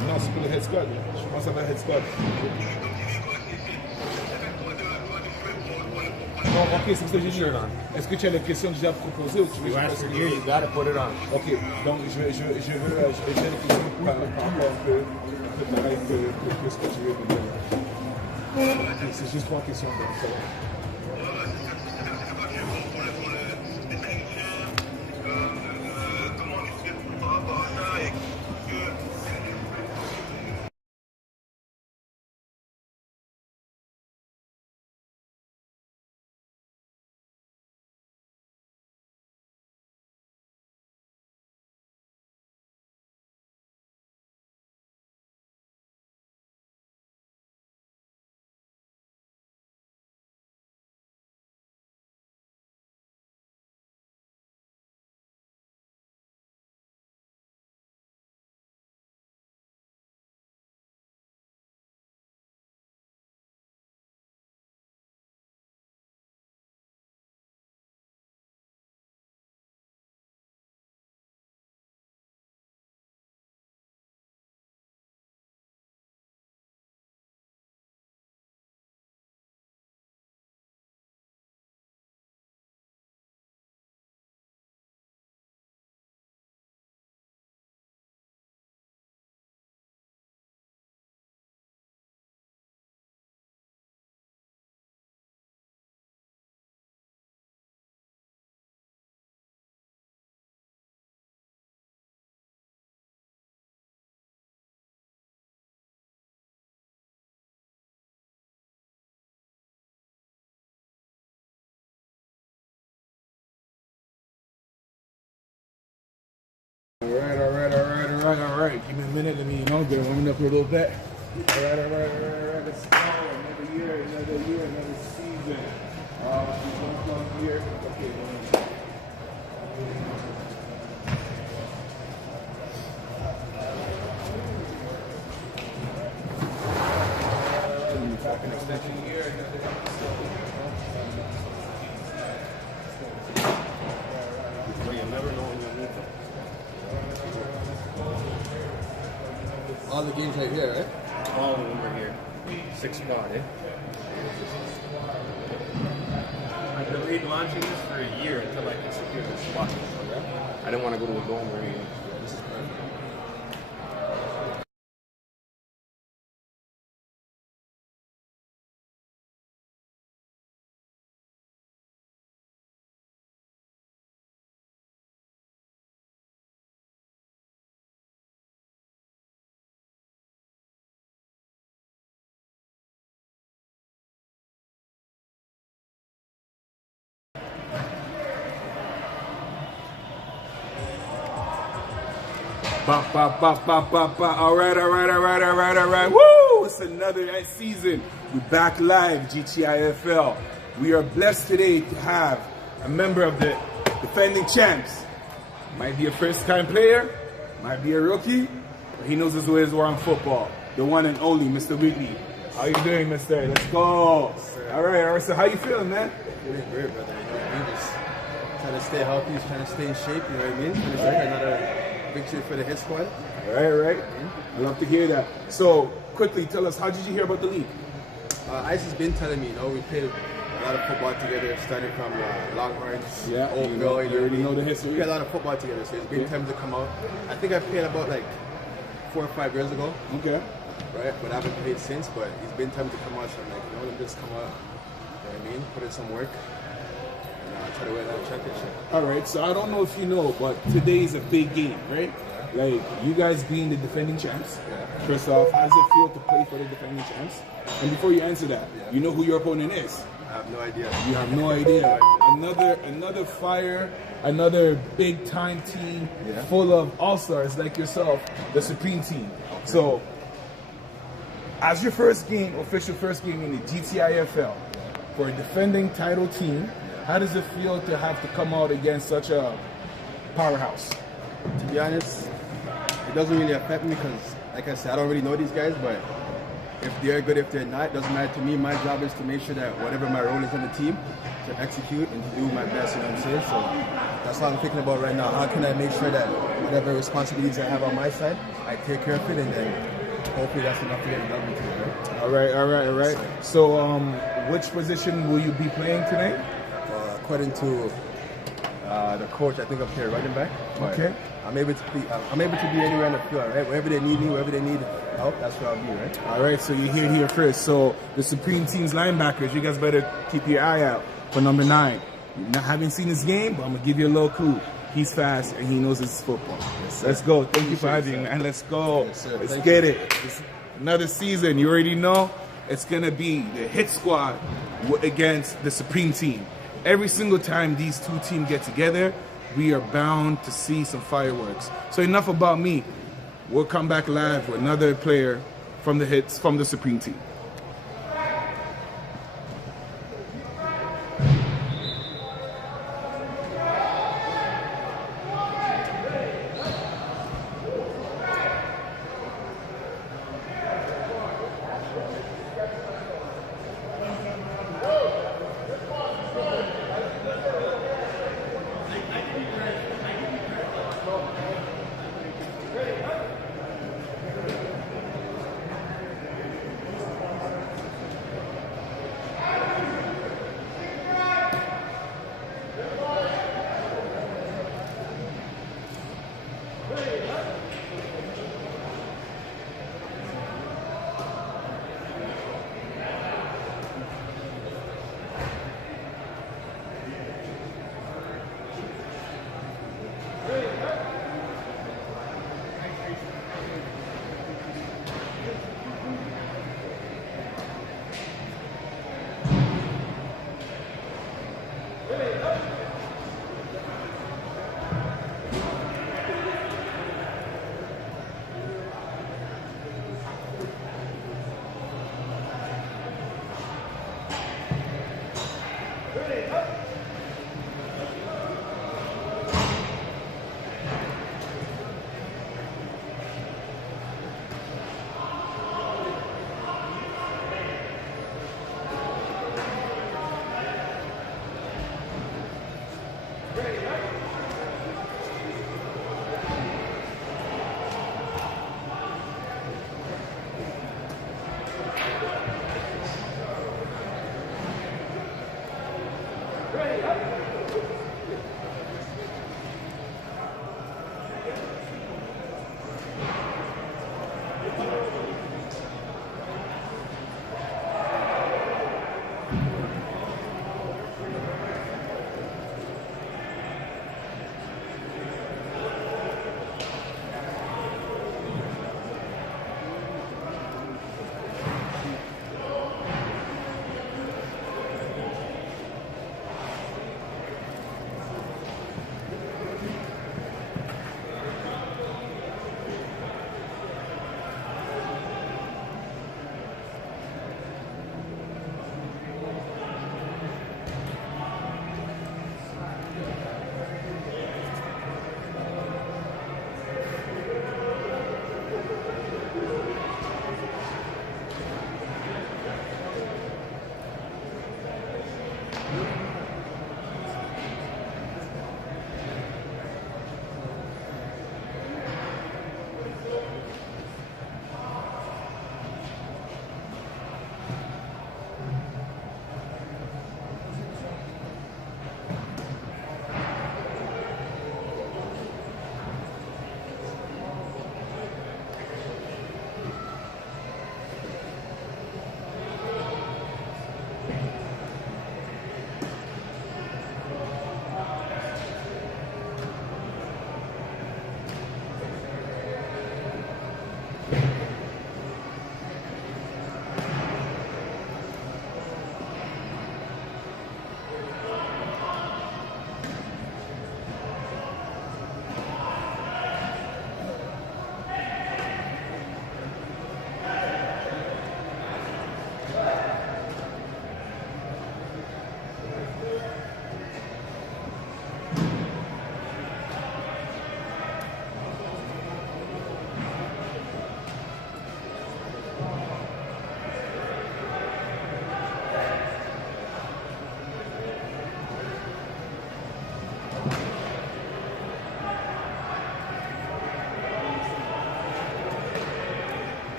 Non, c'est pour le Hitsquad. Je pense à la Hitsquad. Non, ok, c'est ce que j'ai dit. Est-ce que tu as des questions déjà proposées ou tu veux juste here, you gotta put it on. Ok, donc je vais des questions par rapport que ce que tu veux me dire. Okay, c'est juste 3 questions. Donc, All right. Give me a minute. Let me, get warmed up a little bit. All right. Let's go. Another year, another season. One here. Okay. all the games right here, right? All of them are here. Hitsquad, eh? I've delayed launching this for a year until I can secure this spot. Yeah. I didn't want to go to a dome or anything. This is perfect. Ba, ba, ba, ba, ba, ba. All right. Woo! It's another season. We're back live, GTIFL. We are blessed today to have a member of the defending champs. Might be a first-time player, might be a rookie, but he knows his ways around football. The one and only Mr. Whitney. How you doing, Mister? Let's go. All right. So how you feeling, man? Feeling great, brother. You know what I mean? Just trying to stay healthy, just trying to stay in shape. You know what I mean? It's like another victory for the Hitsquad. Right. I love to hear that. So, quickly, tell us, how did you hear about the league? Ice has been telling me, we played a lot of football together, starting from Longhorns, Oakville. You already know the history. We played a lot of football together, so it's been time to come out. I think I played about like 4 or 5 years ago. Okay. Right, but I haven't played since, but it's been time to come out, so I'm like, let me just come out, you know what I mean, put in some work, and try to win that championship. All right, so I don't know if you know, but today is a big game, right? Yeah. Like, you guys being the defending champs. Yeah. First off, how does it feel to play for the defending champs? And before you answer that, you know who your opponent is? I have no idea. You have no idea. Another fire, another big time team full of all-stars like yourself, the Supreme team. Okay. So, as your official first game in the GTIFL, for a defending title team, how does it feel to have to come out against such a powerhouse? To be honest, it doesn't really affect me because, like I said, I don't really know these guys, but if they're good, if they're not, it doesn't matter to me. My job is to make sure that whatever my role is on the team, to execute and to do my best, you know what I'm saying? So that's what I'm thinking about right now. How can I make sure that whatever responsibilities I have on my side, I take care of it, and then hopefully that's enough to get a W to it, right? All right. So, which position will you be playing tonight? According to the coach, I think I'm playing running back. Okay. I'm able to be anywhere on the field, right? Wherever they need me, wherever they need help, that's where I'll be, right? All right. So you hear here first. So the Supreme team's linebackers, you guys better keep your eye out for number 9. Not having seen his game, but I'm gonna give you a little clue. He's fast and he knows his football. Yes, let's go. Thank you for having me, man. Let's go. Yes, let's get it. It's another season. You already know it's gonna be the Hitsquad against the Supreme team. Every single time these two teams get together, we are bound to see some fireworks. So enough about me. We'll come back live with another player from the Supreme team.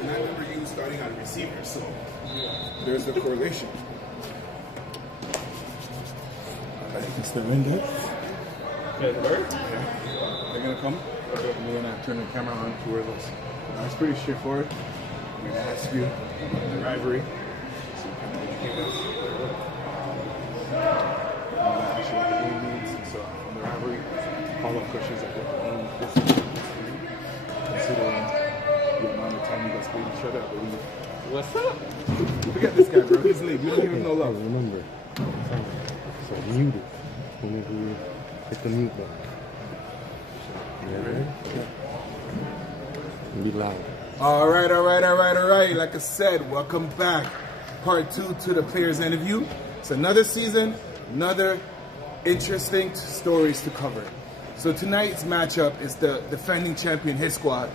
And I remember you starting on receiver, so there's the correlation. I can still in there. Good work. They're gonna come. We're gonna turn the camera on towards us. It's pretty straightforward. I'm gonna ask you about the rivalry. So you can educate us. I'm gonna ask you what the game means. So on the rivalry, follow-up questions like what the game is. Considering the amount of time you guys played each other, I believe. What's up? Forget this guy, bro. He's late. We don't give him no love. Remember, so mute it whenever you hit the mute button. You ready? Be loud. All right. Like I said, welcome back. Part 2 to the players' interview. It's another season, another interesting stories to cover. So tonight's matchup is the defending champion Hitsquad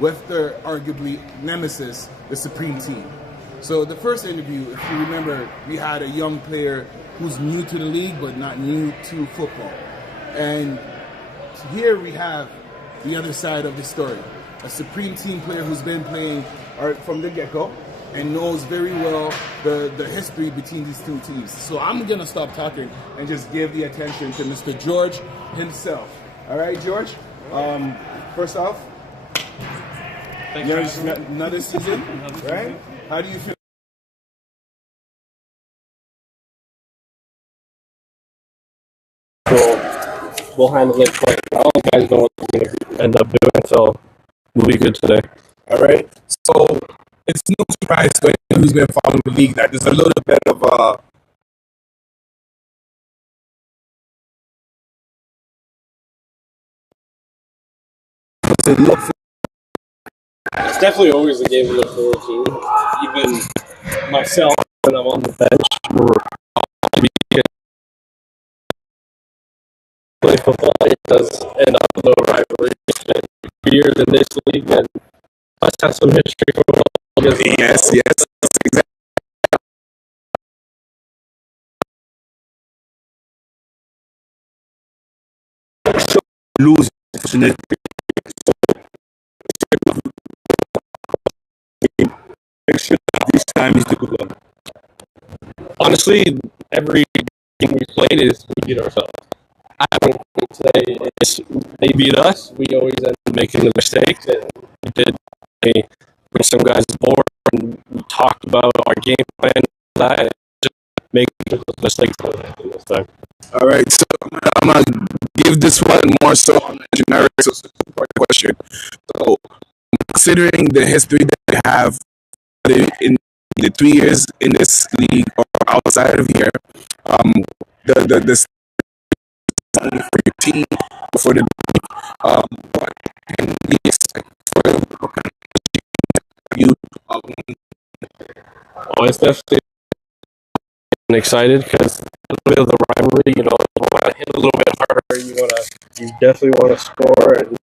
with their arguably nemesis, the Supreme Team. So the first interview, if you remember, we had a young player who's new to the league but not new to football. And here we have the other side of the story. A Supreme Team player who's been playing from the get-go and knows very well the history between these two teams. So I'm going to stop talking and just give the attention to Mr. George himself. All right, George? First off, another season, right? How do you feel? We'll handle it quite well. You guys know what we're going to end up doing, so we'll be good today. All right. So it's no surprise to anyone who's been following the league that there's a little bit of It's definitely always a game to look forward to. Even myself, when I'm on the bench, we can play football. It does end up a little rivalry. It's been years in this league, and us have some history for football. yes, exactly. lose, unfortunately. This time is the good one. Honestly, every game we played is we beat ourselves. I don't say they beat us. We always end up making the mistakes, and we did. When some guys bored, and we talked about our game plan, and that, and just make those mistakes this time. All right, so I'm gonna give this one more so on a generic question. So, considering the history that we have in the 3 years in this league or outside of here, the only for your team for the what can we expect for what kind of you? Oh, it's definitely excited because a little bit of the rivalry. You know, you want to hit a little bit harder. You definitely want to score. And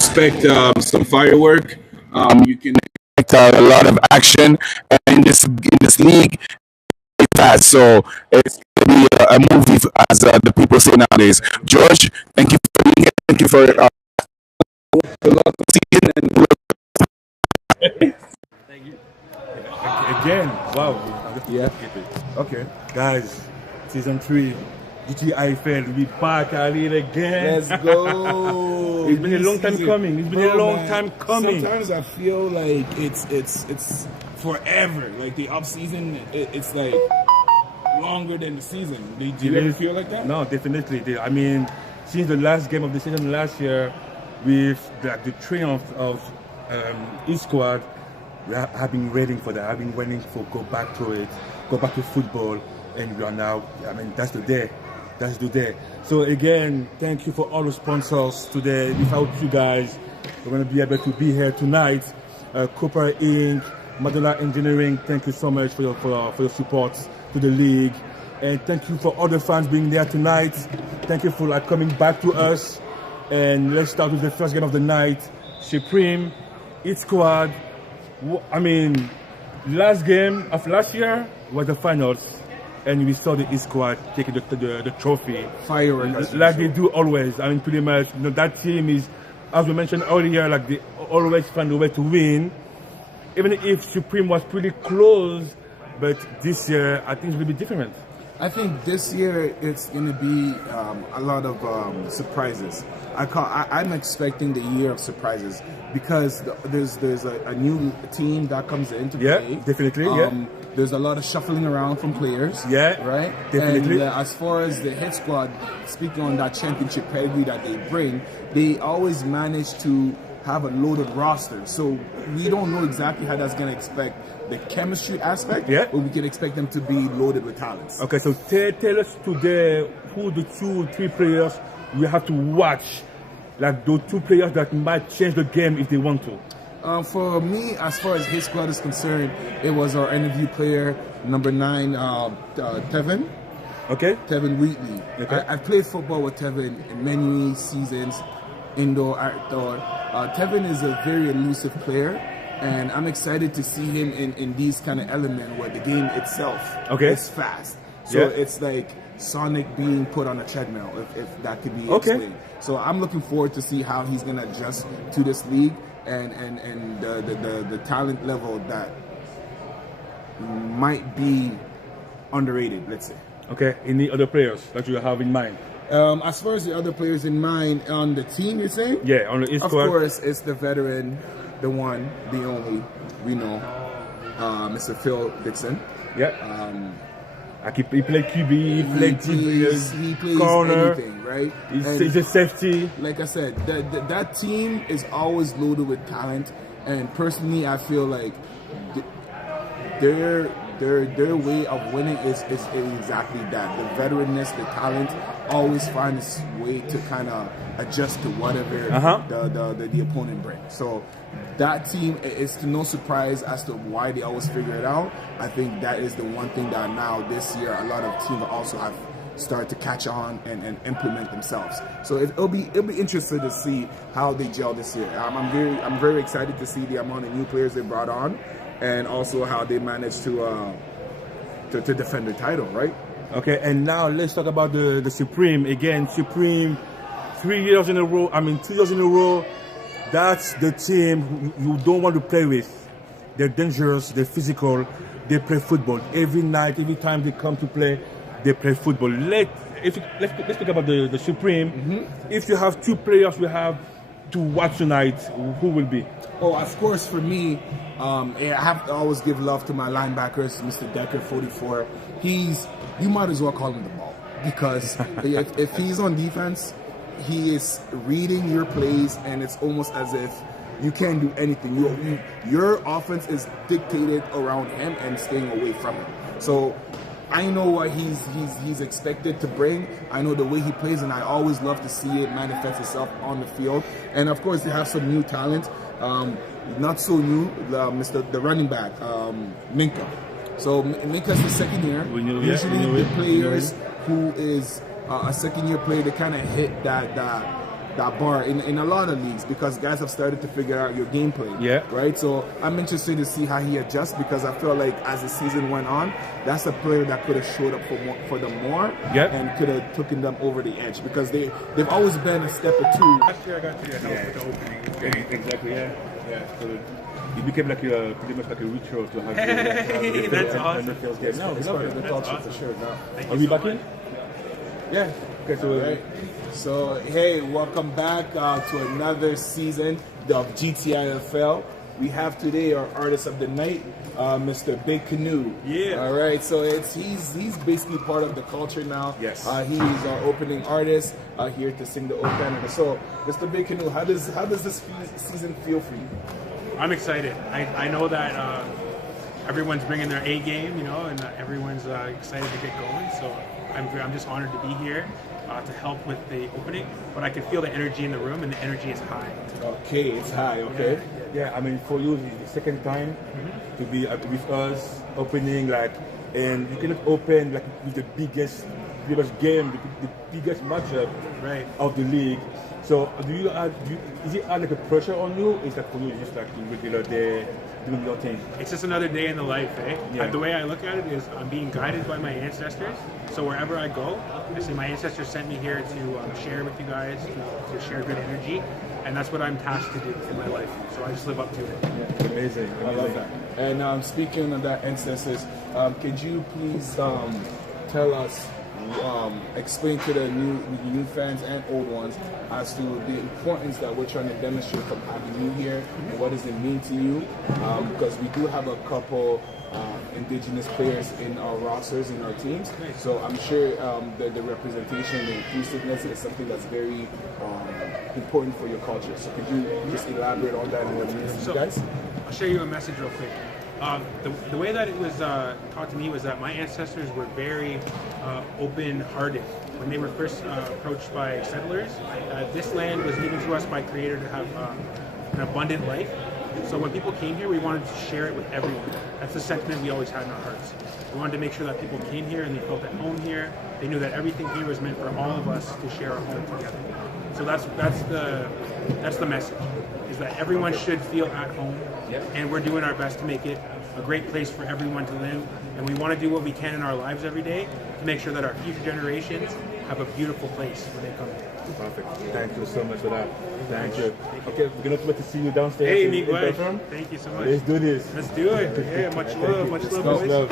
expect some firework. You can expect a lot of action in this league. Fast, so it's gonna be a movie, as the people say nowadays. George, thank you for being here. Thank you for good luck this season and Again, wow. Yeah. Okay, guys, season 3, GTIFL, we back at it again. let's go. It's been a long time coming. It's been a long time coming. Sometimes I feel like it's forever. Like the off season, it's like longer than the season. Do you ever feel like that? No, definitely. I mean, since the last game of the season last year, with the triumph of Hitsquad, I've been waiting for that. I've been waiting for go back to it, go back to football, and we are now. I mean, that's the day. That's the day. So again, thank you for all the sponsors today. Without you guys, we're going to be able to be here tonight. Cooper Inc., Madonna Engineering, thank you so much for your support to the league, and thank you for all the fans being there tonight. Thank you for coming back to us. And let's start with the first game of the night. Supreme, Hitsquad. I mean, last game of last year was the finals, and we saw the Hitsquad taking the trophy. Firework, like they do always. I mean, pretty much, that team is, as we mentioned earlier, like they always find a way to win. Even if Supreme was pretty close, but this year I think it's going to be different. I think this year it's going to be a lot of surprises. I'm expecting the year of surprises because there's a new team that comes into play. Yeah, definitely. There's a lot of shuffling around from players. Yeah, right. Definitely. And as far as the Hitsquad, speaking on that championship pedigree that they bring, they always manage to have a loaded roster. So we don't know exactly how that's going to expect the chemistry aspect, but we can expect them to be loaded with talents. Okay, so tell us today who the 2-3 players we have to watch, like those 2 players that might change the game if they want to. For me, as far as Hitsquad is concerned, it was our interview player, number 9, Tevin. Okay. Tevin Wheatley. Okay. I played football with Tevin in many seasons, indoor, outdoor. Tevin is a very elusive player, and I'm excited to see him in these kind of elements where the game itself is fast. So it's like Sonic being put on a treadmill, if that could be explained. So I'm looking forward to see how he's going to adjust to this league and the talent level that might be underrated, let's say. Okay, any other players that you have in mind? As far as the other players in mind on the team, you're saying? Yeah, on the Hitsquad. Of course, it's the veteran, the one, the only, we know, Mr. Phil Dixon. Yeah. He played QB, he plays corner, anything, right? He's a safety. Like I said, that team is always loaded with talent, and personally, I feel like their way of winning is exactly that. The veteranness, the talent, always find its way to kind of adjust to whatever the opponent brings. So that team is to no surprise as to why they always figure it out. I think that is the one thing that now this year a lot of teams also have started to catch on and implement themselves. So it'll be interesting to see how they gel this year. I'm very excited to see the amount of new players they brought on, and also how they managed to to defend the title, right? Okay, and now let's talk about the Supreme again. Supreme, 3 years in a row. I mean, 2 years in a row. That's the team you don't want to play with. They're dangerous. They're physical. They play football every night. Every time they come to play, they play football. Let's talk about the Supreme. If you have 2 players we have to watch tonight, who will be? Oh, of course, for me, I have to always give love to my linebackers, Mr. Decker, 44. You might as well call him the ball, because if he's on defense, he is reading your plays, and it's almost as if you can't do anything. Your offense is dictated around him and staying away from him. So I know what he's expected to bring. I know the way he plays, and I always love to see it manifest itself on the field. And of course, they have some new talent. Not so new, the running back, Minka. So Minka's the second year. Usually the players who is a second year player, they kind of hit that bar in a lot of leagues, because guys have started to figure out your gameplay. Yeah. Right. So I'm interested to see how he adjusts, because I feel like as the season went on, that's a player that could have showed up for them more, and could have taken them over the edge, because they've always been a step or two. Last year I got to help with the opening. Exactly. Yeah. So it became like pretty much like a ritual to have. Hey, that's awesome. No, it's part of the culture for sure. No. Are we back in? Yeah. Okay. So. Right. So, hey, welcome back to another season of GTIFL. We have today our artist of the night, Mr. Big Canoe. Yeah. All right. So he's basically part of the culture now. Yes. He's our opening artist here to sing the Old Canada. So, Mr. Big Canoe, how does this season feel for you? I'm excited. I know that everyone's bringing their A game, and everyone's excited to get going. So I'm just honored to be here to help with the opening. But I can feel the energy in the room, and the energy is high. Okay, it's high. Okay. Yeah, I mean, for you, it's the second time to be with us opening, and you cannot open with the biggest game, the biggest matchup of the league. So, is it add like a pressure on you? Is that for you just like the regular day doing your thing? It's just another day in the life, eh? Yeah. The way I look at it is I'm being guided by my ancestors. So wherever I go, I say my ancestors sent me here to share with you guys, to share good energy, and that's what I'm tasked to do in my life. So I just live up to it. Yeah, amazing. I love that. And speaking of that, ancestors, could you please tell us, explain to the new fans and old ones as to the importance that we're trying to demonstrate from having you here, and what does it mean to you? Because we do have a couple indigenous players in our rosters, in our teams, so I'm sure the representation, the inclusiveness is something that's very important for your culture. So could you just elaborate on that and what it means to you guys? I'll share you a message real quick. The way that it was taught to me was that my ancestors were very open-hearted. When they were first approached by settlers, this land was given to us by Creator to have an abundant life. So when people came here, we wanted to share it with everyone. That's the sentiment we always had in our hearts. We wanted to make sure that people came here and they felt at home here. They knew that everything here was meant for all of us to share a home together. So that's the message, is that everyone should feel at home, and we're doing our best to make it a great place for everyone to live. And we want to do what we can in our lives every day to make sure that our future generations have a beautiful place when they come here. Perfect. Thank you so much for that. Thank you. Okay, we're going to wait to see you downstairs. Hey, in Miguel. bedroom. Thank you so much. Let's do this. Let's do it. Yeah, much love, boys. Thank you.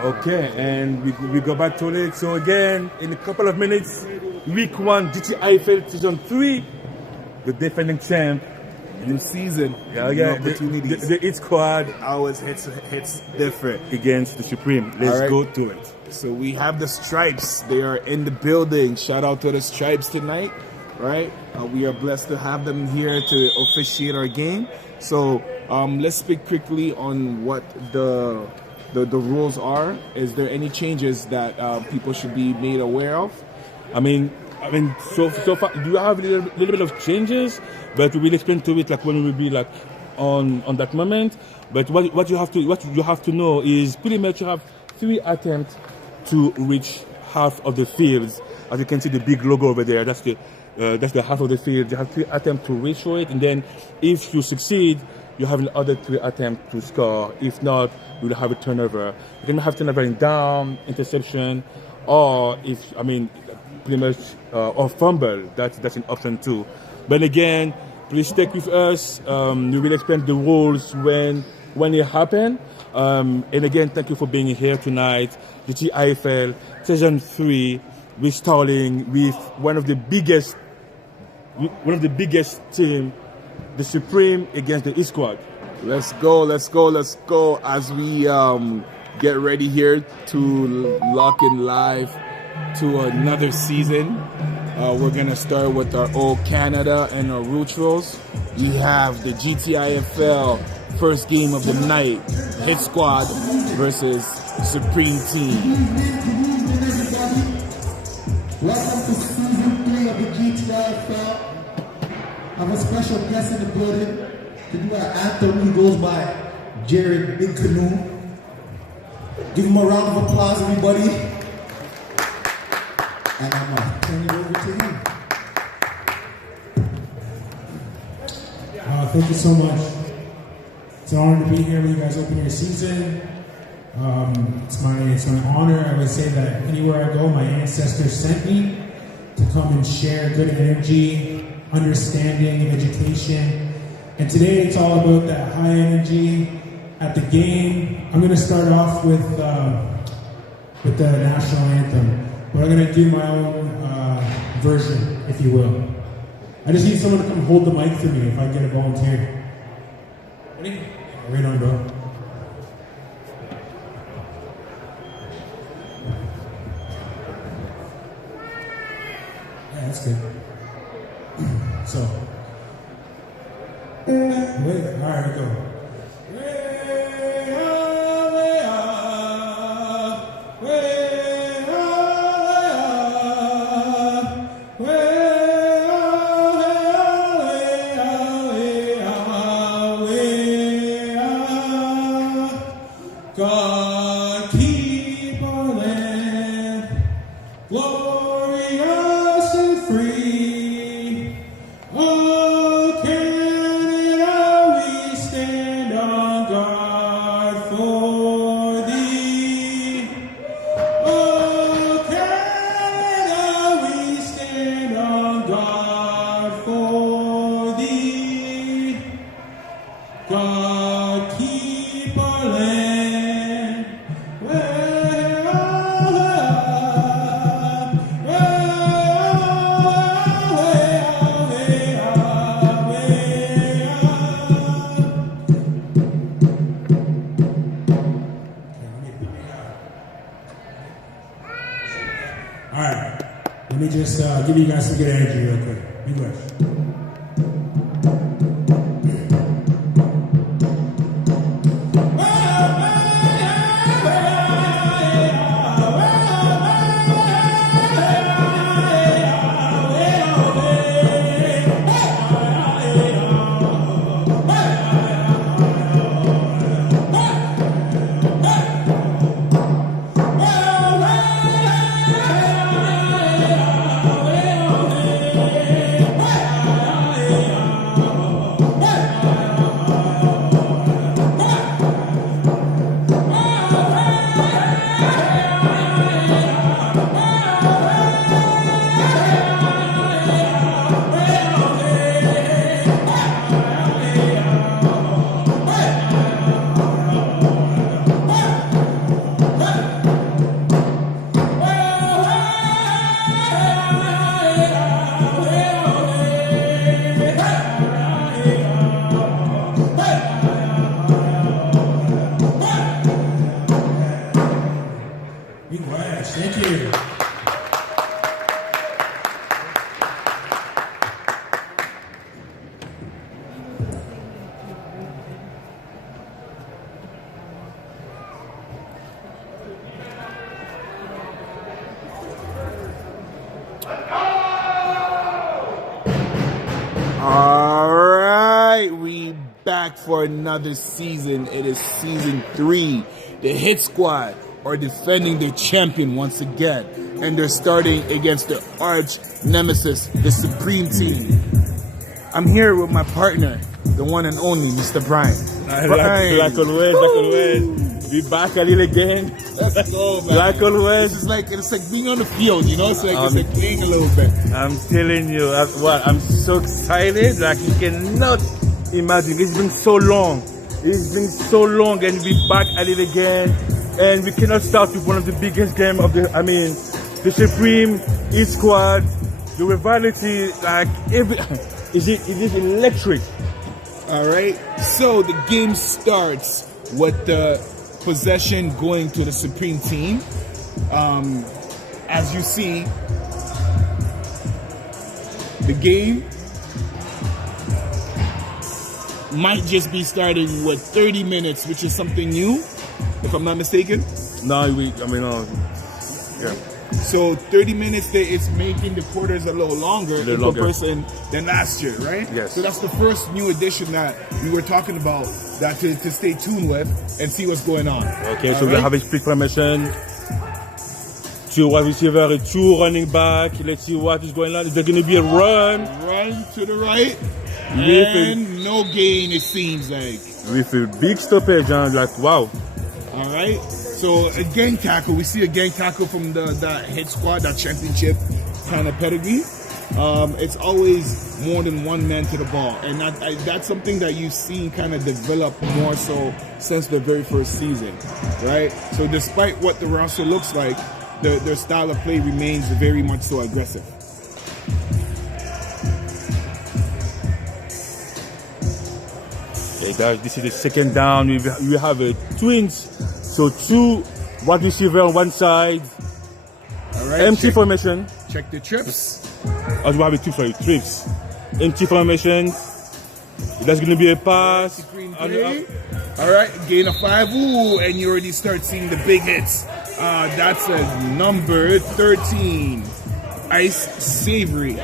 Okay, and we go back to it. So again, in a couple of minutes, week 1, GTIFL season 3, the defending champ. New season, new opportunities. The Hitsquad always hits different against the Supreme. Let's go to it. So we have the Stripes. They are in the building. Shout out to the Stripes tonight, right? We are blessed to have them here to officiate our game. So let's speak quickly on what the rules are. Is there any changes that people should be made aware of? I mean, so far, do you have a little bit of changes? But we will explain to it when we will be on that moment. But what you have to know is pretty much you have 3 attempts to reach half of the fields. As you can see, the big logo over there. That's the half of the field. You have 3 attempts to reach for it, and then if you succeed, you have the other 3 attempts to score. If not, you will have a turnover. You can have turnover in down, interception, or pretty much or fumble. That's an option too. But again, please stick with us. We will explain the rules when it happens. And again, thank you for being here tonight. GTIFL Season 3. We're starting with one of the biggest team, the Supreme against the Hitsquad. Let's go as we get ready here to lock in live to another season. We're gonna start with our old Canada and our Rules. We have the GTIFL first game of the night, Hitsquad versus Supreme Team. Welcome to season 3 of the GTIFL. I have a special guest in the building to do our anthem. He goes by Jared Big Canoe. Give him a round of applause, everybody. And I'm going to turn it over to him. Thank you so much. It's an honor to be here when you guys open your season. It's my honor. I would say that anywhere I go, my ancestors sent me to come and share good energy, understanding, and education. And today it's all about that high energy at the game. I'm going to start off with the national anthem, but I'm going to do my own version, if you will. I just need someone to come hold the mic for me if I get a volunteer. Ready? Right on, bro. Yeah, that's good. So, wait, all right, we go. God keep our land glorious and free. Oh, Canada, we stand on guard for thee. Oh, Canada, we stand on guard for thee. God keep our land. Alright, let me just give you guys some good energy real quick. Big rush. Thank you. All right, we back for another season. It is season 3. The Hitsquad are defending their champion once again, and they're starting against the arch nemesis, the Supreme Team. I'm here with my partner, the one and only Mr. Brian. Like always. We back at it again. Let's go, man. Like always. It's like being on the field, you know. It's like playing a little bit. I'm telling you, I'm so excited. Like you cannot imagine. It's been so long. And we back at it again. And we cannot start with one of the biggest games of the Supreme Hitsquad. The rivalry, like it is electric. All right. So the game starts with the possession going to the Supreme team. As you see, the game might just be starting with 30 minutes, which is something new, if I'm not mistaken. Yeah. So 30 minutes, it's making the quarters a little longer in comparison than last year, right? Yes. So that's the first new addition that we were talking about, that to stay tuned with and see what's going on. Okay, so we have a split formation. 2 wide receiver, 2 running back. Let's see what is going on. Is there going to be a run? Run to the right. And no gain, it seems like. With a big stoppage, and like, wow. All right. So a gang tackle, we see a gang tackle from that Hitsquad, that championship kind of pedigree. It's always more than one man to the ball, and that's something that you've seen kind of develop more so since the very first season, right? So despite what the roster looks like, their style of play remains very much so aggressive. Hey guys, this is the second down. We have a twins. So 2 wide receiver on one side. All right. Empty formation. Check the trips. Oh, we have 2 trips. Empty formation. That's going to be a pass. All right. Gain of 5. Ooh, and you already start seeing the big hits. That's a number 13. Ice Savory.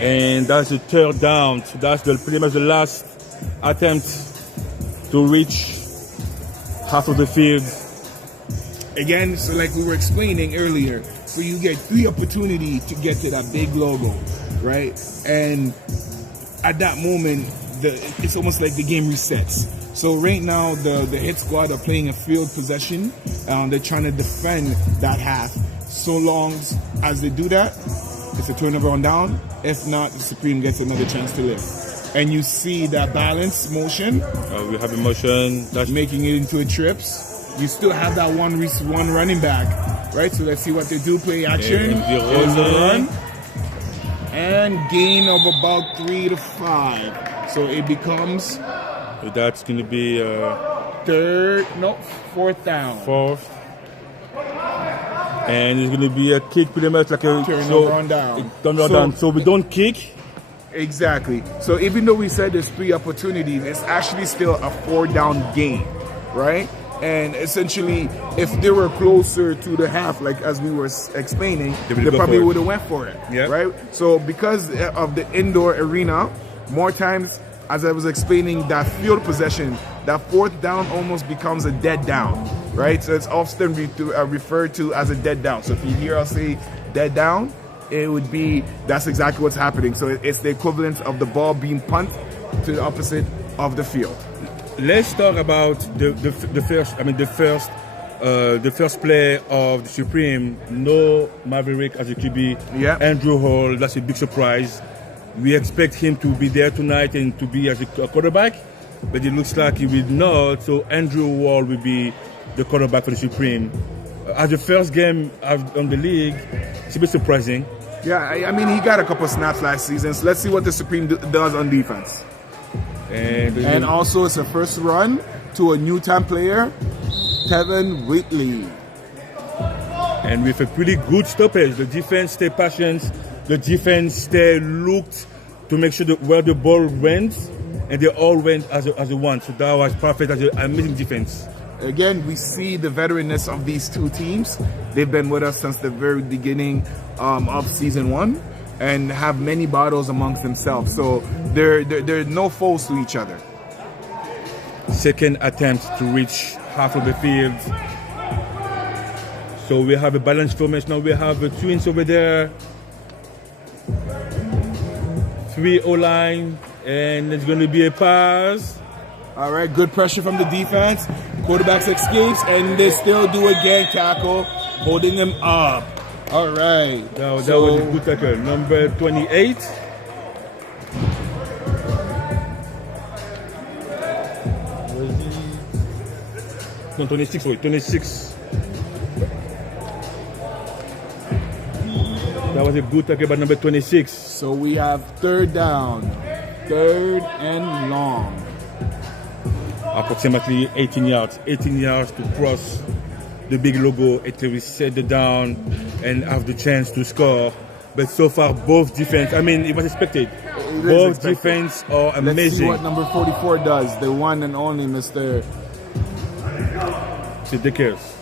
And that's the 3rd down. So that's pretty much the last attempt to reach half of the field. Again, so like we were explaining earlier, so you get 3 opportunities to get to that big logo, right? And at that moment, it's almost like the game resets. So right now, the Hitsquad are playing a field possession. They're trying to defend that half. So long as they do that, it's a turnover on down. If not, the Supreme gets another chance to live. And you see that balance motion. We have a motion. That's making it into a trips. You still have that one running back, right? So let's see what they do. Play action. There's the run. And gain of about 3 to 5. So it becomes... So that's going to be... 4th down. 4th. And it's going to be a kick pretty much like a... Turnover on down. Down. So we don't kick. Exactly. So even though we said there's 3 opportunities, it's actually still a 4-down game, right? And essentially, if they were closer to the half, like as we were explaining, they probably would have went for it, right? So because of the indoor arena, more times, as I was explaining, that field possession, that 4th down almost becomes a dead down, right? So it's often referred to as a dead down. So if you hear us say dead down, it would be, that's exactly what's happening. So it's the equivalent of the ball being punted to the opposite of the field. Let's talk about the first play of the Supreme. No Maverick as a QB. Yeah. Andrew Hall, that's a big surprise. We expect him to be there tonight and to be as a quarterback, but it looks like he will not. So Andrew Hall will be the quarterback for the Supreme. As the first game on the league, it's a bit surprising. Yeah, I mean, he got a couple snaps last season, so let's see what the Supreme does on defense. And also, it's a first run to a new-time player, Kevin Whitley. And with a pretty good stoppage, the defense stayed patient. The defense stayed looked to make sure that where the ball went, and they all went as a one. So that was perfect as an amazing defense. Again, we see the veteranness of these 2 teams. They've been with us since the very beginning of season 1 and have many battles amongst themselves. So they're no foes to each other. Second attempt to reach half of the field. So we have a balanced formation. Now we have the twins over there. 3 O-line, and it's going to be a pass. All right, good pressure from the defense. Quarterback escapes, and they still do again tackle, holding them up. All right. That was a good tackle. Number 28. No, 26, sorry, 26. That was a good tackle by number 26. So we have 3rd down. 3rd and long. Approximately 18 yards. 18 yards to cross the big logo until we set the down and have the chance to score. But so far, both defense, I mean, it was expected. Both defense are amazing. Let's see what number 44 does. The one and only Mr. Ridiculous.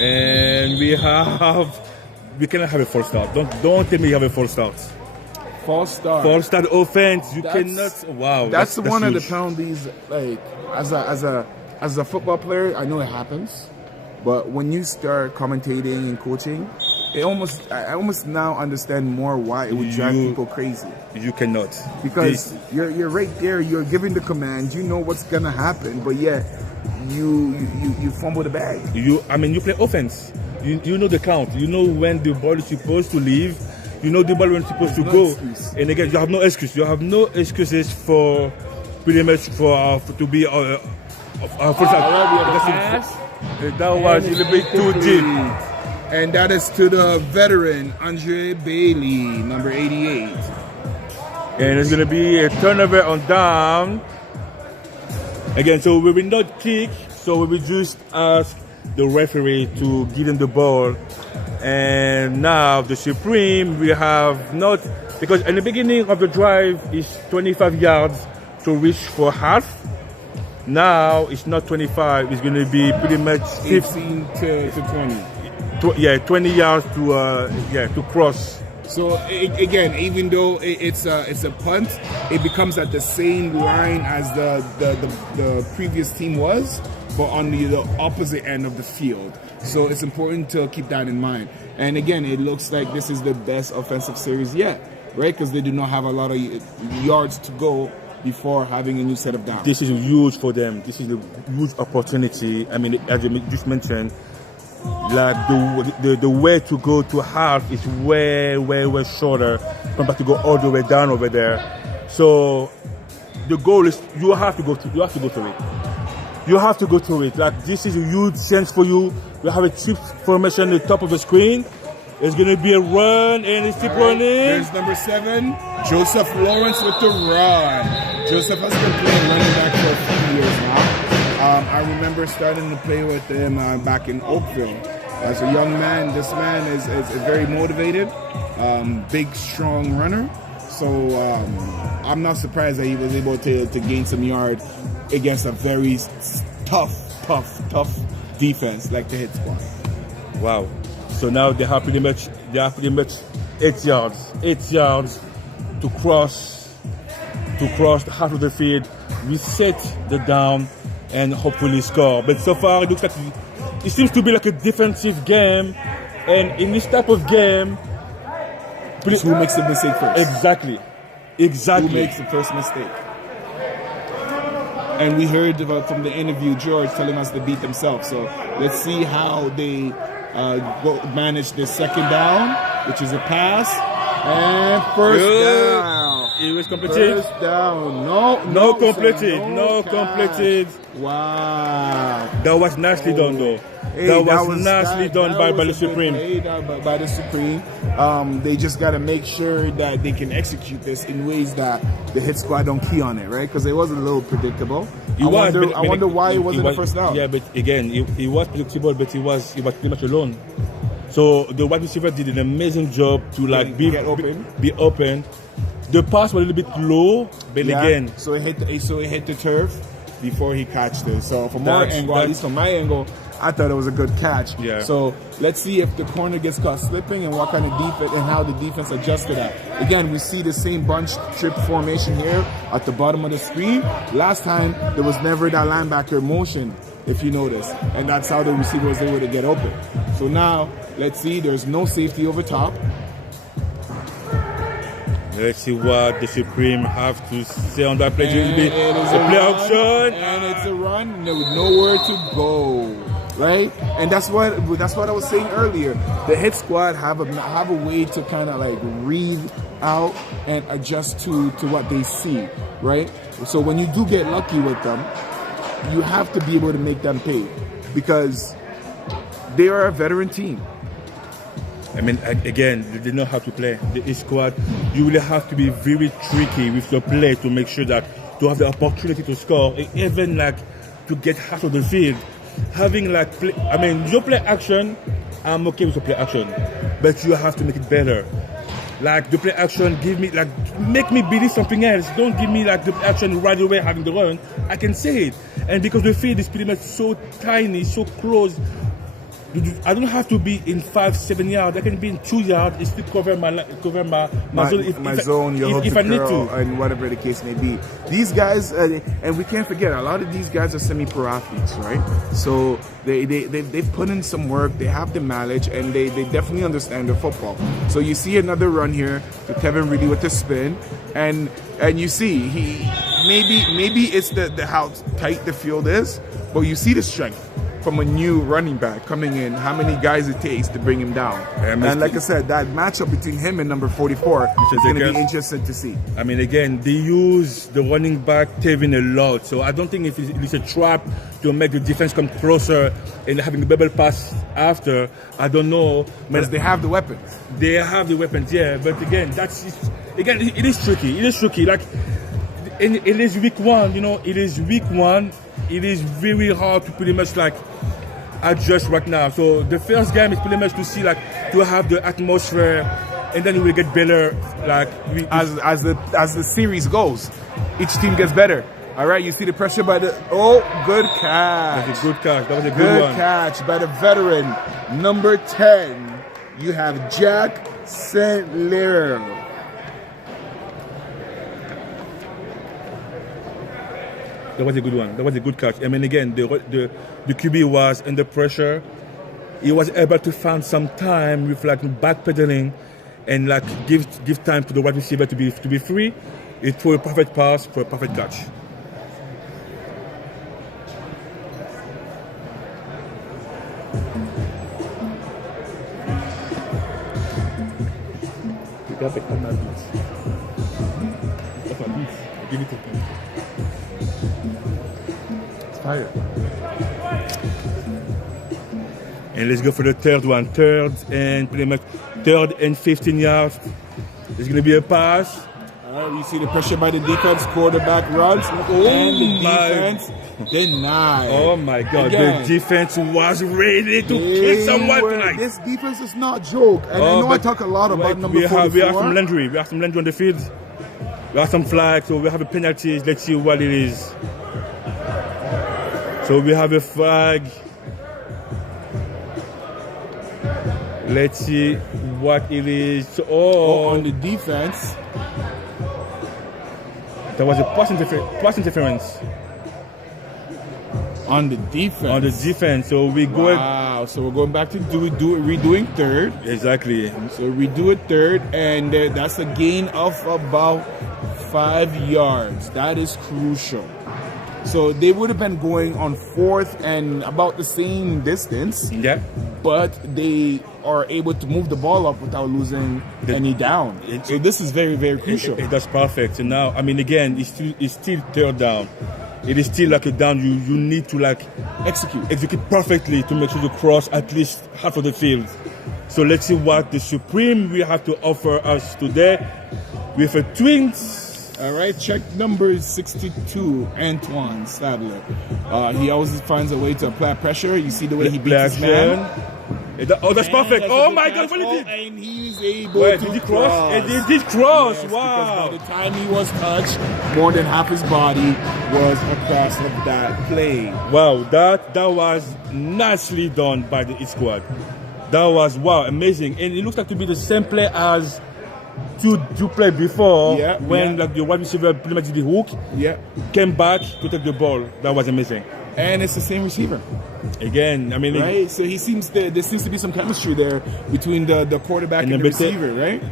And we cannot have a false start. Don't tell me you have a false start. False start. False start offense. You cannot. Wow. That's one of the huge. penalties. Like as a football player, I know it happens, but when you start commentating and coaching, I almost now understand more why it would drive people crazy. You cannot, because you're right there. You're giving the command. You know what's gonna happen, but yet you fumble the bag. You play offense. You know the count. You know when the ball is supposed to leave. You know the ball when it's supposed to go. Excuse. And again, you have no excuse. You have no excuses for pretty much to be first. That was a little bit too deep. And that is to the veteran Andre Bailey, number 88. And it's going to be a turnover on down. Again, so we will not kick, so we will just ask the referee to give him the ball. And now the Supreme, we have not, because in the beginning of the drive is 25 yards to reach for half. Now it's not 25, it's going to be pretty much 15 to 20. 20 yards to cross. So again, even though it's a punt, it becomes at the same line as the previous team was, but on the opposite end of the field. So it's important to keep that in mind. And again, it looks like this is the best offensive series yet, right? Because they do not have a lot of yards to go before having a new set of downs. This is huge for them. This is a huge opportunity. I mean, as you just mentioned, like the way to go to half is way shorter compared to go all the way down over there. So the goal is you have to go through it. You have to go through it. Like, this is a huge chance for you. We have a chip formation at the top of the screen. It's going to be a run, and it's keep running. There's number 7, Joseph Lawrence with the run. Joseph has been playing running back for a few years now. I remember starting to play with him back in Oakville. As a young man, this man is very motivated, big, strong runner. So I'm not surprised that he was able to gain some yard against a very tough defense like the Hitsquad. Wow. So now they have pretty much 8 yards to cross half of the field, reset the down, and hopefully score. But so far it looks like it seems to be like a defensive game, and in this type of game, who makes the mistake first? Exactly. Who makes the first mistake? And we heard from the interview George telling us to beat themselves. So let's see how they manage the second down, which is a pass, and first down. It was completed. First down. No completed. Wow. That was nicely done, though. That was nicely done by the Supreme. By the Supreme. They just got to make sure that they can execute this in ways that the Hitsquad don't key on it, right? Because it was a little predictable. I wonder why it wasn't the first down. Yeah, but again, it was predictable, but he was pretty much alone. So the wide receiver did an amazing job to be open. The pass was a little bit low, but again, so it hit the turf before he catched it. So from our angle, at least from my angle, I thought it was a good catch. Yeah. So let's see if the corner gets caught slipping and what kind of defense and how the defense adjusts to that. Again, we see the same bunch trip formation here at the bottom of the screen. Last time there was never that linebacker motion, if you notice, and that's how the receiver was able to get open. So now let's see, there's no safety over top. Let's see what the Supreme have to say on that play. It be a play option. And it's a run with nowhere to go. Right? And that's what I was saying earlier. The hit squad have a way to kind of like read out and adjust to what they see, right? So when you do get lucky with them, you have to be able to make them pay because they are a veteran team. I mean, again, they know how to play. The Hitsquad, you really have to be very tricky with your play to make sure that to have the opportunity to score, even like to get half of the field. Having like, your play action, I'm okay with your play action, but you have to make it better. Like the play action, make me believe something else. Don't give me like the play action right away having the run. I can say it, and because the field is pretty much so tiny, so close, I don't have to be in 5-7 yards. I can be in 2 yards and still cover my zone if I need to, and whatever the case may be. These guys, and we can't forget, a lot of these guys are semi-pro athletes, right? So they've put in some work. They have the mileage, and they definitely understand their football. So you see another run here to Kevin Reedy with the spin, and you see maybe it's the how tight the field is, but you see the strength from a new running back coming in, how many guys it takes to bring him down. And like I said, that matchup between him and number 44 is going to be interesting to see. I mean, again, they use the running back Tevin a lot, so I don't think if it's a trap to make the defense come closer and having the bubble pass after, I don't know. Because they have the weapons. They have the weapons, yeah, but again, it is tricky. It is tricky. Like, it is week one, it is week one. It is very hard to pretty much like adjust right now. So the first game is pretty much to see like to have the atmosphere, and then we will get better. Like as the series goes, each team gets better. All right, you see the pressure by the good catch. That's a good catch. That was a good one. Catch by the veteran number 10. You have Jack St. Lear. That was a good one. That was a good catch. I mean, again, the QB was under pressure. He was able to find some time with like backpedaling and like give time to the wide receiver to be free. It threw a perfect pass for a perfect catch. Give it to him. Fire. And let's go for the third one. Third and pretty much 3rd and 15 yards. There's going to be a pass. You see the pressure by the defense. Quarterback runs. And the defense denied. Oh my God. Again, the defense was ready to kill someone tonight. This defense is not joke. And I know I talk a lot about number 44. We have some Landry. We have some Landry on the field. We have some flags. So we have a penalty. Let's see what it is. So we have a flag. Let's see what it is. On the defense. There was a pass interference. On the defense. On the defense. So we go. Wow. So we're going back to redoing third. Exactly. So redo it third, and that's a gain of about 5 yards. That is crucial. So they would have been going on 4th and about the same distance. Yeah. But they are able to move the ball up without losing any down. So this is very, very crucial. That's perfect. So now, I mean, again, it's still 3rd down. It is still like a down you need to like execute perfectly to make sure you cross at least half of the field. So let's see what the Supreme will have to offer us today with a Twins. All right, check number 62, Antoine Sadler. He always finds a way to apply pressure. You see the way he beats his man. That's perfect. Oh my God, what did he? And he's able to did he cross? It did cross. Yes, wow. By the time he was touched, more than half his body was across of that play. Wow, that was nicely done by the Hitsquad. That was, wow, amazing. And it looks like to be the same play as to play before when like the wide receiver pretty much did the hook, came back to take the ball. That was amazing. And it's the same receiver. Again, I mean, right? So there seems to be some chemistry there between the quarterback and the receiver, right?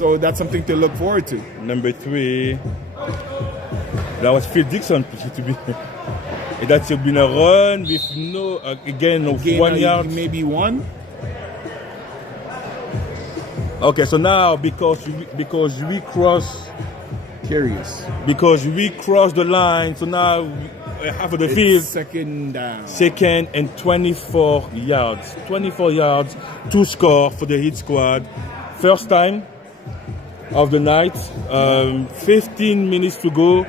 So that's something to look forward to. Number 3, that was Phil Dixon to be. That's been a run with no again of 1 yard. Maybe 1. Okay, so now because we cross the line, so now half of the field. Second down. Second and 24 yards. 24 yards to score for the Hitsquad. First time of the night. 15 minutes to go.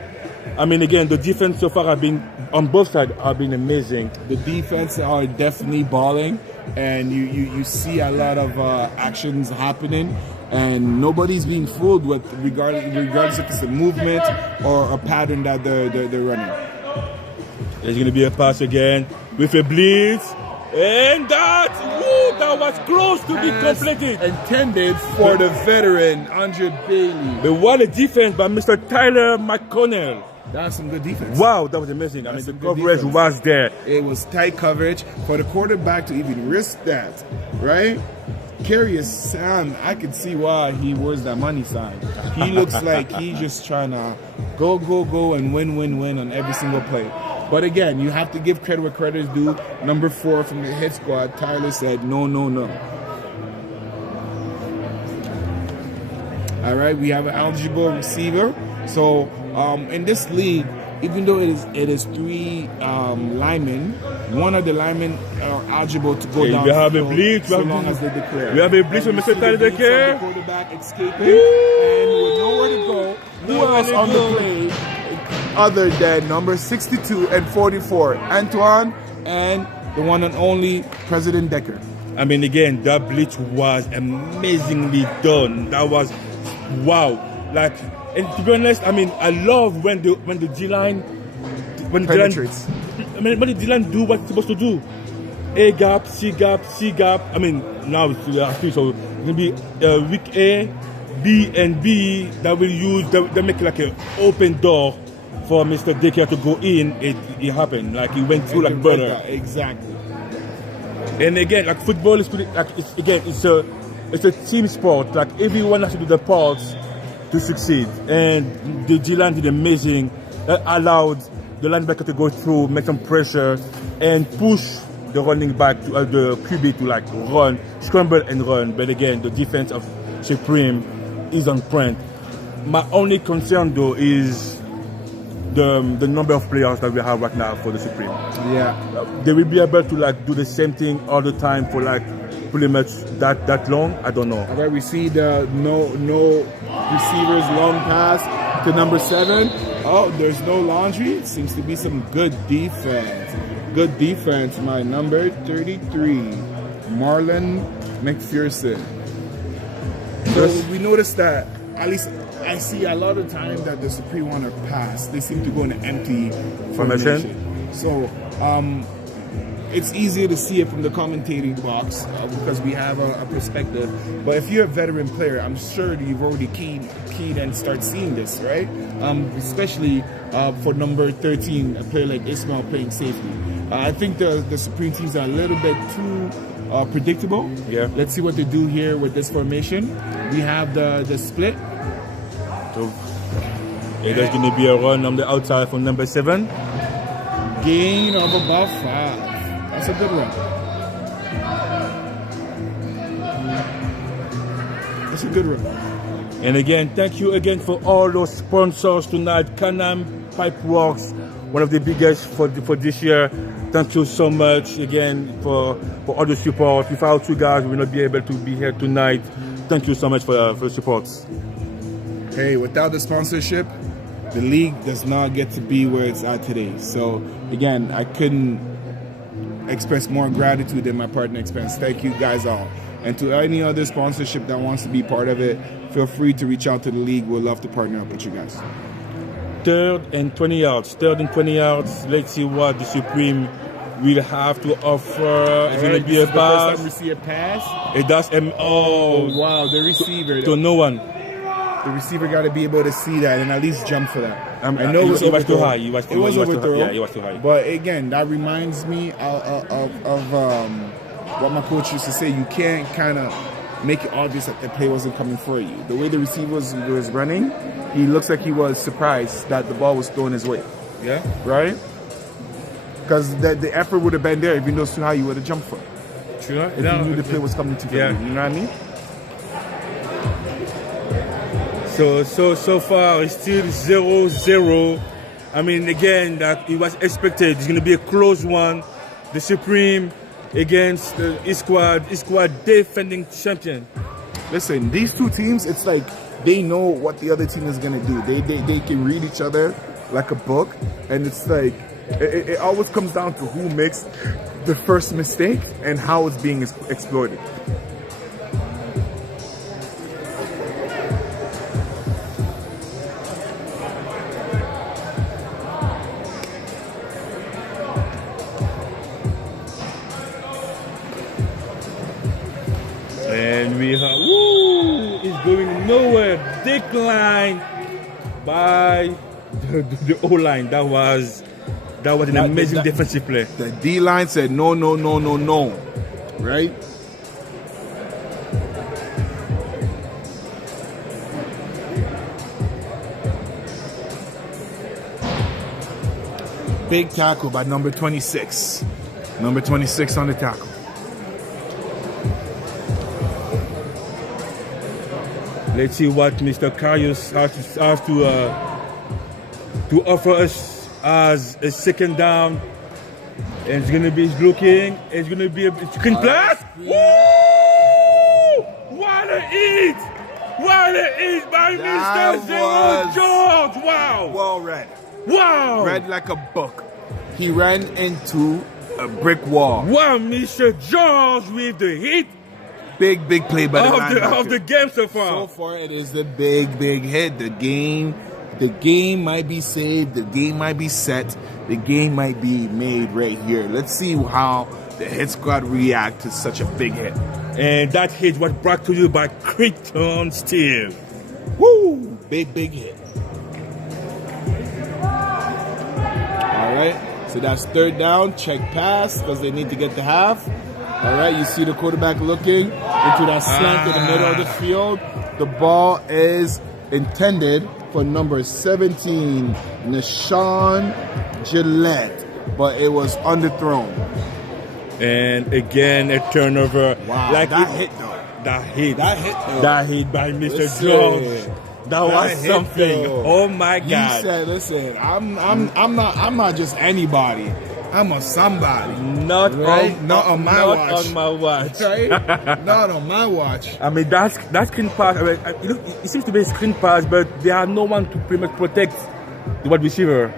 I mean, again, the defense so far have been on both sides have been amazing. The defense are definitely balling, and you see a lot of actions happening, and nobody's being fooled with regardless if it's a movement or a pattern that they're running. There's going to be a pass again with a blitz, and that was close to be completed. Intended for the veteran Andre Bailey. But what a defense by Mr. Tyler McConnell. That's some good defense. Wow, that was amazing. I mean, the coverage was there. It was tight coverage for the quarterback to even risk that, right? Curious Sam, I can see why he wears that money sign. He looks like he's just trying to go and win on every single play. But again, you have to give credit where credit is due. Number 4 from the Hitsquad, Tyler said no. All right, we have an eligible receiver. So in this league, even though it is 3 linemen, one of the linemen are eligible to go down. We have a blitz. So long as they declare. We have a blitz from Mr. Tyler The Declare. quarterback escaping, and with nowhere to go. Who else on the play other than number 62 and 44, Antoine, and the one and only President Decker? I mean, again, that blitz was amazingly done. That was wow. Like, and to be honest, I mean, I love when the D-line Penetrates. When the D-line do what it's supposed to do. A gap, C gap, C gap. I mean, now it's 3, so it's gonna be week A, B, and B that will use. They make like an open door for Mr. Decker to go in. It happened. Like he went through like butter. Exactly. And again, like football is pretty, like it's a team sport. Like everyone has to do their parts to succeed. And the D-line did amazing. That allowed the linebacker to go through, make some pressure, and push the running back to the QB to like run, scramble and run. But again, the defense of Supreme is on point. My only concern though is the number of players that we have right now for the Supreme. Yeah. They will be able to like do the same thing all the time for like pretty much that long. I don't know. All right, we see the no receivers long pass to number 7. Oh, there's no laundry. Seems to be some good defense. Good defense. My number 33, Marlon McPherson. So we noticed that, at least I see a lot of time that the Supreme want to pass. They seem to go in an empty formation. So it's easier to see it from the commentating box because we have a perspective. But if you're a veteran player, I'm sure that you've already keyed and start seeing this, right? Especially for number 13, a player like Ismail playing safety. I think the Supreme teams are a little bit too predictable. Yeah. Let's see what they do here with this formation. We have the split. So there's going to be a run on the outside from number 7. Gain of about 5. That's a good one. That's a good one. And again, thank you again for all those sponsors tonight. Canam Pipeworks, one of the biggest for this year. Thank you so much again for all the support. Without you guys, we will not be able to be here tonight. Thank you so much for the support. Hey, without the sponsorship, the league does not get to be where it's at today. So again, I couldn't express more gratitude than my partner express. Thank you guys all. And to any other sponsorship that wants to be part of it, feel free to reach out to the league. We'd love to partner up with you guys. 3rd and 20 yards. 3rd and 20 yards. Let's see what the Supreme will have to offer. It's going to be a pass. The first time we see a pass. It does. Oh, wow. The receiver. To no one. The receiver got to be able to see that and at least jump for that. I know it was too high. It was too high. But again, that reminds me of what my coach used to say. You can't kind of make it obvious that the play wasn't coming for you. The way the receiver was running, he looks like he was surprised that the ball was thrown his way. Yeah. Right? Because the effort would have been there if he knows how you would have jumped for it. True. If you knew the play was coming to you. Yeah. You know what I mean? So far it's still 0-0. I mean, again, that it was expected. It's going to be a close one. The Supreme against the Hitsquad defending champion. Listen, these two teams, it's like they know what the other team is going to do. They can read each other like a book, and it's like it always comes down to who makes the first mistake and how it's being exploited. And we have, it's going nowhere. Decline by the O-line. That was an amazing defensive play. The D-line said no, right? Big tackle by number 26. Number 26 on the tackle. Let's see what Mr. Karius has to offer us as a second down. And it's going to be looking. It's going to be a screen pass. Woo! What a hit! What a hit by Mr. Zero George! Wow! Well read. Wow! Read like a book. He ran into a brick wall. Wow, Mr. George with the hit. Big play by the linebacker. Of the game so far. So far, it is the big hit. The game might be saved. The game might be set. The game might be made right here. Let's see how the Hitsquad react to such a big hit. And that hit was brought to you by Creighton Steel. Woo! Big hit. All right. So that's third down. Check pass because they need to get the half. All right, you see the quarterback looking into that slant in the middle of the field. The ball is intended for number 17, Nashawn Gillette, but it was underthrown. And again, a turnover. Wow, like that hit though. That hit though. That hit by Mr. Listen, George. That was something. Though. Oh my God! He said, "Listen, I'm not just anybody. I'm a somebody. Not right? on Not on my not watch. on my watch. Right? Not on my watch. I mean, that screen pass. I mean, it seems to be a screen pass, but there are no one to pretty much protect the wide receiver.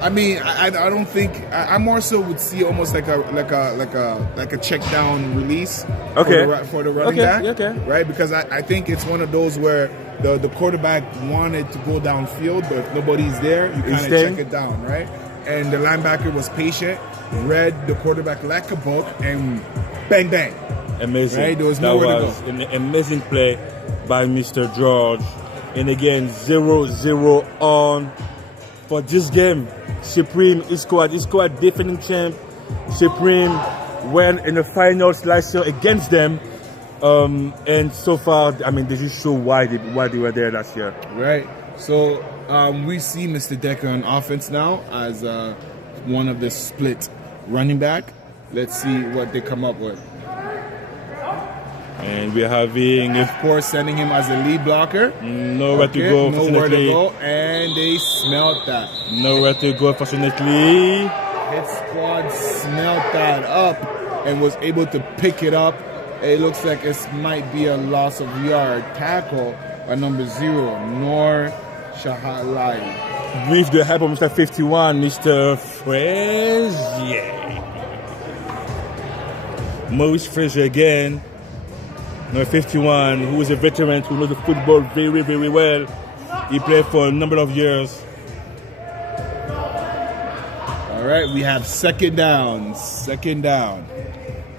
I mean, I don't think I more so would see almost like a check down release. Okay. For the running back. Okay. Right, because I think it's one of those where the quarterback wanted to go downfield, but if nobody's there, you kind of check it down, right? And the linebacker was patient, read the quarterback like a book, and bang, bang. Amazing. Right? There was nowhere to go. An amazing play by Mr. George. And again, 0-0 on for this game. Supreme Hitsquad defending champ. Supreme went in the finals last year against them. And so far, I mean, they just show why they were there last year. Right. So we see Mr. Decker on offense now as one of the split running back. Let's see what they come up with. And we're having, of course, sending him as a lead blocker. Nowhere to go, nowhere to go, and they smelled that. Nowhere to go, fortunately. Hitsquad smelled that up and was able to pick it up. It looks like it might be a loss of yard tackle by number 0, Noor Shahalai. With the help of Mr. 51, Mr. Frazier. Maurice Frazier again. Number 51, who is a veteran who knows the football very, very well. He played for a number of years. All right, we have second down.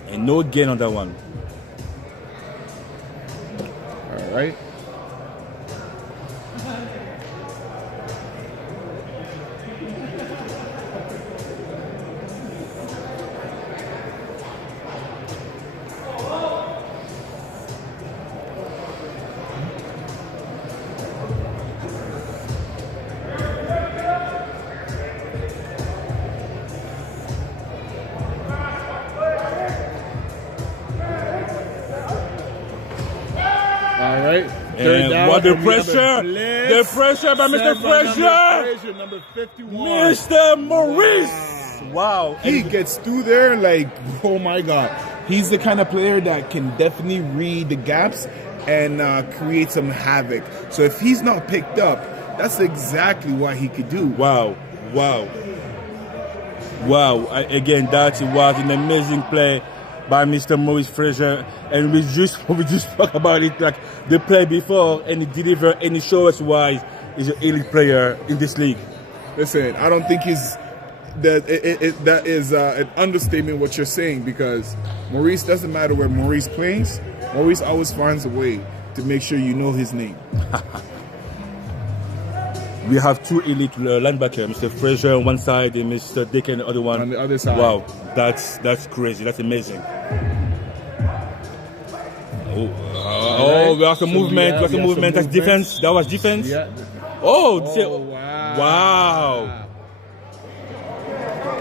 And no gain on that one. All right. Third down. What the and we have a pressure! blitz. The pressure by Mr. Set by Frazier! number 51. Mr. Maurice! Wow. He gets through there like, oh my God. He's the kind of player that can definitely read the gaps and create some havoc. So if he's not picked up, that's exactly what he could do. Wow. Again, that was an amazing play by Mr. Maurice Frazier, and we just talked about it like the play before, and he delivered, and he showed us why he's an elite player in this league. Listen, I don't think that is an understatement what you're saying, because Maurice, doesn't matter where Maurice plays, Maurice always finds a way to make sure you know his name. We have two elite linebackers, Mr. Frazier on one side and Mr. Dick on the other one. On the other side. Wow, that's crazy. That's amazing. We have some movement. That's defense. That was defense. Yeah. Wow.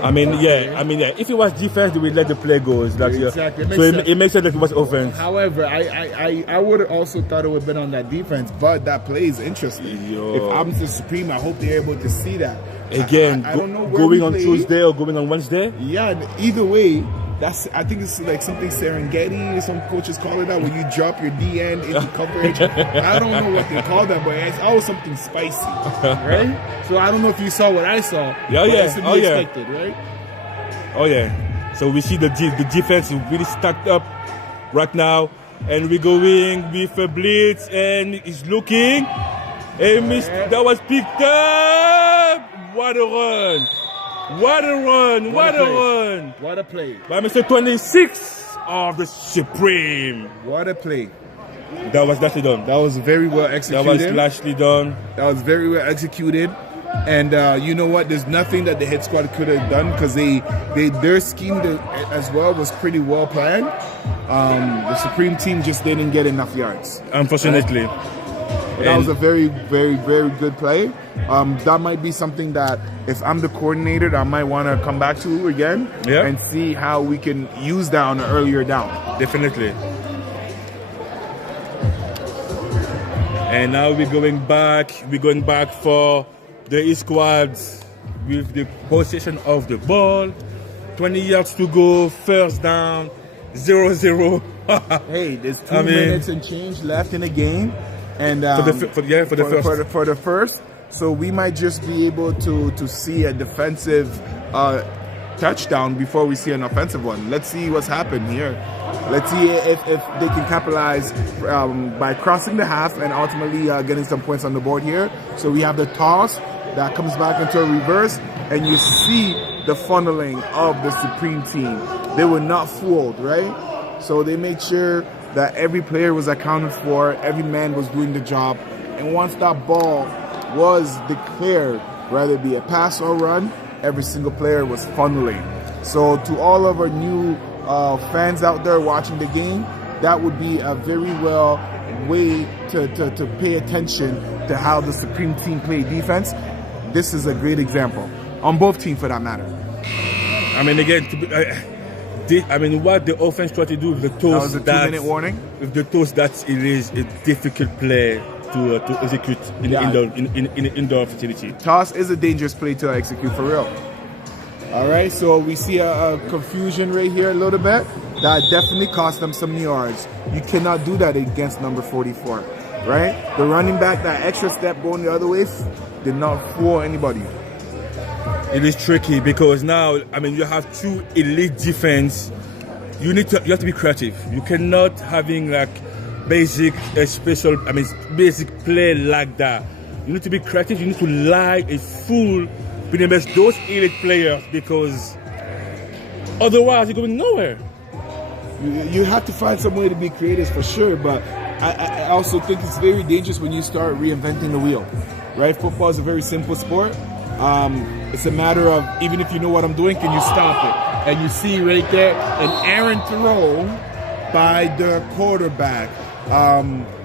I mean, if it was defense, we let the play go. It's like, Exactly. It makes sense that it was offense. However, I would have also thought it would have been on that defense, but that play is interesting. Yo. If I'm the Supreme, I hope they're able to see that. Again, I don't know where going we on play. Tuesday or going on Wednesday? Yeah, either way, I think it's like something Serengeti, some coaches call it that, when you drop your D end into coverage. I don't know what they call that, but it's always something spicy, right? So I don't know if you saw what I saw. Yeah. It's to be expected, right? Oh yeah. So we see the defense is really stacked up right now, and we're going with a blitz, and he's looking. And that was picked up. What a run! What a run! What a run! What a play! By Mr. 26 of the Supreme. What a play! That was nicely done. That was very well executed. That was nicely done. That was very well executed. And you know what? There's nothing that the Hitsquad could have done, because their scheme as well was pretty well planned. The Supreme team just didn't get enough yards, unfortunately. That was a very, very, very good play. That might be something that, if I'm the coordinator, I might want to come back to again and see how we can use that on an earlier down. Definitely. And now we're going back. We're going back for the Hitsquad with the possession of the ball. 20 yards to go. First down. 0-0. Hey, there's 2 minutes and change left in the game. And for the first, so we might just be able to see a defensive touchdown before we see an offensive one. Let's see what's happened here. Let's see if they can capitalize by crossing the half and ultimately getting some points on the board here. So we have the toss that comes back into a reverse, and you see the funneling of the Supreme team. They were not fooled, right? So they made sure that every player was accounted for, every man was doing the job, and once that ball was declared, whether it be a pass or run, every single player was funneling. So to all of our new fans out there watching the game, that would be a very well way to pay attention to how the Supreme team played defense. This is a great example, on both teams for that matter. I mean, again, what the offense tried to do with the toss. That was a 2-minute warning. With the toss, it is a difficult play to execute in the indoor facility. Toss is a dangerous play to execute for real. All right, so we see a confusion right here a little bit. That definitely cost them some yards. You cannot do that against number 44, right? The running back, that extra step going the other way, did not fool anybody. It is tricky because now, you have two elite defense. You have to be creative. You cannot having like basic play like that. You need to be creative. You need to lie a fool with those elite players, because otherwise you're going nowhere. You have to find some way to be creative for sure, but I also think it's very dangerous when you start reinventing the wheel, right? Football is a very simple sport. It's a matter of, even if you know what I'm doing, can you stop it? And you see right there an errant throw by the quarterback.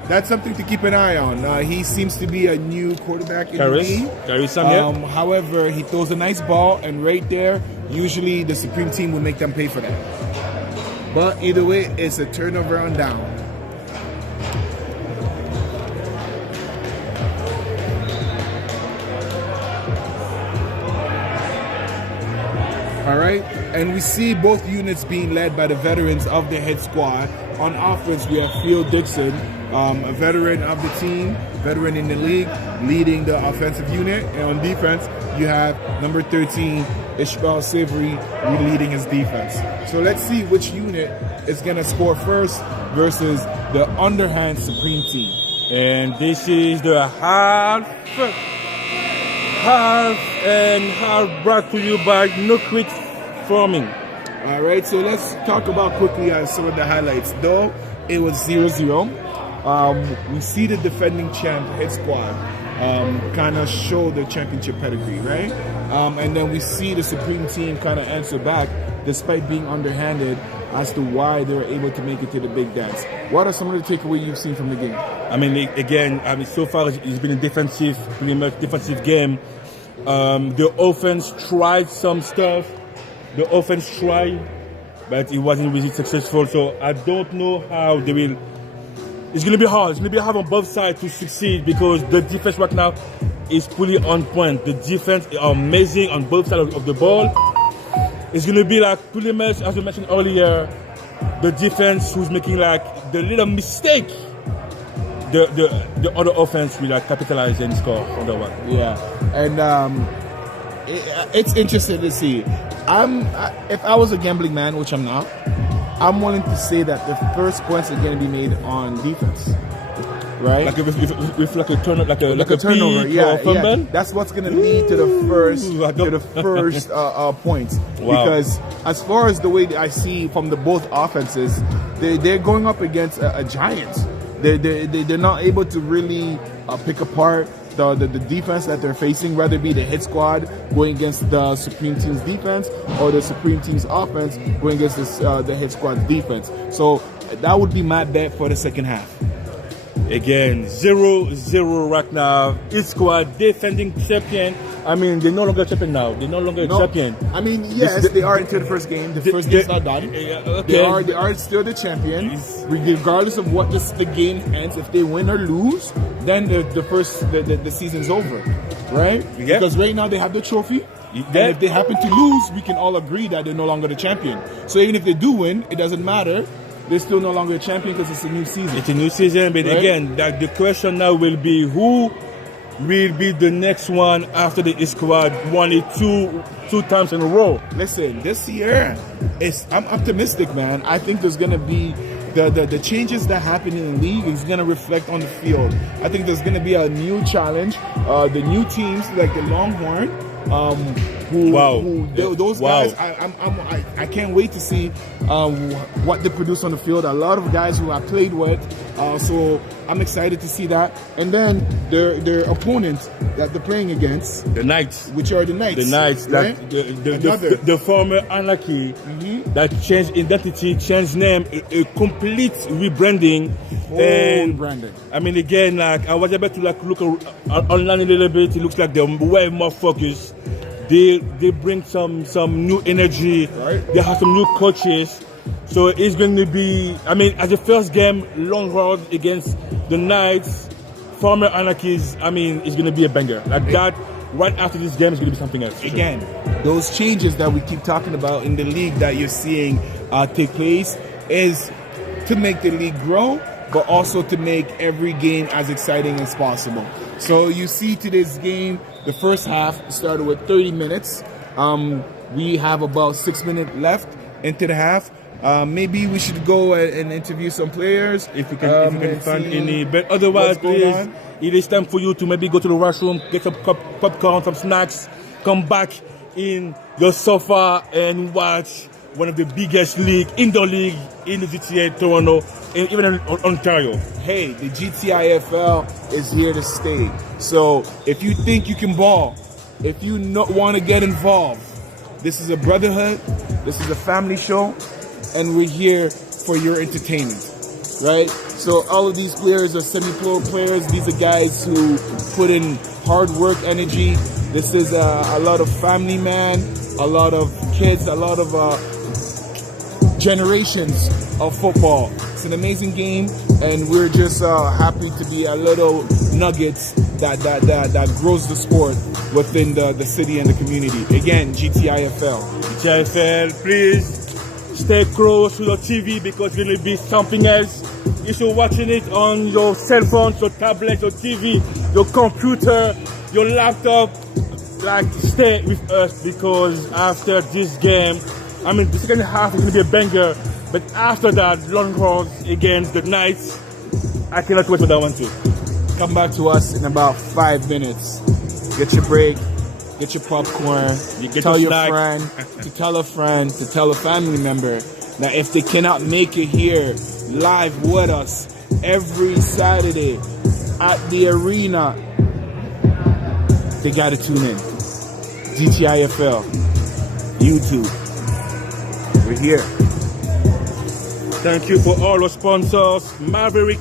That's something to keep an eye on. He seems to be a new quarterback in the league. However, he throws a nice ball, and right there, usually the Supreme team will make them pay for that. But either way, it's a turnover on down. All right, and we see both units being led by the veterans of the Hitsquad. On offense, we have Phil Dixon, a veteran of the team, veteran in the league, leading the offensive unit. And on defense, you have number 13, Ishmael Savory, leading his defense. So let's see which unit is going to score first versus the underhand Supreme team. And this is the half brought to you by No Quit Farming. All right, so let's talk about quickly some of the highlights. Though it was 0-0, we see the defending champ Hitsquad kind of show the championship pedigree, right? And then we see the Supreme team kind of answer back despite being underhanded as to why they were able to make it to the big dance. What are some of the takeaways you've seen from the game? I mean, again, so far it's been a pretty much defensive game. The offense tried some stuff. The offense tried, but it wasn't really successful. So I don't know how they will. It's going to be hard. It's going to be hard on both sides to succeed because the defense right now is fully on point. The defense is amazing on both sides of the ball. It's going to be like pretty much, as I mentioned earlier, the defense who's making like the little mistake. The other offense will like capitalize and score on that one. Yeah, and it's interesting to see. If I was a gambling man, which I'm not, I'm willing to say that the first points are going to be made on defense, right? Like with like a turnover, like a turnover. Yeah. That's what's going to lead to the first points. Wow. Because as far as the way I see from the both offenses, they're going up against a giant. They're not able to really pick apart the defense that they're facing, whether it be the Hitsquad going against the Supreme team's defense or the Supreme team's offense going against the Hitsquad's defense. So that would be my bet for the second half. Again, 0-0 right now. Hitsquad defending champion. I mean, they're no longer champion now. They're no longer champion. I mean, yes, they are into the first game. The first game's not done. Okay. They are still the champion, regardless of what the game ends. If they win or lose, then the season's over, right? Yeah. Because right now they have the trophy. And if they happen to lose, we can all agree that they're no longer the champion. So even if they do win, it doesn't matter. They're still no longer a champion because it's a new season. It's a new season, but right? Again, the question now will be who will be the next one after the Hitsquad won it two times in a row. Listen, this year, I'm optimistic, man. I think there's going to be the changes that happen in the league is going to reflect on the field. I think there's going to be a new challenge. The new teams like the Longhorns, those guys, I can't wait to see what they produce on the field. A lot of guys who I played with, so I'm excited to see that. And then their opponents that they're playing against, the Knights, which are the Knights. The Knights, right? the former Anarchy, that changed identity, changed name, a complete rebranding. Rebranding. I mean, again, like I was able to like look online a little bit. It looks like they're way more focused. They bring some new energy. Right. They have some new coaches. So it's going to be, I mean, as the first game, Longhorns against the Knights, former Anarchies, I mean, it's going to be a banger. Like that, right after this game, is going to be something else. Again, those changes that we keep talking about in the league that you're seeing take place is to make the league grow, but also to make every game as exciting as possible. So you see today's game, the first half started with 30 minutes. We have about 6 minutes left into the half. Maybe we should go and interview some players if you can find any. But otherwise, please, it is time for you to maybe go to the restroom, get some popcorn, some snacks, come back in your sofa and watch one of the biggest indoor league in the GTA, Toronto, and even in Ontario. Hey, the GTIFL is here to stay. So if you think you can ball, if you want to get involved, this is a brotherhood, this is a family show, and we're here for your entertainment, right? So all of these players are semi-pro players. These are guys who put in hard work, energy. This is a lot of family man, a lot of kids, a lot of generations of football. It's an amazing game, and we're just happy to be a little nuggets that grows the sport. within the city and the community. Again, GTIFL. GTIFL, please stay close to your TV because it will be something else. If you're watching it on your cell phone, your tablet, your TV, your computer, your laptop, like stay with us because after this game, I mean the second half is going to be a banger, but after that, Longhorns against the Knights, I cannot wait for that one too. Come back to us in about 5 minutes. Get your break, get your popcorn, tell your friend, to tell a friend, to tell a family member that if they cannot make it here live with us every Saturday at the arena, they gotta tune in. GTIFL, YouTube, we're here. Thank you for all our sponsors, Maverick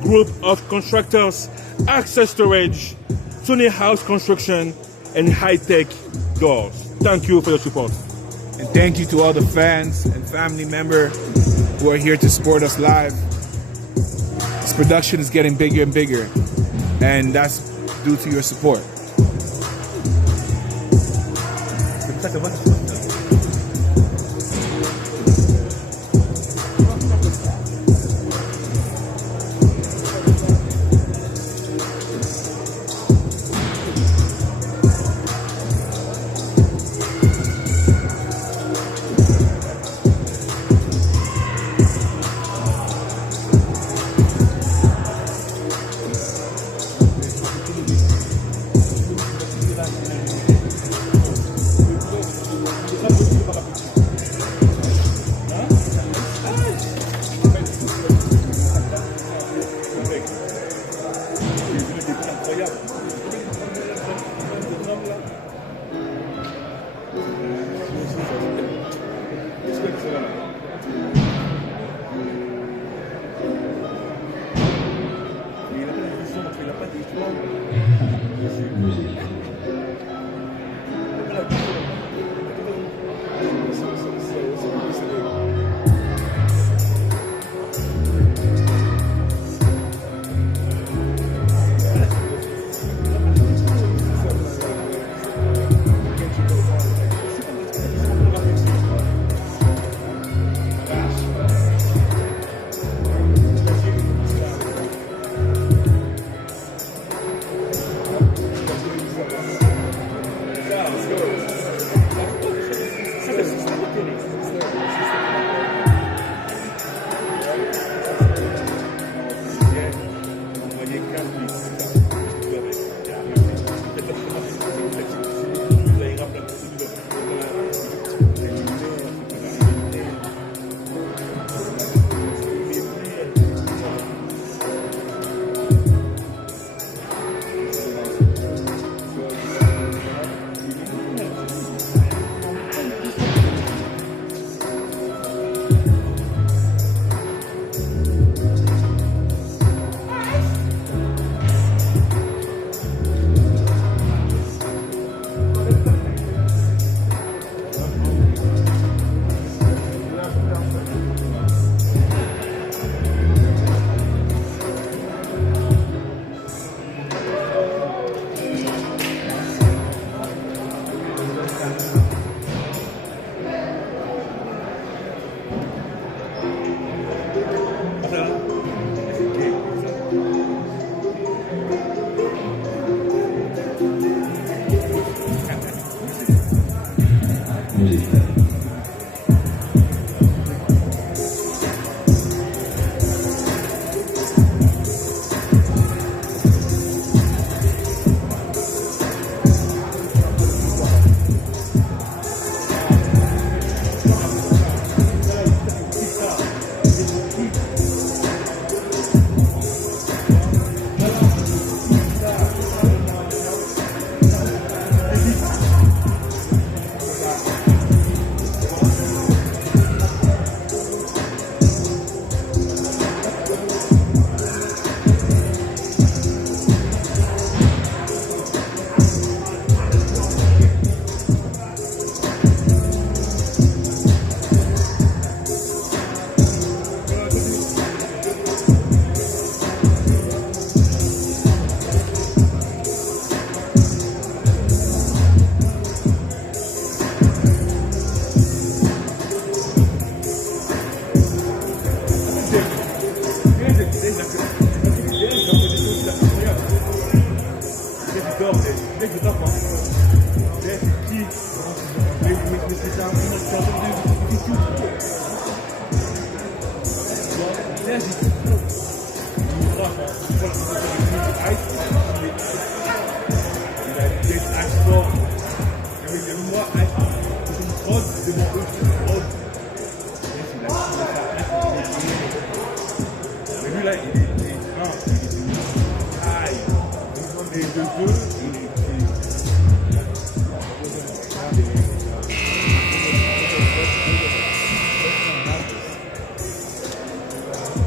Group of Constructors, Access Storage, Tony House Construction, and High Tech Doors. Thank you for your support. And thank you to all the fans and family members who are here to support us live. This production is getting bigger and bigger, and that's due to your support.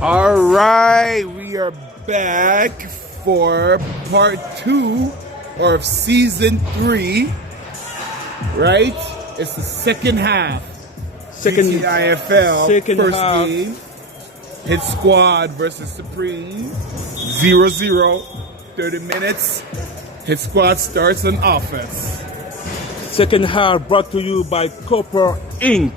All right, we are back for part 2 of season 3. Right? It's the second half. GTIFL first half. Game. Hitsquad versus Supreme. 0-0. 30 minutes. Hitsquad starts on offense. Second half brought to you by Copper Inc.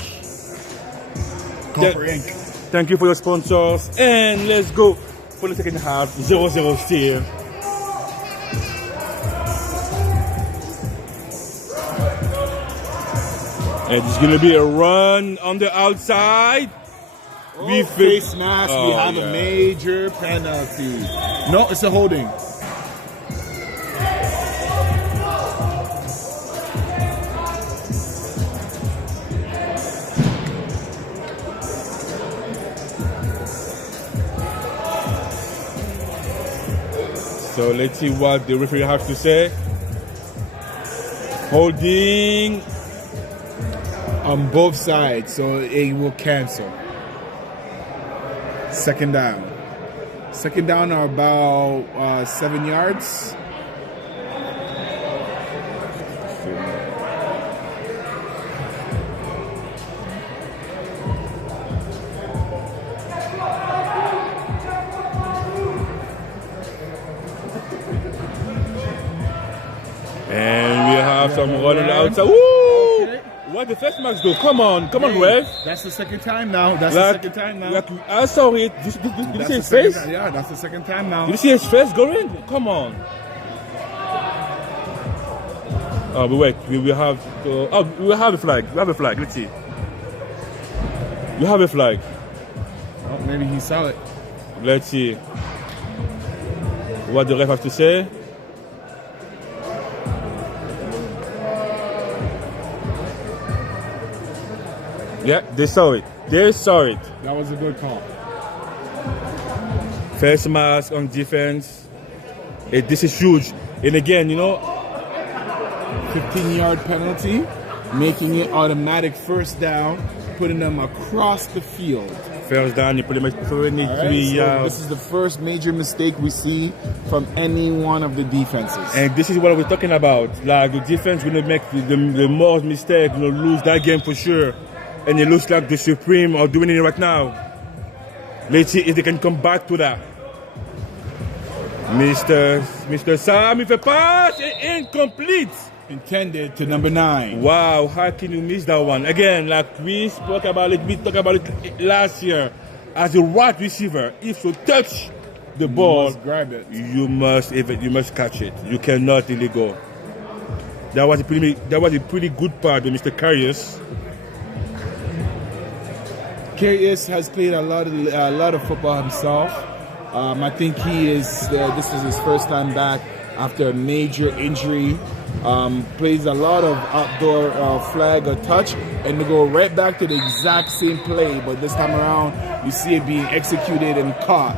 Copper Inc. Thank you for your sponsors. And let's go for the second half. 0-0 still. And it's going to be a run on the outside. We face mask. We have a major penalty. No, it's a holding. So let's see what the referee has to say. Holding on both sides, so it will cancel. Second down. Second down are about 7 yards. And we have some running outside. Woo! Okay. What the first match though? Come on, Rev. That's the second time now. That's the second time now. I saw it. Did you see his face? Yeah, that's the second time now. Did you see his face going? Come on. Oh, but wait. We will have. We will have a flag. We have a flag. Let's see. You have a flag. Oh, maybe he saw it. Let's see. What the ref has to say. Yeah, they saw it. They saw it. That was a good call. Face mask on defense. This is huge. And again, 15-yard penalty, making it automatic first down, putting them across the field. First down, you pretty much need 3 yards. This is the first major mistake we see from any one of the defenses. And this is what we're talking about. Like the defense will make the more mistake, lose that game for sure. And it looks like the Supreme are doing it right now. Let's see if they can come back to that. Mr. Sam, if a pass incomplete. Intended to number 9. Wow, how can you miss that one? Again, like we talked about it last year. As a wide receiver, if you touch the ball, must grab it. You must catch it. You cannot let it go. That was a pretty good part with Mr. Carius. Carius has played a lot of football himself. I think this is his first time back after a major injury. Plays a lot of outdoor flag or touch, and to go right back to the exact same play, but this time around you see it being executed and caught.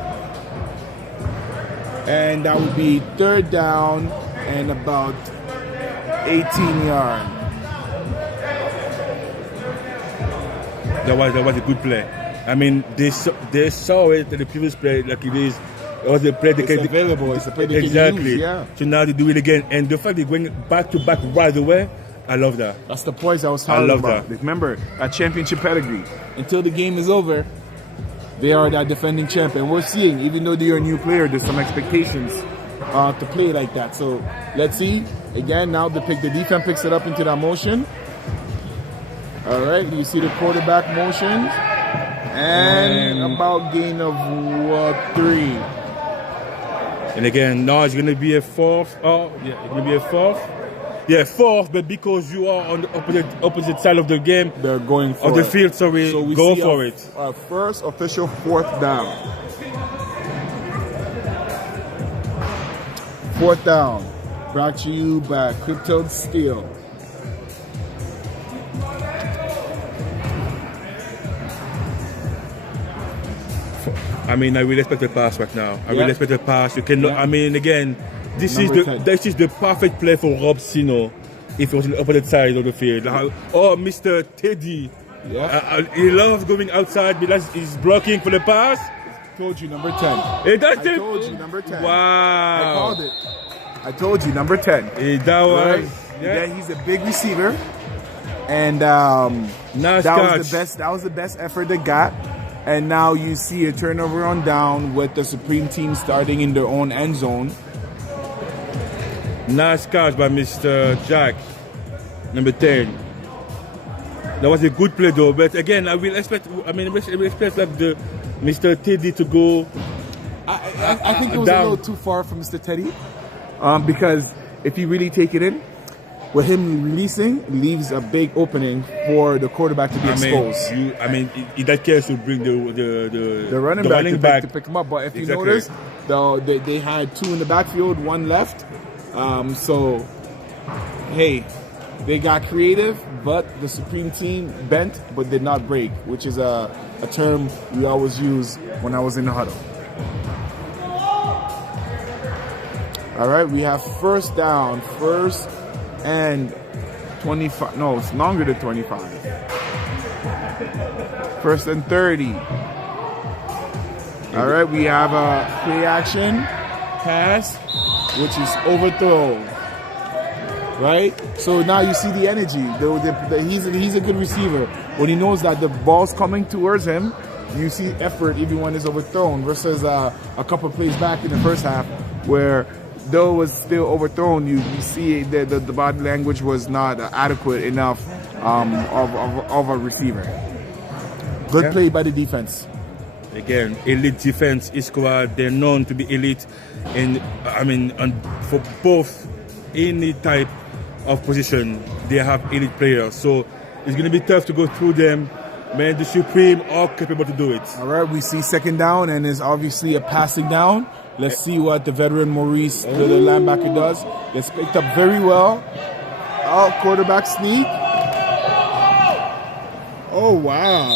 And that would be third down and about 18 yards. That was a good play. I mean, they saw it in the previous play like it is. It was a play they can available. It's a play they exactly. Can use, yeah. So now they do it again, and the fact they're going back to back right away, I love that. That's the poise I was talking about. That. Remember that championship pedigree. Until the game is over, they are that defending champion. We're seeing, even though they're a new player, there's some expectations to play like that. So let's see. Again, now the defense picks it up into that motion. All right, you see the quarterback motion, and about gain of 3. And again, now it's going to be a 4th. Oh, yeah, it's going to be a 4th. Yeah, 4th, but because you are on the opposite side of the game, they're going for the field, so we go for it. Our first official 4th down. 4th down, brought to you by Crypto Steel. I mean, I really expect the pass right now. I really expect the pass. You cannot. I mean, again, this is the perfect play for Rob Sino if it was on the opposite side of the field. Or Mr. Teddy. Yeah. He loves going outside because he's blocking for the pass. told you number 10. Hey, that's I it. told you number 10. Wow. I called it. I told you number 10. Hey, that was. Right? Yeah. Yeah, he's a big receiver. And Nice that catch. was the best. That was the best effort they got. And now you see a turnover on down with the Supreme team starting in their own end zone. Nice catch by Mr. Jack, number 10. That was a good play though, but again, I will expect like the Mr. Teddy to go. I think it was down. a little too far from Mr. Teddy, because if you really take it in, with him releasing, leaves a big opening for the quarterback to be exposed. In that case, you bring the running back to pick him up. But if you Exactly. notice, they had two in the backfield, one left. So, hey, they got creative, but the Supreme team bent but did not break, which is a term we always use when I was in the huddle. All right, we have first down, first and 25. No, it's longer than 25. First and 30. All right, we have a play action pass, which is overthrown. Right? So now you see the energy. He's a good receiver. When he knows that the ball's coming towards him, you see effort even when it's overthrown versus a couple plays back in the first half where though it was still overthrown, you see that the body language was not adequate enough of a receiver. Good play by the defense. Again, elite defense, Hitsquad, they're known to be elite for both any type of position, they have elite players. So it's going to be tough to go through them. Man, the Supreme are capable to do it. All right, we see second down, and it's obviously a passing down. Let's see what the veteran Maurice, the linebacker, does. Gets picked up very well. Oh, quarterback sneak. Oh, wow.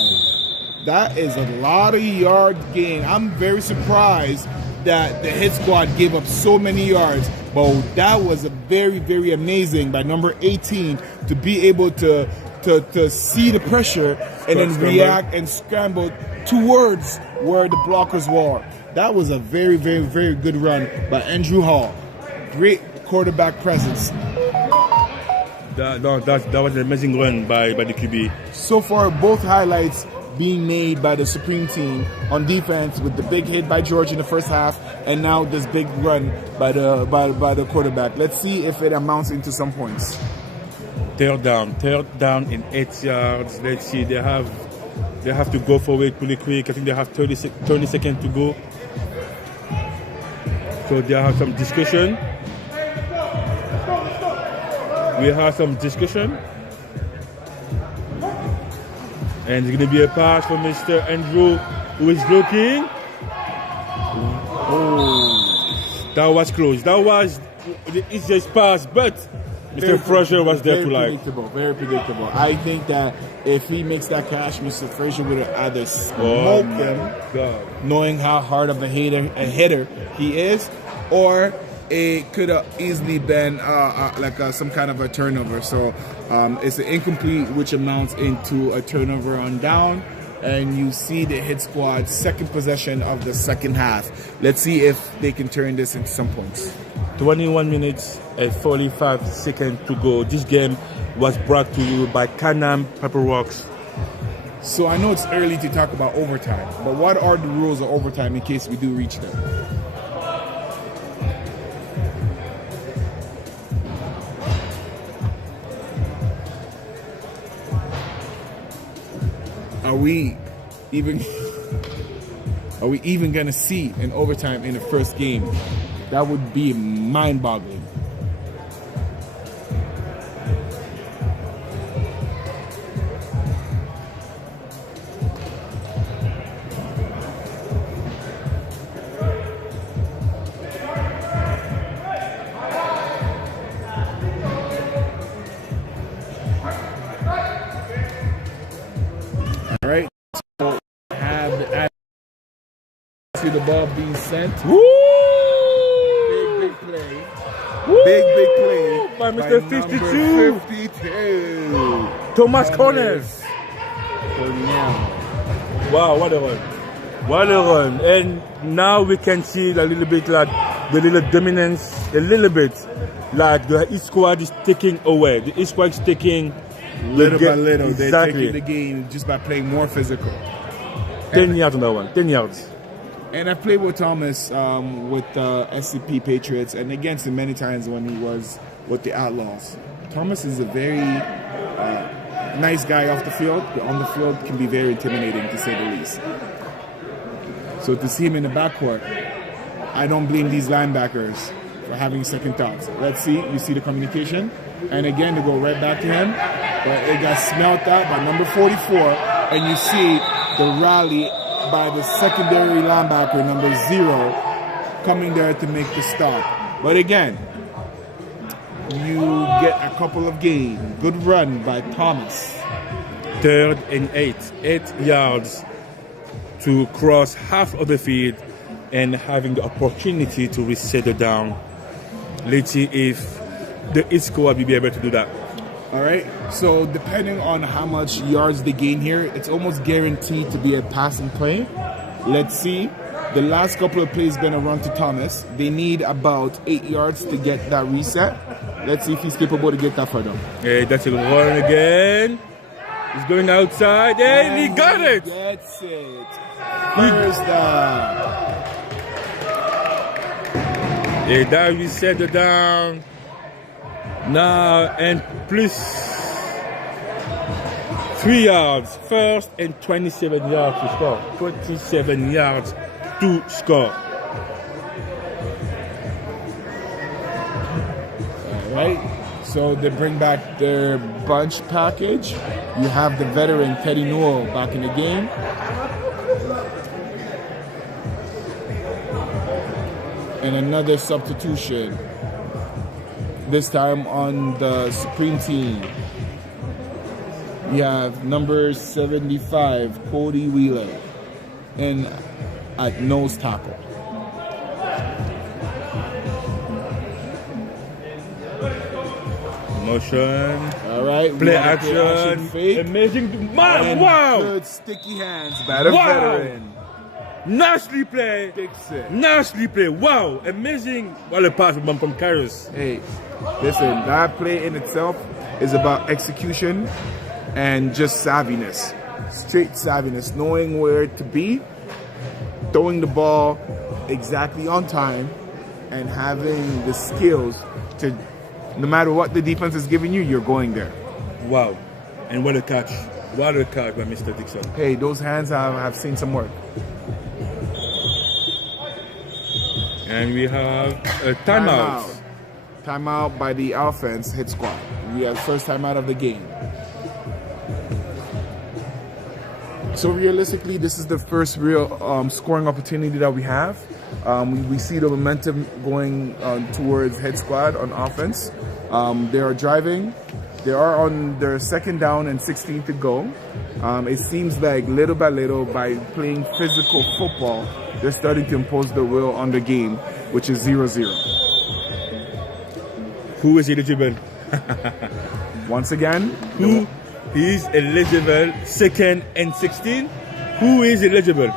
That is a lot of yard gain. I'm very surprised that the Hitsquad gave up so many yards. But that was a very, very amazing by number 18 to be able to see the pressure and then react and scramble towards where the blockers were. That was a very, very, very good run by Andrew Hall. Great quarterback presence. That was an amazing run by the QB. So far, both highlights being made by the Supreme team on defense with the big hit by George in the first half, and now this big run by the quarterback. Let's see if it amounts into some points. Third down in 8 yards. Let's see, they have to go for it pretty quick. I think they have 30 seconds to go. So they have some discussion. We have some discussion. And it's going to be a pass for Mr. Andrew, who is looking. Oh, that was close. That was the easiest pass, but Mr. Frazier was there to like. Very predictable. I think that if he makes that catch, Mr. Frazier would have either smoked him, knowing how hard of a hitter he is, or it could have easily been some kind of a turnover. So it's an incomplete, which amounts into a turnover on down. And you see the Hitsquad second possession of the second half. Let's see if they can turn this into some points. 21 minutes and 45 seconds to go. This game was brought to you by Canam Pepperworks. So I know it's early to talk about overtime, but what are the rules of overtime in case we do reach them? Are we even gonna see an overtime in the first game? That would be mind-boggling. All right, so have the ball being sent. Woo! Big play. Woo! Big play by Mr. 52. 52. Thomas Corners. So now, Wow, what a one. What a run. And now we can see a little bit like the little dominance, a little bit like the Hitsquad is taking away. The Hitsquad is taking Little by little, exactly. they're taking the game just by playing more physical. 10 yards on that one, 10 yards. And I played with Thomas with the SCP Patriots and against him many times when he was with the Outlaws. Thomas is a very nice guy off the field, but on the field can be very intimidating to say the least. So to see him in the backcourt, I don't blame these linebackers for having second thoughts. Let's see, you see the communication, and again they go right back to him, but it got smelt out by number 44, and you see the rally by the secondary linebacker, number 0, coming there to make the stop. But again, you get a couple of gains. Good run by Thomas. 3rd and 8, 8 yards to cross half of the field and having the opportunity to reset it down. Let's see if the Hitsquad will be able to do that. All right, so depending on how much yards they gain here, it's almost guaranteed to be a passing play. Let's see. The last couple of plays been a run to Thomas. They need about 8 yards to get that reset. Let's see if he's capable to get that for them. Hey, that's a run again. He's going outside and he got it. That's it. First down. Hey, that reset it down. Now and plus 3 yards. 1st and 27 yards to score. 27 yards to score. All right. So they bring back their bunch package. You have the veteran Teddy Newell back in the game. And another substitution. This time on the Supreme team. You have number 75, Cody Wheeler, and at nose tackle. Motion. All right. Play action. Fake. Amazing. Man, And wow. good sticky hands by the Wow. veteran. Nicely play. Fix it. Nicely play. Wow. Amazing. What a pass from Karius. Hey, listen, that play in itself is about execution and just savviness. Straight savviness, knowing where to be, throwing the ball exactly on time, and having the skills to, no matter what the defense is giving you, you're going there. Wow. And what a catch. What a catch by Mr. Dixon. Hey, those hands have seen some work. And we have a timeout. Timeout by the offense, Hitsquad. We have first timeout of the game. So realistically, this is the first real scoring opportunity that we have. We see the momentum going towards Hitsquad on offense. They are driving. They are on their 2nd down and 16 to go. It seems like little by little, by playing physical football, they're starting to impose their will on the game, which is 0-0. Who is eligible? Once again, Who is eligible? 2nd and 16. Who is eligible?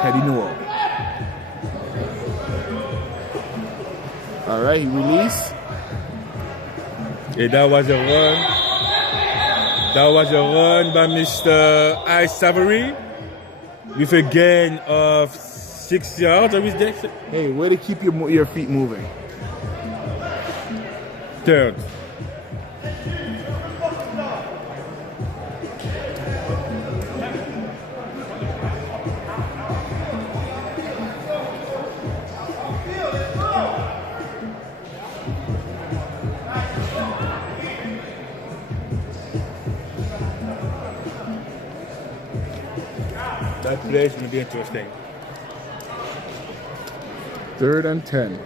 Teddy Newell. All right, he released. And that was a run. That was a run by Mr. Ice Savory with a gain of 6 yards. Hey, way to keep your feet moving. 3rd. That play is going to be interesting. 3rd and 10.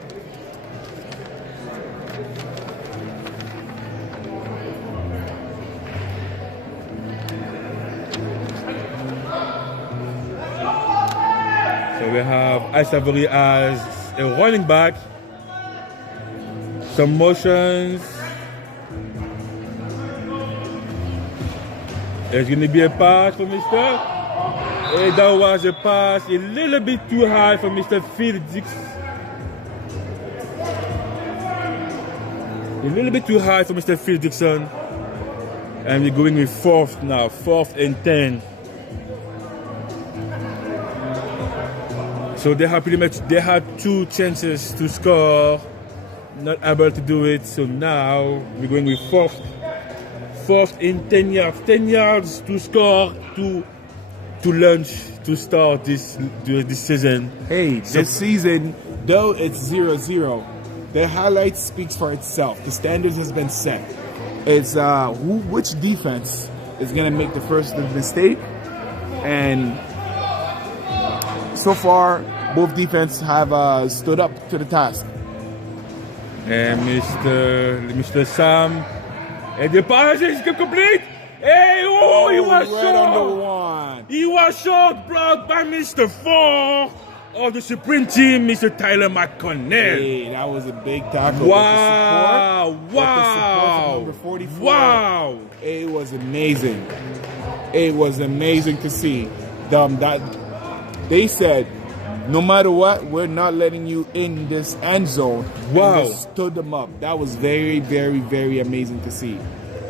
So we have Isavory as a running back. Some motions. There's going to be a pass for Mr. Hey, that was a pass a little bit too high for Mr. Felix. A little bit too high for Mr. Phil Dixon. And we're going with 4th now, 4th and 10. So they have pretty much, they had 2 chances to score, not able to do it. So now we're going with 4th and 10 yards. 10 yards to score, to launch, to start this season. Hey, this season, though it's 0-0, the highlight speaks for itself. The standards has been set. It's which defense is going to make the first mistake, and so far both defense have stood up to the task. And Mr. Sam, and the pass is complete. Hey, oh, he was right short. on the one. He was short, blocked by Mr. 4 of the Supreme Team, Mr. Tyler McConnell. Hey, that was a big tackle. Wow! With the support from number 44. Wow! It was amazing. It was amazing to see them. That they said, no matter what, we're not letting you in this end zone. Wow! And just stood them up. That was very, very, very amazing to see.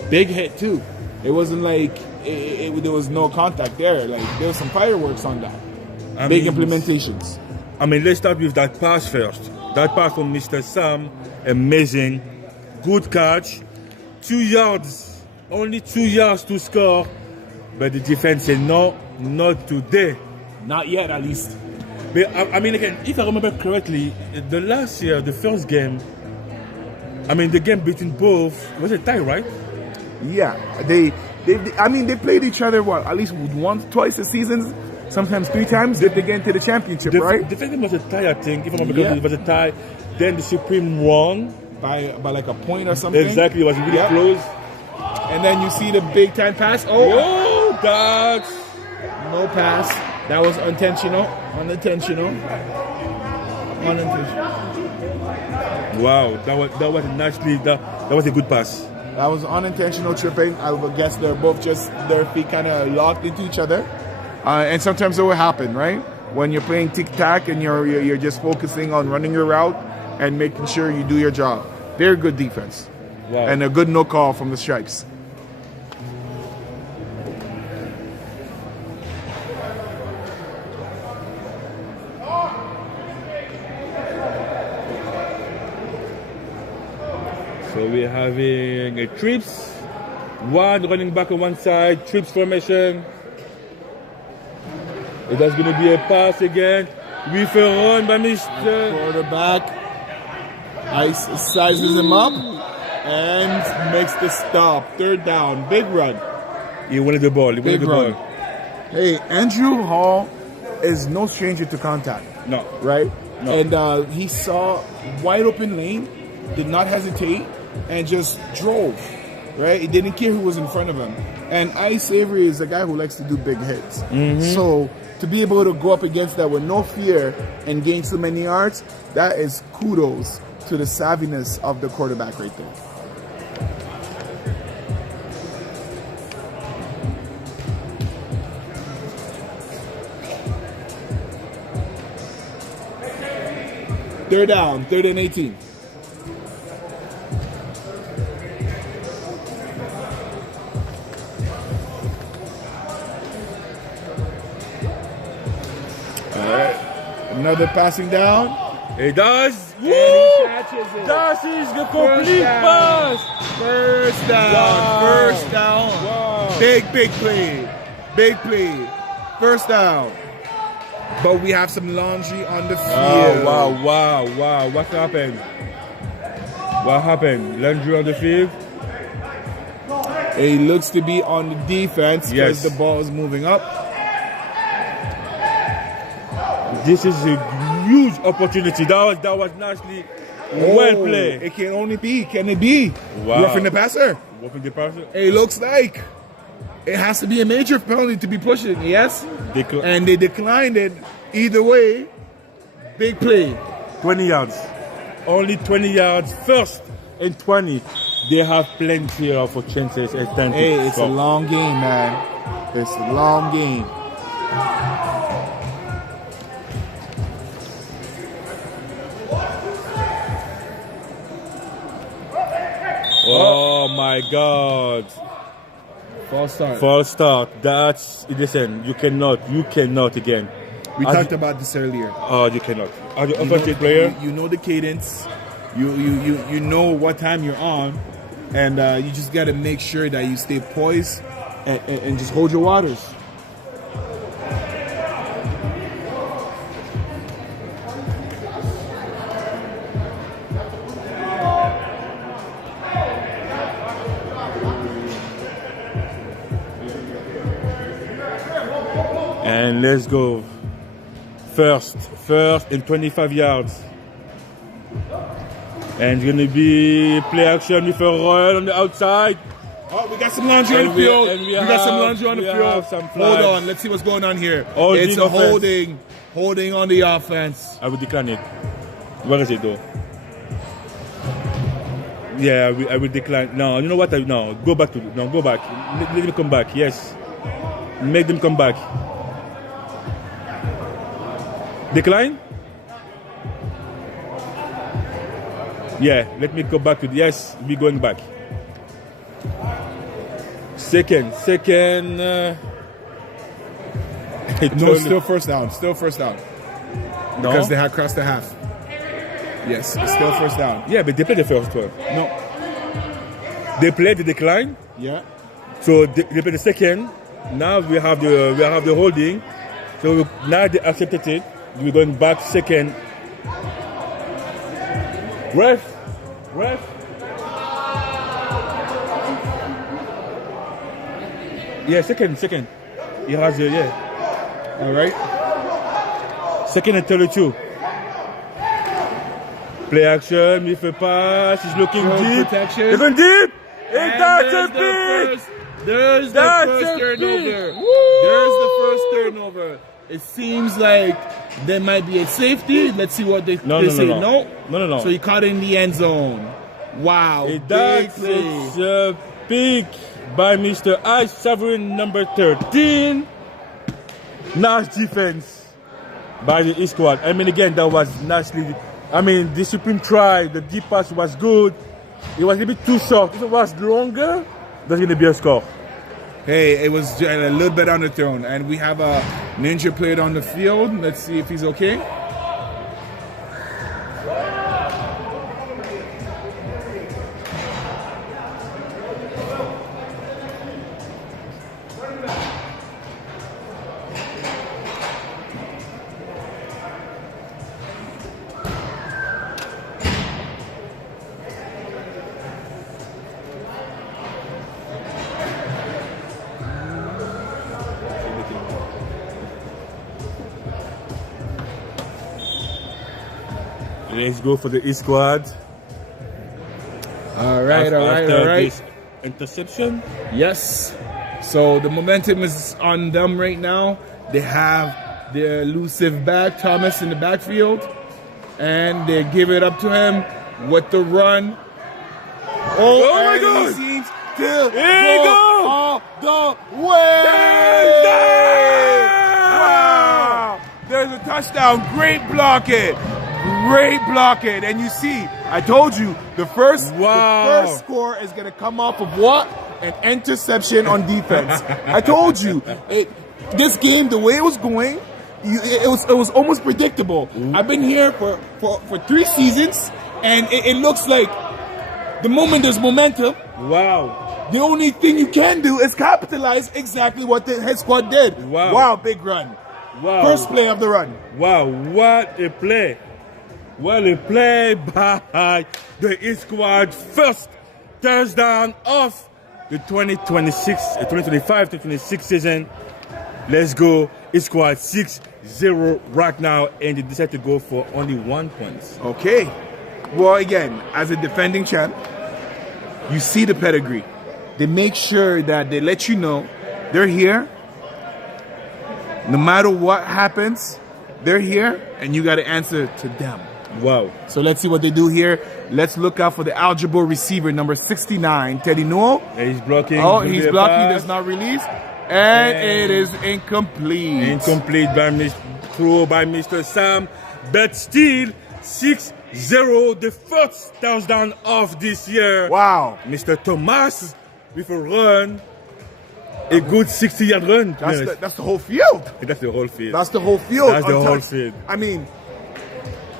Big hit too. It wasn't like there was no contact there. Like there was some fireworks on that. Big implementations. I mean, let's start with that pass first. That pass from Mr. Sam, amazing. Good catch. 2 yards. Only 2 yards to score. But the defense said, no, not today. Not yet, at least. But I mean, again, if I remember correctly, the last year, the first game, I mean, the game between both was a tie, right? Yeah, they played each other at least once, twice a season, sometimes 3 times. Did they get into the championship, right? The first game was a tie, I think. If I remember correctly, it was a tie. Then the Supreme won by like a point or something. Exactly, it was really close. And then you see the big time pass. Oh, that's no pass. That was unintentional. Wow, that was nicely. That was a good pass. That was unintentional tripping. I would guess they're both just their feet kind of locked into each other, and sometimes it will happen, right? When you're playing tic tac and you're just focusing on running your route and making sure you do your job. They're good defense, and a good no call from the Stripes. So we're having a trips, one running back on one side, trips formation. It is going to be a pass again with a run by Mr. Quarterback. Ice sizes him up and makes the stop. 3rd down, big run. He wanted the ball. Hey, Andrew Hall is no stranger to contact. No. Right? No. And he saw wide open lane, did not hesitate, and just drove. Right? He didn't care who was in front of him. And Ice Avery is a guy who likes to do big hits. So to be able to go up against that with no fear and gain so many yards, that is kudos to the savviness of the quarterback right there. Third down, 3rd and 18. All right, another passing down. It does. And he catches it. That is the complete pass. First down. Wow. First down. Wow. Big play. Big play. First down. But we have some laundry on the field. Wow. What happened? Laundry on the field? It looks to be on the defense because Yes. the ball is moving up. This is a huge opportunity. That was nicely well played. It can only be. Can it be? Wow. Roughing the passer. Roughing the passer. It looks like it has to be a major penalty to be pushing. Yes. And they declined it. Either way, big play. 20 yards. Only 20 yards. 1st and 20. They have plenty of chances. Hey, it's a long game, man. It's a long game. Oh my God. False start. False start. That's, listen, you cannot again. We talked about this earlier. Oh, you cannot. As an offensive player, You know the cadence. You know what time you're on, and you just got to make sure that you stay poised and just hold your waters. and let's go. First and 25 yards. And it's gonna be play action with a run on the outside. Oh, we got some laundry on the field. We got some laundry on the field. Some Hold on, let's see what's going on here. Holding It's a offense. holding on the offense. I will decline it. Where is it though? Yeah, I will decline. No, you know what? No, go back. Go back. Let them come back. Yes, make them come back. Decline. Yeah, let me go back to yes. We're going back. Second. No, still first down. Still first down. No? Because they had crossed the half. Yes, it's still first down. Yeah, but they played the first one. No. They played the decline. Yeah. So they play the second. Now we have the holding. So now they accepted it. We're going back second. Ref. Yeah, second. He has All right. Second and 32. Play action with a pass. He's looking deep. Protection. He's going deep. And that's a There's pick. the That's first a turnover. pick. Woo! There's the first turnover. It seems like there might be a safety. Let's see what they say. No. So he caught it in the end zone. Wow. That's a pick by Mr. Ice Sovereign number 13. Nice defense by the Hitsquad. I mean, again, that was nicely. I mean, discipline try. The deep pass was good. It was a bit too short. If it was longer, that's going to be a score. Hey, it was a little bit underthrown. And we have a ninja player on the field. Let's see if he's okay. Let's go for the Hitsquad. All right. After this interception. Yes. So the momentum is on them right now. They have their elusive back, Thomas, in the backfield. And they give it up to him with the run. Oh my and God. He seems to Here you go. all the way. Wow. There's a touchdown. Great blocking. And you see, I told you, the first score is going to come off of what? An interception on defense. I told you, this game, the way it was going, it was almost predictable. I've been here for 3 seasons, and it looks like the moment there's momentum, Wow. the only thing you can do is capitalize exactly what the Hitsquad did. Wow. Big run. Wow. First play of the run. Wow, what a play. What a play by the Hitsquad. First touchdown of the 2025-2026 season. Let's go. Hitsquad 6-0 right now, and they decided to go for only 1 point. Okay. Well, again, as a defending champ, you see the pedigree. They make sure that they let you know they're here. No matter what happens, they're here, and you got to answer to them. Wow. So let's see what they do here. Let's look out for the eligible receiver, number 69, Teddy Newell. And he's blocking. Oh, he's blocking. He does not release. And it is incomplete. Incomplete throw by Mr. Sam, but still 6-0, the first touchdown of this year. Wow. Mr. Thomas with a run, a good 60-yard run. That's the whole field. That's the whole field. That's the whole field. That's the whole field. I mean,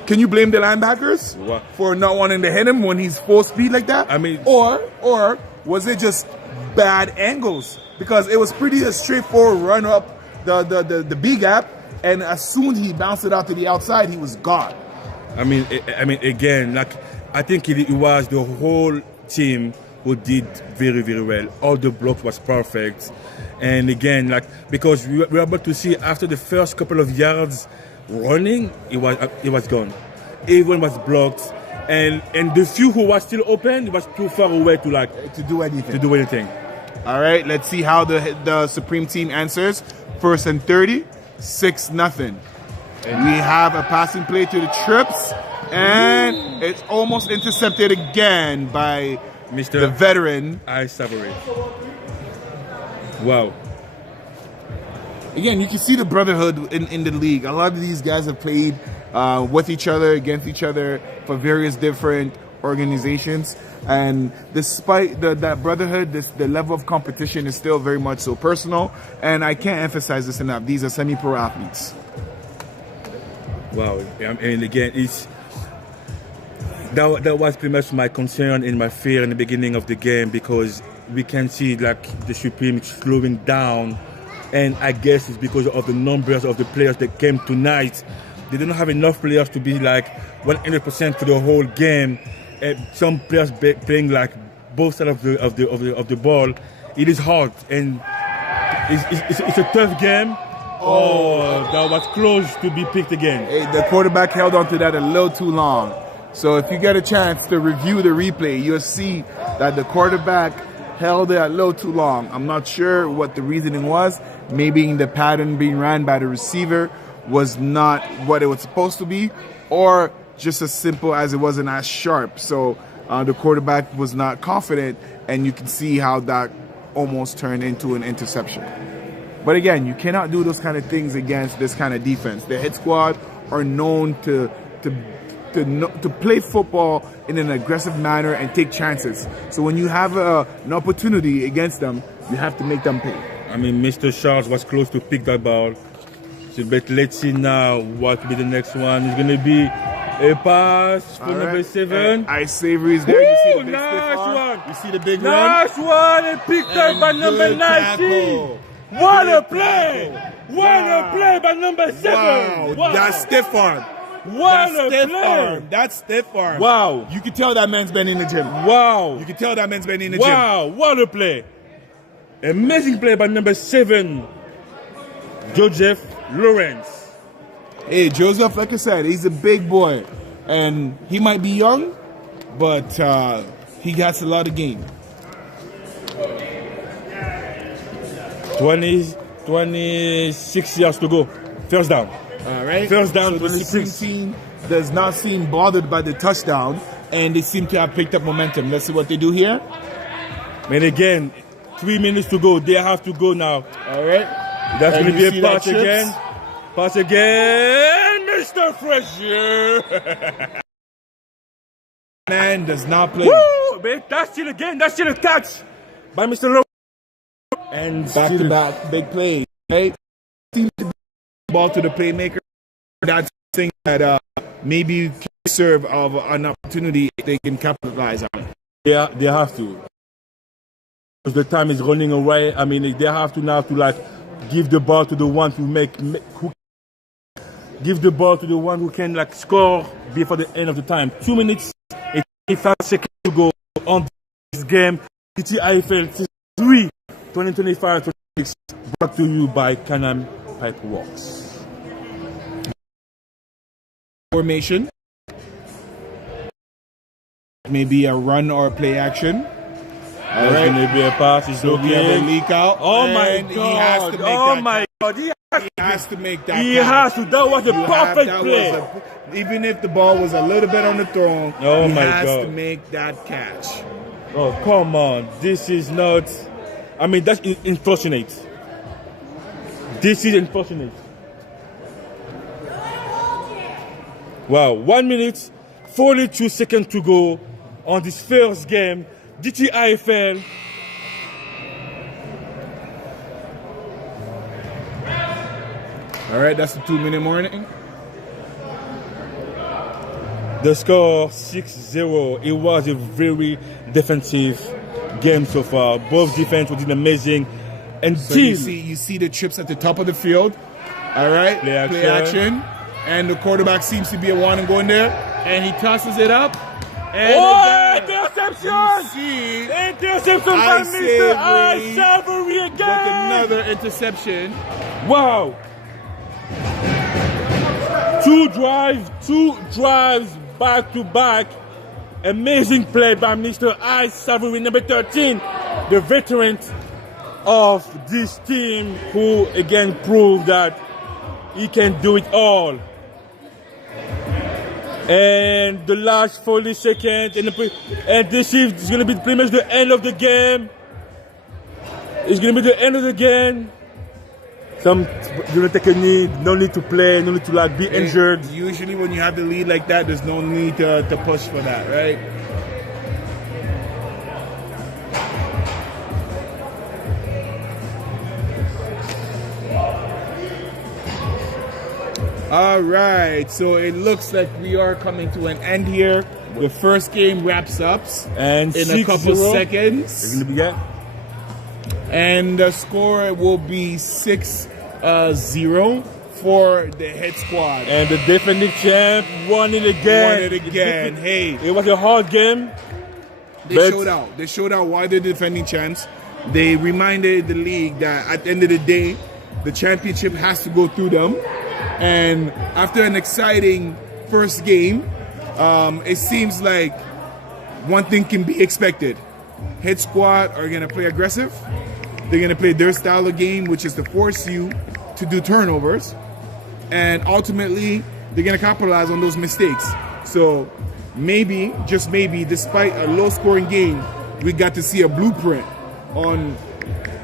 can you blame the linebackers for not wanting to hit him when he's full speed like that? I mean, or was it just bad angles? Because it was pretty a straightforward run up the B gap, and as soon as he bounced it out to the outside, he was gone. I mean, again, like I think it was the whole team who did very, very well. All the blocks was perfect, and again, like because we were able to see after the first couple of yards running, it was gone. Everyone was blocked, and the few who was still open, it was too far away to do anything. All right, let's see how the Supreme team answers. 1st and 30, 6-0. And we have a passing play to the trips, and it's almost intercepted again by the veteran. I separate. Wow. Again, you can see the brotherhood in the league. A lot of these guys have played with each other, against each other for various different organizations. And despite that brotherhood, the level of competition is still very much so personal. And I can't emphasize this enough. These are semi-pro athletes. Wow. And again, that was pretty much my concern and my fear in the beginning of the game, because we can see like the Supreme slowing down. And I guess it's because of the numbers of the players that came tonight. They don't have enough players to be like 100% for the whole game. Some players playing like both sides of the ball. It is hard, and it's a tough game. Oh, that was close to be picked again. Hey, the quarterback held on to that a little too long. So if you get a chance to review the replay, you'll see that the quarterback held it a little too long. I'm not sure what the reasoning was. Maybe the pattern being ran by the receiver was not what it was supposed to be, or just as simple as it wasn't as sharp. So the quarterback was not confident, and you can see how that almost turned into an interception. But again, you cannot do those kind of things against this kind of defense. The Hitsquad are known to play football in an aggressive manner and take chances. So when you have an opportunity against them, you have to make them pay. I mean, Mr. Charles was close to pick that ball. So, but let's see now what will be the next one. It's going to be a pass for number 7. Ice Savory is there. You see the big nice one. You see the big nice one. And picked up by number 19. What a play! What a play by number 7! Wow. That's stiff arm. What a play! That's stiff arm. Wow. You can tell that man's been in the gym. Wow. You can tell that man's been in the gym. Wow, what a play. Amazing play by number 7, Joseph Lawrence. Hey, Joseph, like I said, he's a big boy. And he might be young, but he has a lot of game. 26 yards to go. First down. All right. First down, so 26. The team does not seem bothered by the touchdown, and they seem to have picked up momentum. Let's see what they do here. And again, 3 minutes to go. They have to go now. All right. That's going to be a pass again. Pass again, Mr. Frazier. Man does not play. Woo! That's still a game. That's still a catch by Mr. Lowe. And back-to-back big plays. Right? Ball to the playmaker. That's something that maybe can serve of an opportunity if they can capitalize on it. Yeah, they have to. Because the time is running away. I mean, they have to now to like give the ball to the one who give the ball to the one who can like score before the end of the time. 2 minutes and 25 seconds to go on this game. GTIFL 3 2025-26 brought to you by Canam Pipe Works. Formation. Maybe a run or a play action. All right. Going to be a pass. He's looking. We have a leak out. Oh my God. He has to make oh that my God. He has to make that. He has to. That was a perfect play. Even if the ball was a little bit on the throne, oh he my has God. to make that catch. Oh, come on. This is not... I mean, that's unfortunate. This is unfortunate. Wow, 1 minute, 42 seconds to go on this first game. GTIFL. All right, that's the 2-minute warning. The score 6-0. It was a very defensive game so far. Both defense was amazing. So you see the trips at the top of the field. All right, Play action. And the quarterback seems to be a one and going there. And he tosses it up. And interception! See, Interception by Mr. Savory again! with another interception. Wow! Two drives back to back. Amazing play by Mr. Savory, number 13, the veteran of this team, who again proved that he can do it all. And the last 40 seconds, and this is going to be pretty much the end of the game. It's going to be the end of the game. Some you take a knee, no need to play, no need to be injured. Usually when you have the lead like that, there's no need to push for that, right? All right, so it looks like we are coming to an end here. The first game wraps up and in a couple seconds. And the score will be 6-0 for the Hitsquad. And the defending champ won it again. Hey, it was a hard game. They showed out why they're defending champs. They reminded the league that at the end of the day, the championship has to go through them. And after an exciting first game, it seems like one thing can be expected. Hitsquad are going to play aggressive. They're going to play their style of game, which is to force you to do turnovers. And ultimately, they're going to capitalize on those mistakes. So maybe, just maybe, despite a low-scoring game, we got to see a blueprint on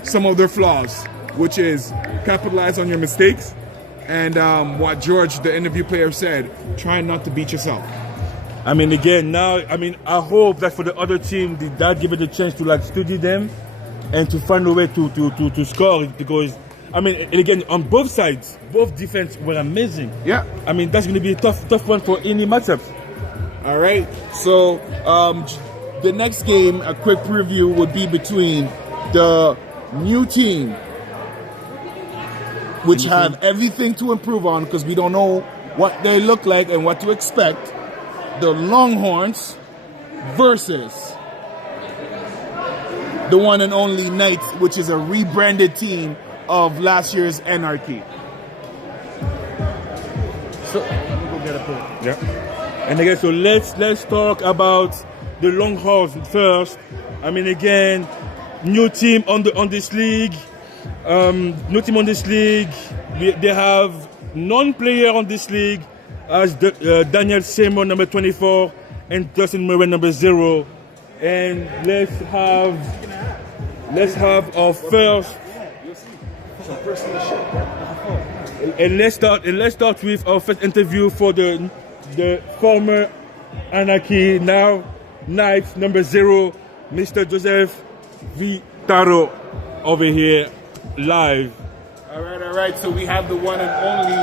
some of their flaws, which is capitalize on your mistakes. And what George, the interview player, said, try not to beat yourself. I mean, again, now, I hope that for the other team, that give it a chance to study them and to find a way to score, because, and again, on both sides, both defense were amazing. Yeah. That's going to be a tough one for any matchup. All right. So the next game, a quick preview, would be between the new team, which have everything to improve on because we don't know what they look like and what to expect. The Longhorns versus the one and only Knights, which is a rebranded team of last year's Anarchy. So, and again, so let's talk about the Longhorns first. Again, new team on this league. They have non-player on this league as Daniel Seymour, number 24, and Dustin Murray, number 0. And let's have our first. And let's start with our first interview for the former Anarchy, now Knights, number 0, Mr. Joseph Vitaro over here. Live. All right. So we have the one and only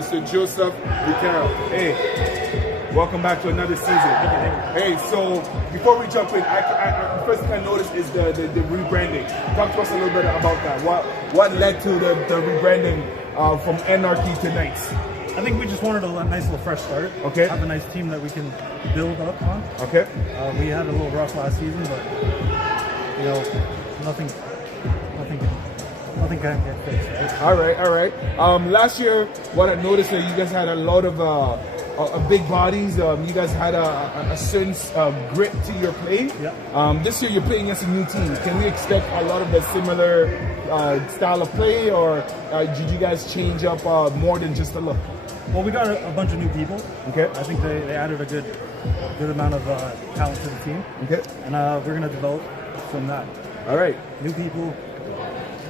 Mr. Joseph Vitaro. Hey, welcome back to another season. Hey, so before we jump in, the first thing I noticed is the rebranding. Talk to us a little bit about that. What led to the rebranding from Anarchy to Knights? I think we just wanted a nice little fresh start. Okay. Have a nice team that we can build up on. Okay. We had a little rough last season, but nothing can get fixed. Right? All right. Last year, what I noticed that you guys had a lot of big bodies. You guys had a certain grit to your play. Yeah. This year, you're playing against a new team. Can we expect a lot of the similar style of play, or did you guys change up more than just a look? Well, we got a bunch of new people. Okay. I think they added a good amount of talent to the team. Okay. And we're going to develop from that. All right. New people,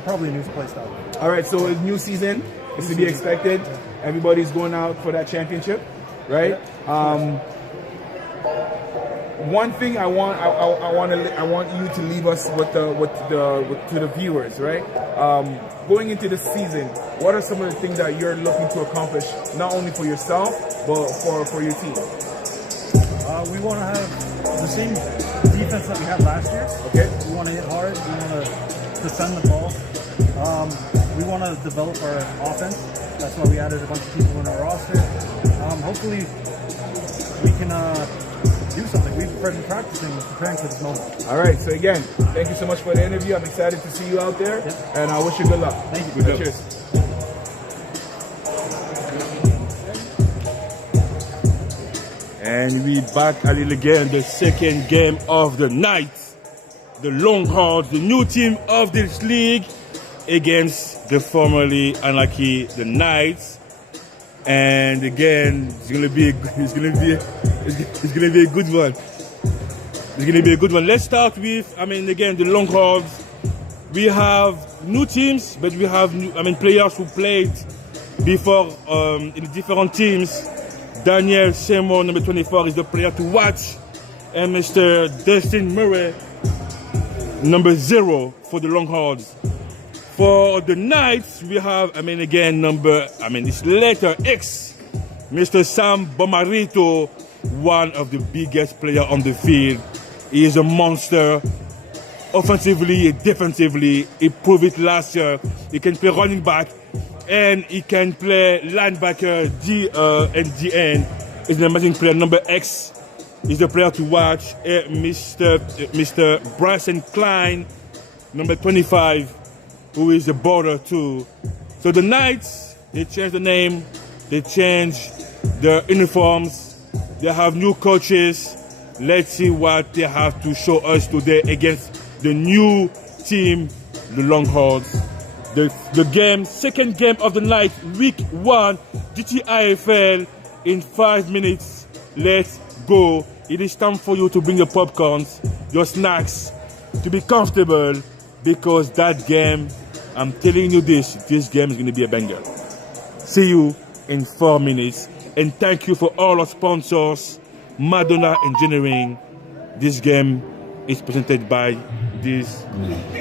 Probably a new play style. All right, so a new season is to be expected. Everybody's going out for that championship, right? One thing I want you to leave us to the viewers, right? Going into the season, what are some of the things that you're looking to accomplish, not only for yourself but for your team? We want to have the same defense that we had last year. Okay. We want to hit hard. We want to defend the ball. We want to develop our offense. That's why we added a bunch of people in our roster. Hopefully, we can do something. We've been practicing, preparing for this moment. All right. So again, thank you so much for the interview. I'm excited to see you out there, and I wish you good luck. Thank you. Cheers. And we back at it again, the second game of the night. The Longhorns, the new team of this league, against the formerly unlucky the Knights. And again, it's gonna be a good one. It's gonna be a good one. Let's start with, again, the Longhorns. We have new teams, but we have players who played before in different teams. Daniel Seymour, number 24, is the player to watch, and Mr. Dustin Murray, number 0 for the Longhorns. For the Knights, we have, this letter X, Mr. Sam Bomarito, one of the biggest players on the field. He is a monster, offensively, defensively. He proved it last year. He can play running back, and he can play linebacker, and DN. He's an amazing player. Number X is the player to watch. Mr. Bryson Klein, number 25, who is a border too. So the Knights, they changed the name, they changed their uniforms, they have new coaches. Let's see what they have to show us today against the new team, the Longhorns. The game, second game of the night, week 1, GTIFL in 5 minutes. Let's go. It is time for you to bring your popcorns, your snacks, to be comfortable, because that game, I'm telling you this game is going to be a banger. See you in 4 minutes. And thank you for all our sponsors, Madonna Engineering. This game is presented by this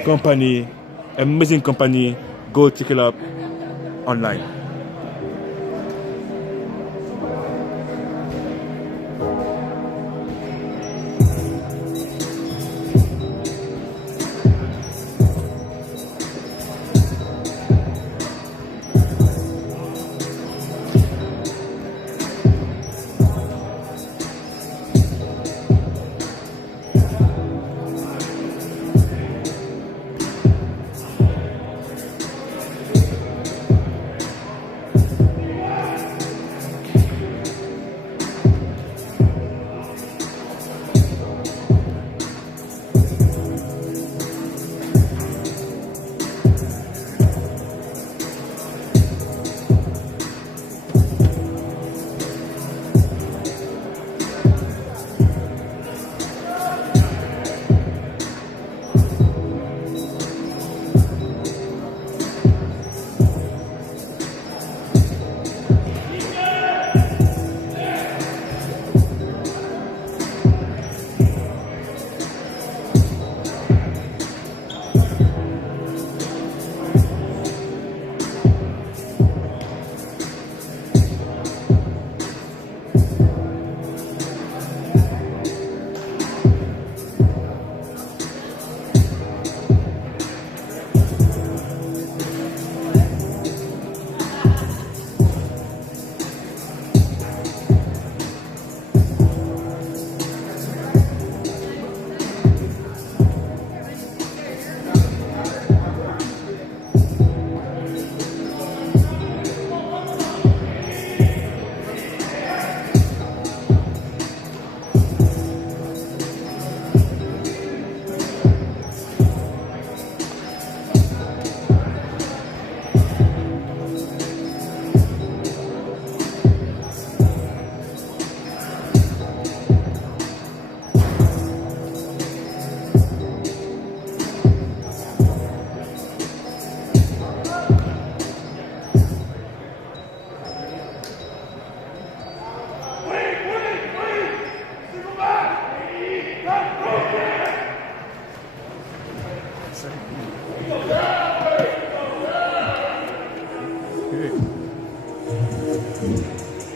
company, amazing company. Go check it out online.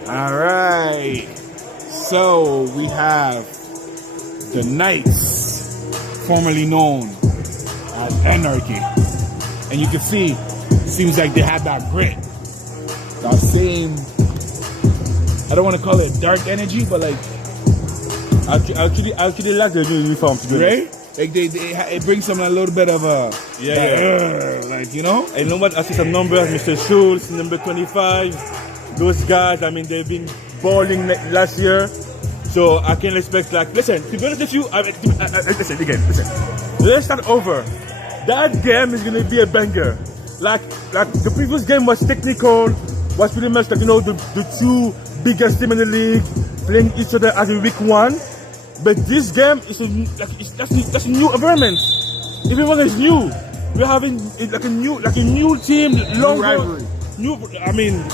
All right. So we have the Knights, formerly known as Anarchy. And you can see, seems like they have that grit. That same, I don't want to call it dark energy, but like, Actually like the new uniform, to be honest. right? Like it brings them a little bit of a, like, you know? And no one, I see some numbers, Mr. Schultz, number 25. Those guys, I mean, they've been balling last year. So I can expect, like, listen, to be honest with you, listen. Let's start over. That game is going to be a banger. Like the previous game was technical, was pretty much like, you know, the two biggest team in the league playing each other as a week one. But this game is that's a new environment. Everyone is new. We're having like a new team, long rivalry. I mean,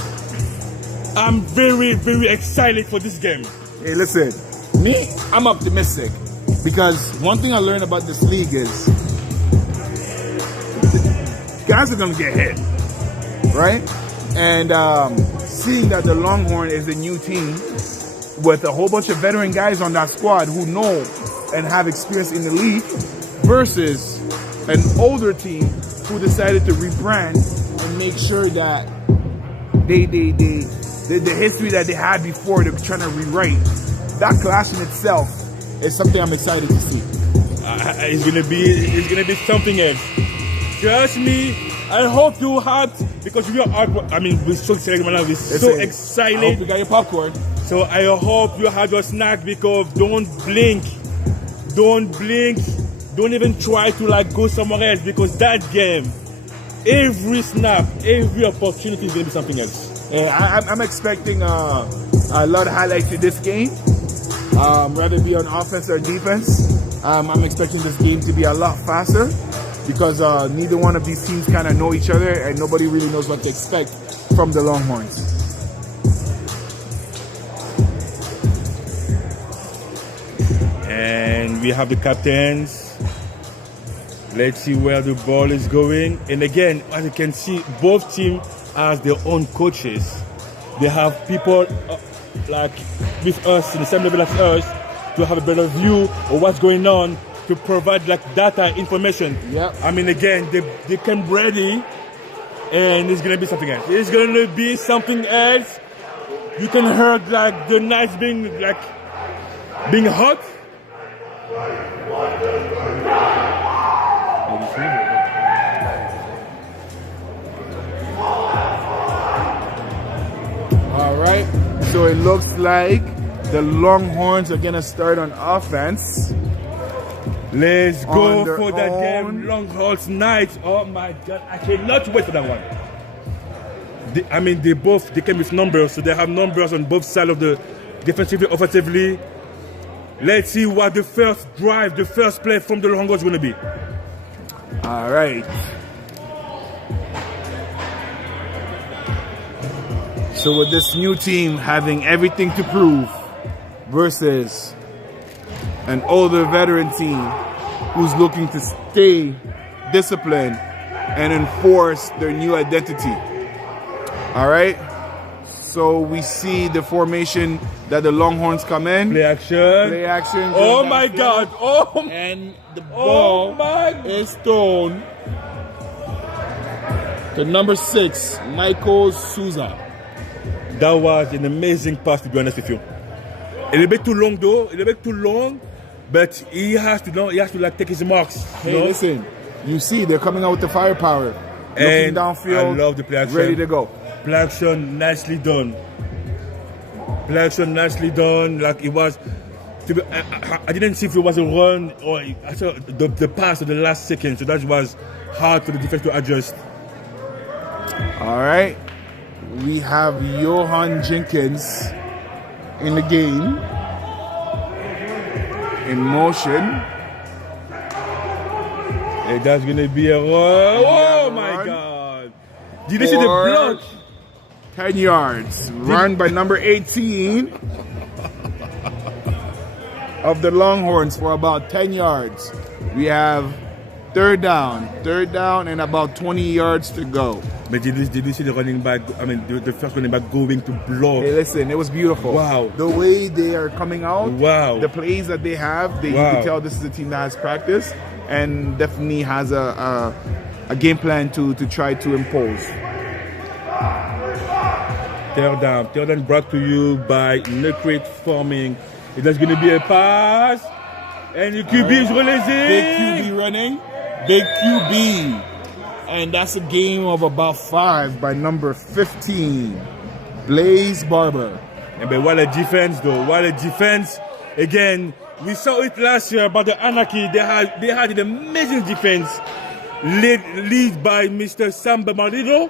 I'm very, very excited for this game. Hey, listen, me, I'm optimistic because one thing I learned about this league is guys are gonna get hit, right? And seeing that the Longhorn is a new team with a whole bunch of veteran guys on that squad who know and have experience in the league versus an older team who decided to rebrand and make sure that the history that they had before they're trying to rewrite. That clash in itself is something I'm excited to see. It's gonna be something else. Trust me. I hope you had, because we are, I mean, we're so excited, man. We're so excited. I hope you got your popcorn. So I hope you had your snack, because don't blink. Don't even try to like go somewhere else, because that game, every snap, every opportunity is gonna be something else. Yeah, I'm expecting a lot of highlights in this game, whether it be on offense or defense. I'm expecting this game to be a lot faster because neither one of these teams kind of know each other and nobody really knows what to expect from the Longhorns. And we have the captains. Let's see where the ball is going. And again, as you can see, both teams have their own coaches. They have people like with us in the same level as us to have a better view of what's going on, to provide like data information. Yep. I mean, again, they came ready, and it's gonna be something else. It's gonna be something else. You can hear like the nights being hot. All right, so it looks like the Longhorns are gonna start on offense. Let's go their for that own. game, Longhorns Knights. Oh my God, I cannot wait for that one. They came with numbers, so they have numbers on both sides of the defensively, offensively. Let's see what the first drive, the first play from the Longhorns is going to be. All right. So with this new team having everything to prove versus an older veteran team who's looking to stay disciplined and enforce their new identity. All right. So we see the formation that the Longhorns come in. Play action. Play action. Oh my God. Oh. And the ball is thrown to number 6, Michael Souza. That was an amazing pass, to be honest with you. A little bit too long though. A little bit too long. But he has to like take his marks. Hey, you know? listen. You see, they're coming out with the firepower. Looking And downfield. I love the play action. Ready to go. Play action, nicely done. Play action, nicely done. Like it was. I didn't see if it was a run or I saw the pass at the last second. So that was hard for the defense to adjust. All right. We have Johan Jenkins in the game. In motion. And that's going to be a run. Oh my God. Did you see the block? 10 yards. Run by number 18 of the Longhorns for about 10 yards. We have Third down, and about 20 yards to go. But did you see the running back? I mean, the first running back going to block. Hey, listen, it was beautiful. Wow. The way they are coming out. Wow. The plays that they have, you can tell this is a team that has practice and definitely has a game plan to try to impose. Third down brought to you by Necrate Farming. It is going to be a pass, and the QB is releasing. Big QB running, big QB. And that's a game of about 5 by number 15, Blaze Barber. But what a defense, though. What a defense. Again, we saw it last year about the Anarchy. They had an amazing defense led by Mr. Sam Bernardino.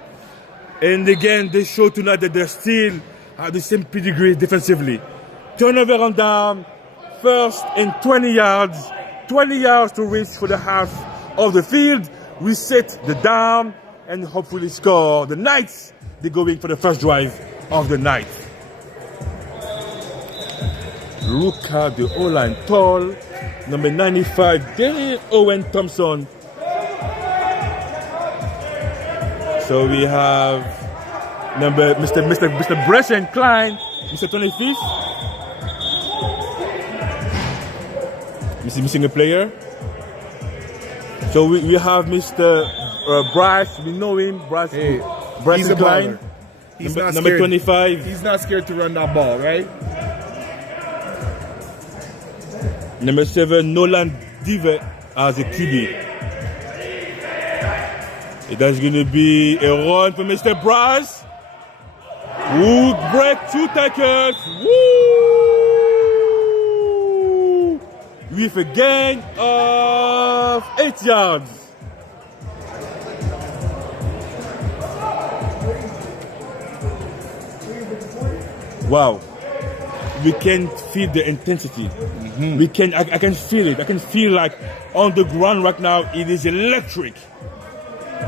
And again, they show tonight that they still have the same pedigree defensively. Turnover on down, first and 20 yards. 20 yards to reach for the half of the field. We set the down and hopefully score. The Knights, they're going for the first drive of the night. Look at the O-line tall. Number 95, Daniel Owen Thompson. So we have Mr. Bresson Klein, Mr. 25th. Missing a player. So we have Mr. Bryce. We know him. Bryce. Hey, Bryce Klein. He's not number scared. 25. He's not scared to run that ball, right? Number 7, Nolan Dive as a QB. That's going to be a run for Mr. Bryce. Who break 2 tackles. Woo! With a gain of 8 yards. Wow. We can feel the intensity. I can feel it. I can feel like on the ground right now it is electric.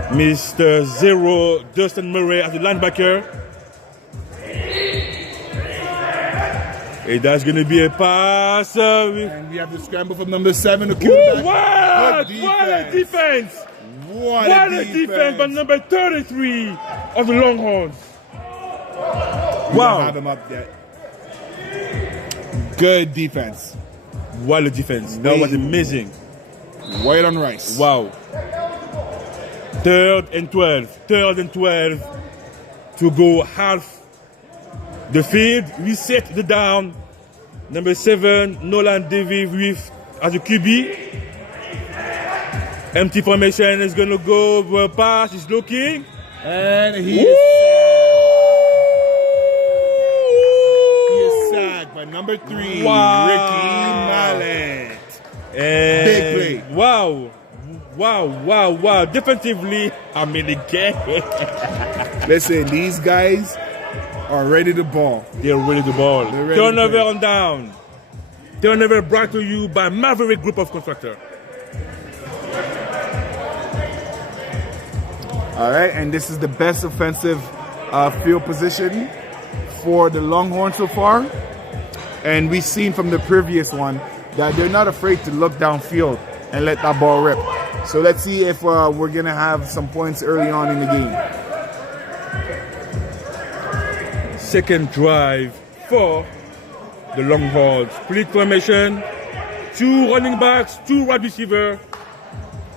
Mr. Zero, Dustin Murray as the linebacker. That's going to be a pass. And we have the scramble from number 7. What a defense! What a defense by number 33 of the Longhorns. Wow. Have him up yet. Good defense. What a defense. That was amazing. White on rice. Wow. 3rd and 12 to go half the field. We set the down. Number 7, Nolan Davy with as a QB. Empty formation is going to go for a pass. He's looking. And he is sacked by number 3, Ricky Mallet. Big play. Wow. Defensively, I mean, again. Listen, these guys are ready to ball. They're ready to ball. Turnover on down. Turnover brought to you by Maverick Group of Constructors. All right, and this is the best offensive field position for the Longhorns so far. And we've seen from the previous one that they're not afraid to look downfield and let that ball rip. So let's see if we're going to have some points early on in the game. Second drive for the Longhorns. Split formation, 2 running backs, 2 wide receivers.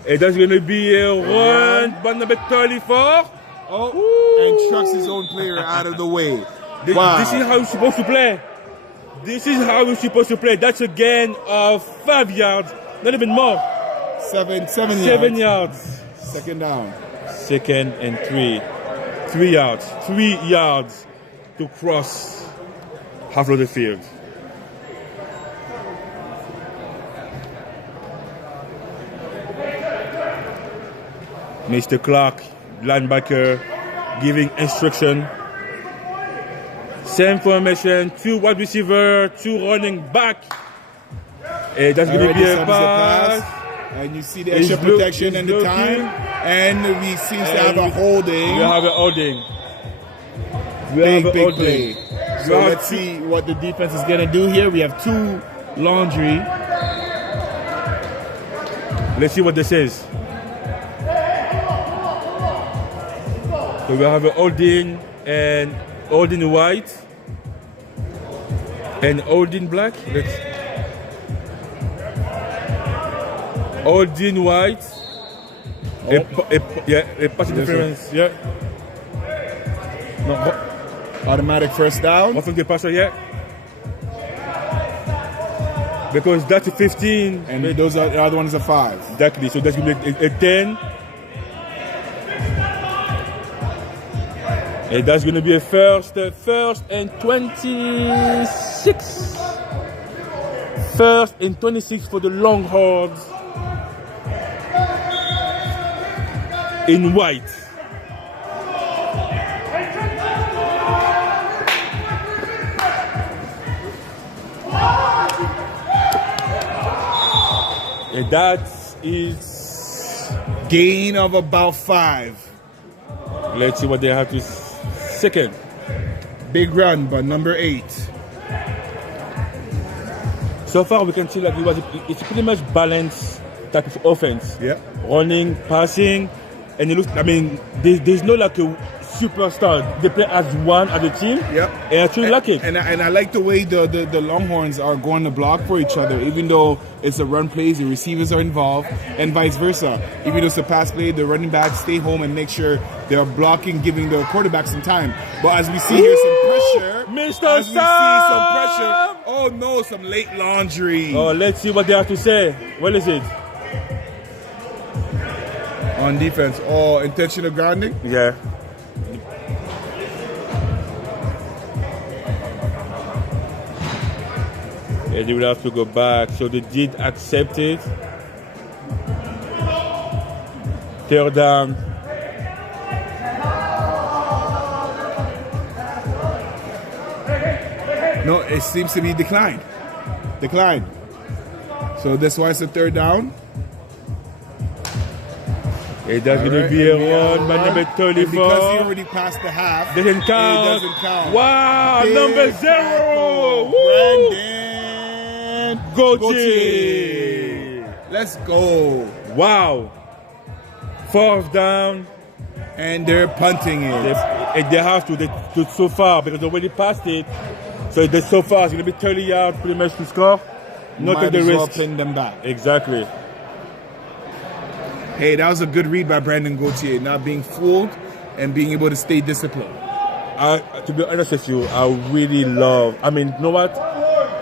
And that's going to be a run by number 34. And chucks his own player out of the way. This is how you're supposed to play. That's a gain of 5 yards, not even more. 7 yards. Second down. 2nd and 3. 3 yards. 3 yards to cross half of the field. Mr. Clark, linebacker, giving instruction. Same formation, 2 wide receiver, 2 running back. That's going to be a pass. And you see the extra protection and the time. And we seem to have a holding. We have a holding. Big play. So let's see what the defense is going to do here. We have 2 laundry. Let's see what this is. So we have a holding and holding white and holding black. Let's holding white. A passing difference. Yeah. No, Automatic first down. what from the passer? Yeah. Because that's a 15. And those are the other ones are 5. Exactly. So that's gonna be a 10. And that's gonna be a first and 26. First and 26 for the Longhorns in white. And that is Gain of about 5. let's see what they have to second. Big run, but number 8. So far we can see like it's pretty much balanced type of offense. Yeah. Running, passing, and it looks, I mean, there's no like a superstar. They play as one as a team. Yep. And I actually like it. And I like the way the Longhorns are going to block for each other, even though it's a run plays, the receivers are involved, and vice versa. Even though it's a pass play, the running backs stay home and make sure they're blocking, giving the quarterback some time. But as we see here, some pressure. Mr. As we see some Sam! pressure. Oh no, some late laundry. Oh, let's see what they have to say. What is it? On defense. Oh, intentional grounding. Yeah. Yeah, they will have to go back. So they did accept it. Third down. No, it seems to be declined. Declined. So that's why it's a third down. Yeah, that's going to be a run by number 34. And because he already passed the half, Doesn't count. it doesn't count. Wow, Big number 0. tackle. Woo! Brandon Gauthier. Let's go. Wow. Fourth down. And they're punting it. They have to. They so far because they already passed it. So they so far it's going to be 30 yards pretty much to score. Not Might at the as well risk. pin them back. Exactly. Hey, that was a good read by Brandon Gauthier, not being fooled and being able to stay disciplined. To be honest with you, I really love. I mean, you know what?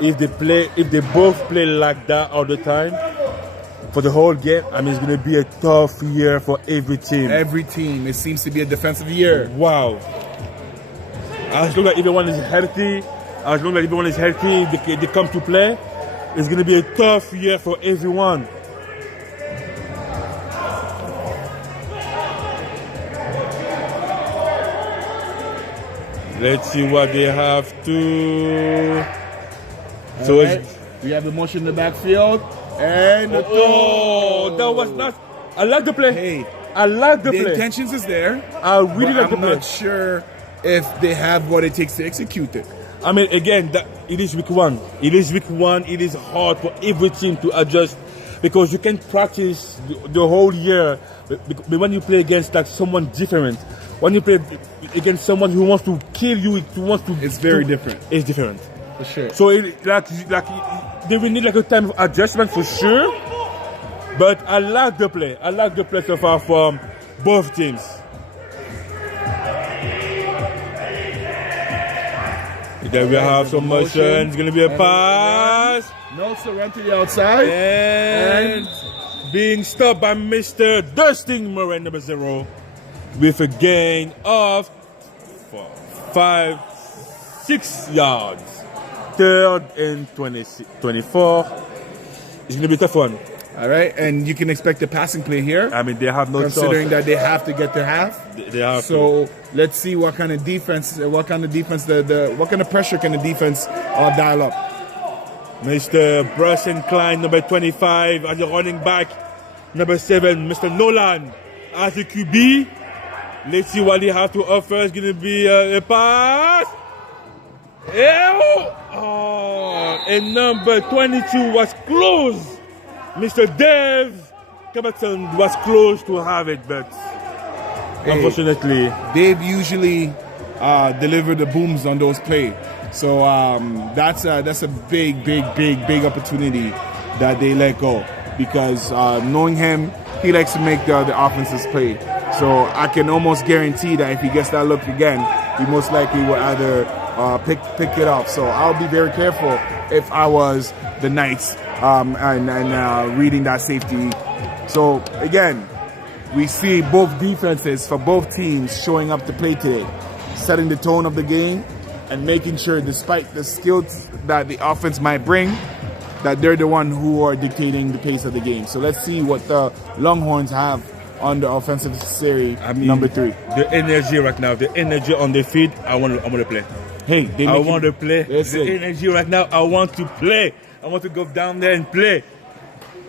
If they both play like that all the time for the whole game, I mean, it's going to be a tough year for every team. Every team. It seems to be a defensive year. Wow. As long as everyone is healthy, they come to play, it's going to be a tough year for everyone. Let's see what they have to. So Right. We have the motion in the backfield. And the throw. That was not. I like the play. Hey, I like the the play. intentions is there. I really but like the I'm play. not sure if they have what it takes to execute it. I mean, again, it is week 1. It is week 1. It is hard for every team to adjust because you can practice the whole year. But when you play against like someone different, when you play against someone who wants to kill you, It's very different. It's different. For sure. So they will need like a time of adjustment for sure. But I like the play. I like the play so far from both teams. Then we have some motion. It's going to be a pass. No, so run to the outside. And being stopped by Mr. Dustin Moran, number 0, with a gain of 6 yards. Third and 24. It's going to be a tough one. All right, and you can expect a passing play here. I mean, they have no considering choice. that they have to get their half. They have so let's see what kind of defense, what kind of pressure can the defense dial up. Mr. Bryson Klein, number 25, as a running back. Number 7, Mr. Nolan as a QB. Let's see what they have to offer. It's going to be a pass. And number 22 was close. Mr. Dave Caberton was close to have it, but Unfortunately, they've usually delivered the booms on those plays. So that's a big opportunity that they let go, because knowing him, he likes to make the offenses play. So I can almost guarantee that if he gets that look again, he most likely will either pick it up. So I'll be very careful if I was the Knights and reading that safety. So again, we see both defenses for both teams showing up to play today, setting the tone of the game and making sure, despite the skills that the offense might bring, that they're the one who are dictating the pace of the game. So let's see what the Longhorns have on the offensive series, number 3. The energy right now, the energy on the field, I want to play. Hey, I want to play. The energy right now, I want to play. I want to go down there and play.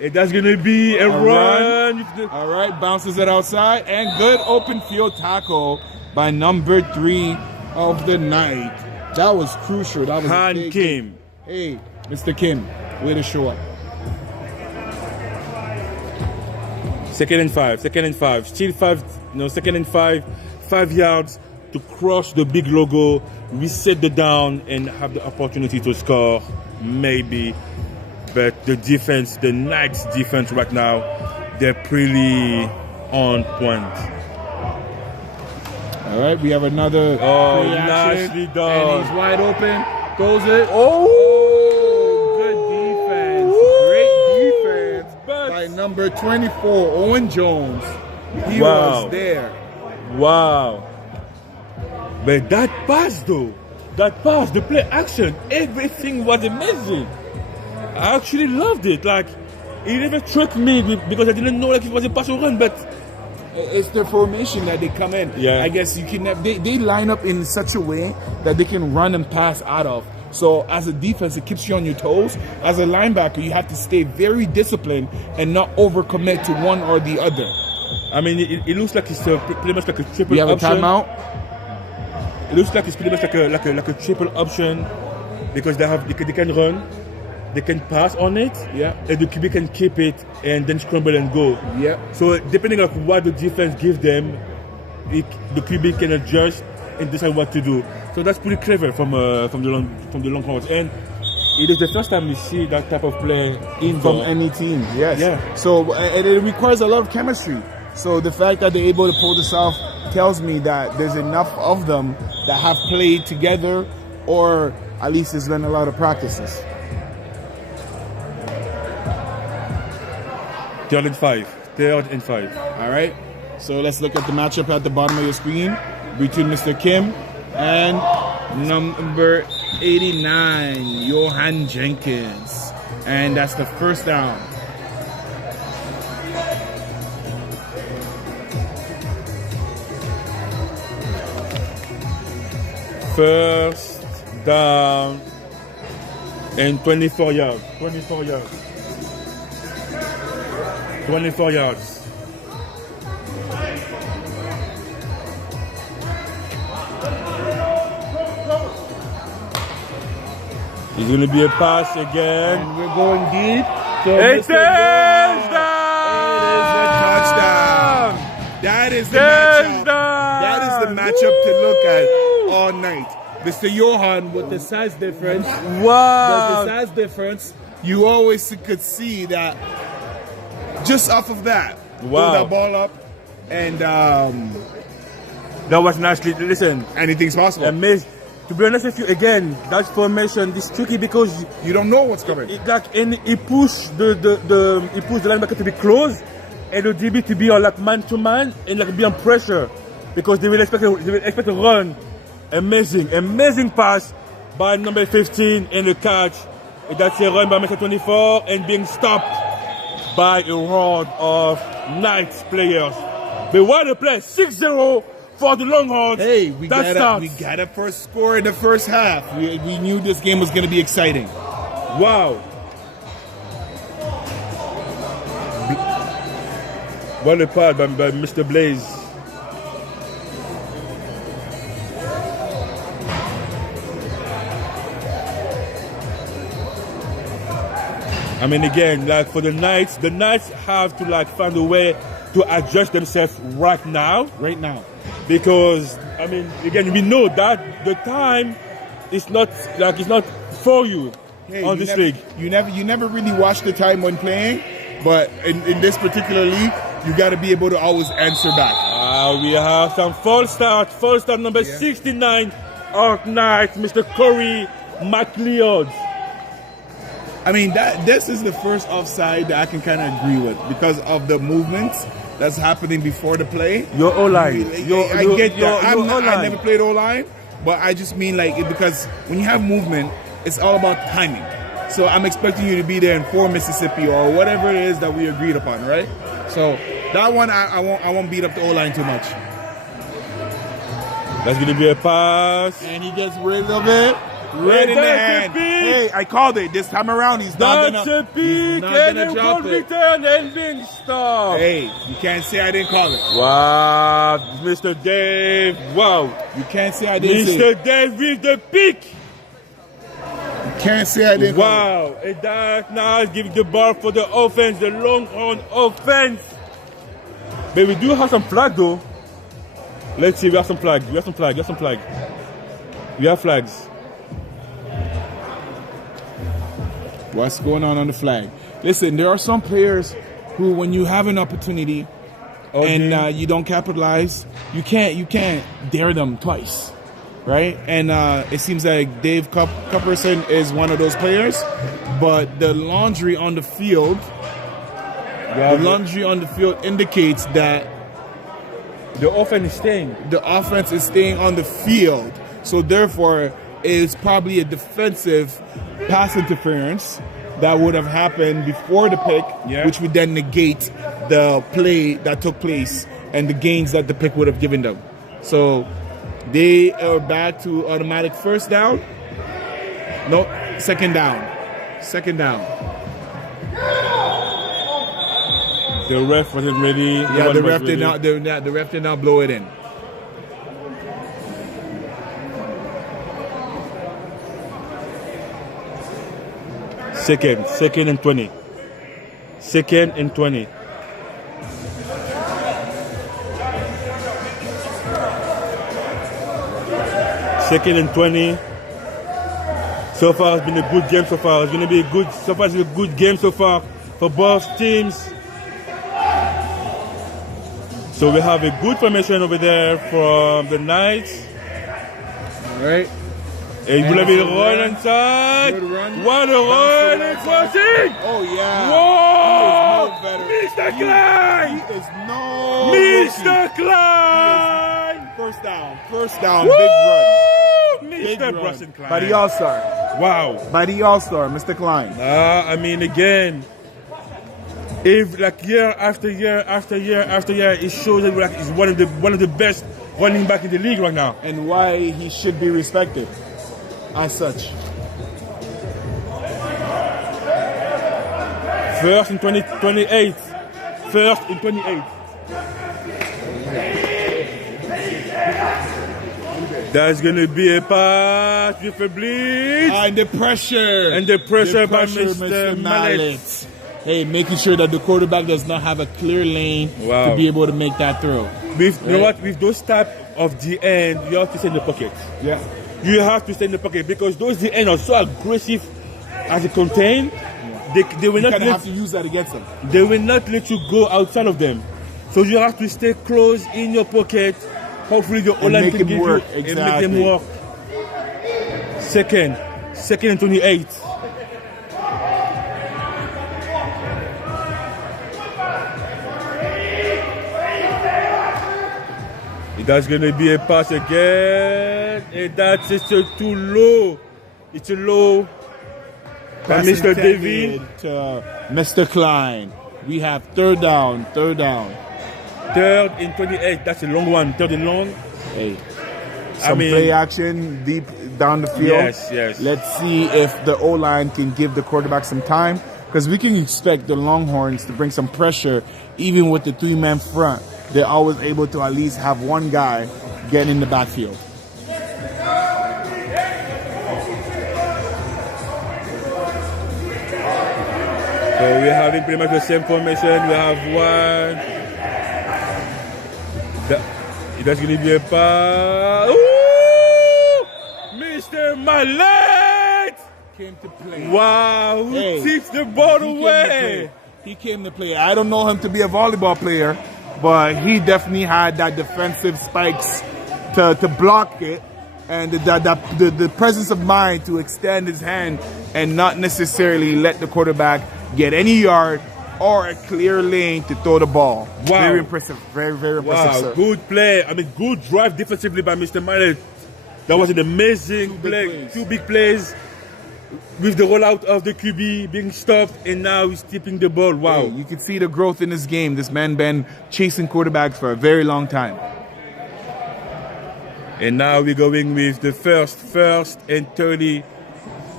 And that's going to be a run. All right, bounces it outside. And good open field tackle by number 3 of the night. That was crucial. That was Han Kim. Hey, Mr. Kim, way to show up. Second and 5. Still 5, second and 5. 5 yards to cross the big logo, reset the down, and have the opportunity to score, maybe. But the defense, the Knights defense right now, they're pretty on point. All right, we have another. Oh, nicely done. And he's wide open. Goes it. Oh, good defense. Great defense by number 24, Owen Jones. He was there. Wow. But that pass, though, the play action, everything was amazing. I actually loved it. Like, it never struck me because I didn't know it was a pass or run, but it's the formation that they come in. Yeah. I guess you can. They line up in such a way that they can run and pass out of. So as a defense, it keeps you on your toes. As a linebacker, you have to stay very disciplined and not overcommit to one or the other. I mean, it looks like it's pretty much like a triple option. You have a timeout? It looks like it's pretty much like a triple option because they can run. They can pass on it, and the QB can keep it and then scramble and go. Yeah. So depending on what the defense gives them, the QB can adjust and decide what to do. So that's pretty clever from the Longhorns. And it is the first time we see that type of play from any team. Yes. Yeah. So and it requires a lot of chemistry. So the fact that they're able to pull this off tells me that there's enough of them that have played together, or at least has done a lot of practices. 3rd and 5. All right. So let's look at the matchup at the bottom of your screen between Mr. Kim and number 89, Johan Jenkins. And that's the first down. First down and 24 yards. 24 yards. It's going to be a pass again. And we're going deep. So it's touchdown! That is the matchup. That is the matchup to look at all night. Mr. Johan with the size difference. Wow. The size difference. You always could see that just off of that. Wow. Pull that ball up and that was nicely. Listen, anything's possible. Amazing. To be honest with you, again, that formation is tricky because you don't know what's coming. He pushed the linebacker to be close and the DB to be on like man to man and like be on pressure because they will expect a run. Amazing pass by number 15 and the catch. And that's a run by Mr. 24 and being stopped by a horde of Knights players. But what a play! 6-0 for the Longhorns. Hey, we got a first score in the first half. We knew this game was going to be exciting. Wow. What a part by Mr. Blaze. I mean, again, like for the Knights have to like find a way to adjust themselves right now. Right now. Because, I mean, again, we know that the time is not for you on this league. You never really watch the time when playing, but in this particular league, you got to be able to always answer back. We have some false start number 69 out night, Mr. Corey McLeod. I mean, this is the first offside that I can kind of agree with because of the movements that's happening before the play. Your O-line. I get that. I never played O-line, but I just mean because when you have movement, it's all about timing. So I'm expecting you to be there in 4 Mississippi or whatever it is that we agreed upon, right? So that one, I won't beat up the O-line too much. That's going to be a pass. And he gets rid of it. Right in the hand. Hey, I called it. This time around, he's not gonna drop it. Return and being stopped. Hey, you can't say I didn't call it. Wow, Mr. Dave. Wow. You can't say I didn't say Mr. Dave with the pick. You can't say I didn't call it. Wow. And that now giving the ball for the offense, the Longhorn offense. But we do have some flag though. Let's see, we have some flag. We have flags. What's going on the flag? Listen, there are some players who, when you have an opportunity and you don't capitalize, you can't dare them twice, right? And it seems like Dave Cupperson is one of those players, but the laundry on the field indicates that the offense is staying. The offense is staying on the field, so therefore it's probably a defensive pass interference that would have happened before the pick, which would then negate the play that took place and the gains that the pick would have given them. So they are back to automatic first down. No, second down. The ref wasn't ready. Yeah, the ref did not blow it in. Second and 20. Second and 20. Second and 20. So far, it's been a good game so far. It's going to be a good game so far for both teams. So we have a good formation over there from the Knights. All right. And you will be run inside. Good run. What a run! It's crossing! Oh, yeah. Whoa! Mr. Klein! He is no Mr. Klein! First down, Woo! big run. Mr. Brussel Klein. By the All-Star. Wow. By the All-Star, Mr. Klein. I mean, again, if year after year, it shows that he's one of the best running back in the league right now. And why he should be respected as such. First and 28. First and 28. That's going to be a pass with a blitz. And the pressure. By Mr. Mallet. Hey, making sure that the quarterback does not have a clear lane to be able to make that throw. You know what? With those type of DN, you have to stay in the pocket. Yeah. You have to stay in the pocket because those DN are so aggressive as a contain. They will not have to use that against them. They will not let you go outside of them. So you have to stay close in your pocket. Hopefully the O-line can give work. You and make them work. Second and 28. That's going to be a pass again. And that's too low. It's a low. By Mr. David. Mr. Klein. We have third down. Third and 28. That's a long one. Third and long. Hey. Play action deep down the field. Yes. Let's see if the O-line can give the quarterback some time. Because we can expect the Longhorns to bring some pressure even with the 3-man front. They're always able to at least have one guy get in the backfield. So we're having pretty much the same formation. We have That's going to be a pass. Ooh! Mr. Mallet! Came to play. Wow, who tips the ball away? He came to play. I don't know him to be a volleyball player, but he definitely had that defensive spikes to block it, and the presence of mind to extend his hand and not necessarily let the quarterback get any yard or a clear lane to throw the ball. Wow. Very impressive. Very, very impressive, Wow, sir. good play. I mean, good drive defensively by Mr. Mallet. That was an amazing play. 2 big plays with the rollout of the QB being stopped, and now he's tipping the ball. Wow. Hey, you can see the growth in this game. This man been chasing quarterbacks for a very long time. And now we're going with the first and 30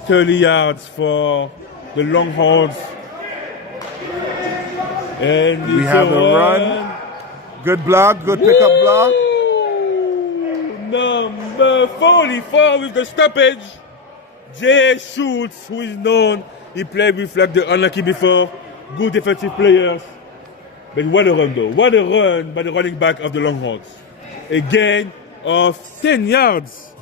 yards for the Longhorns. And We have a run. Good block, good pickup block. Number 44 with the stoppage. Jay Schultz, who is known, he played with like the unlucky before. Good defensive players. But what a run though. What a run by the running back of the Longhorns. A gain of 10 yards.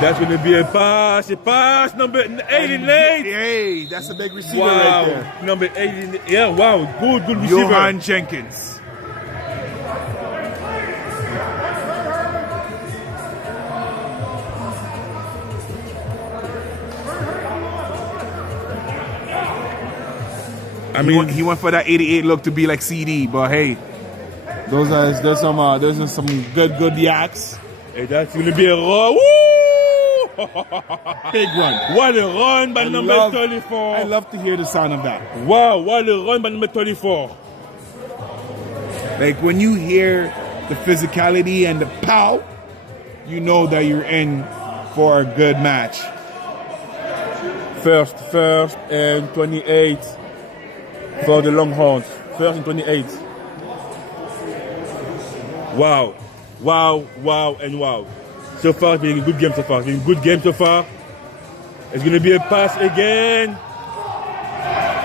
That's going to be a pass. Number 88. Hey, that's a big receiver right there. Number 88. Yeah, wow. Good receiver. Johan Jenkins. I mean, he went for that 88 look to be like CD, but hey, there's some good yaks. Hey, that's going to be a run. Woo! Big run. What a run by number 34. I love to hear the sound of that. Wow, what a run by number 34. Like when you hear the physicality and the pow, you know that you're in for a good match. First and 28 for the Longhorns. First and 28. Wow, and wow. So far, it's been a good game so far. It's going to be a pass again.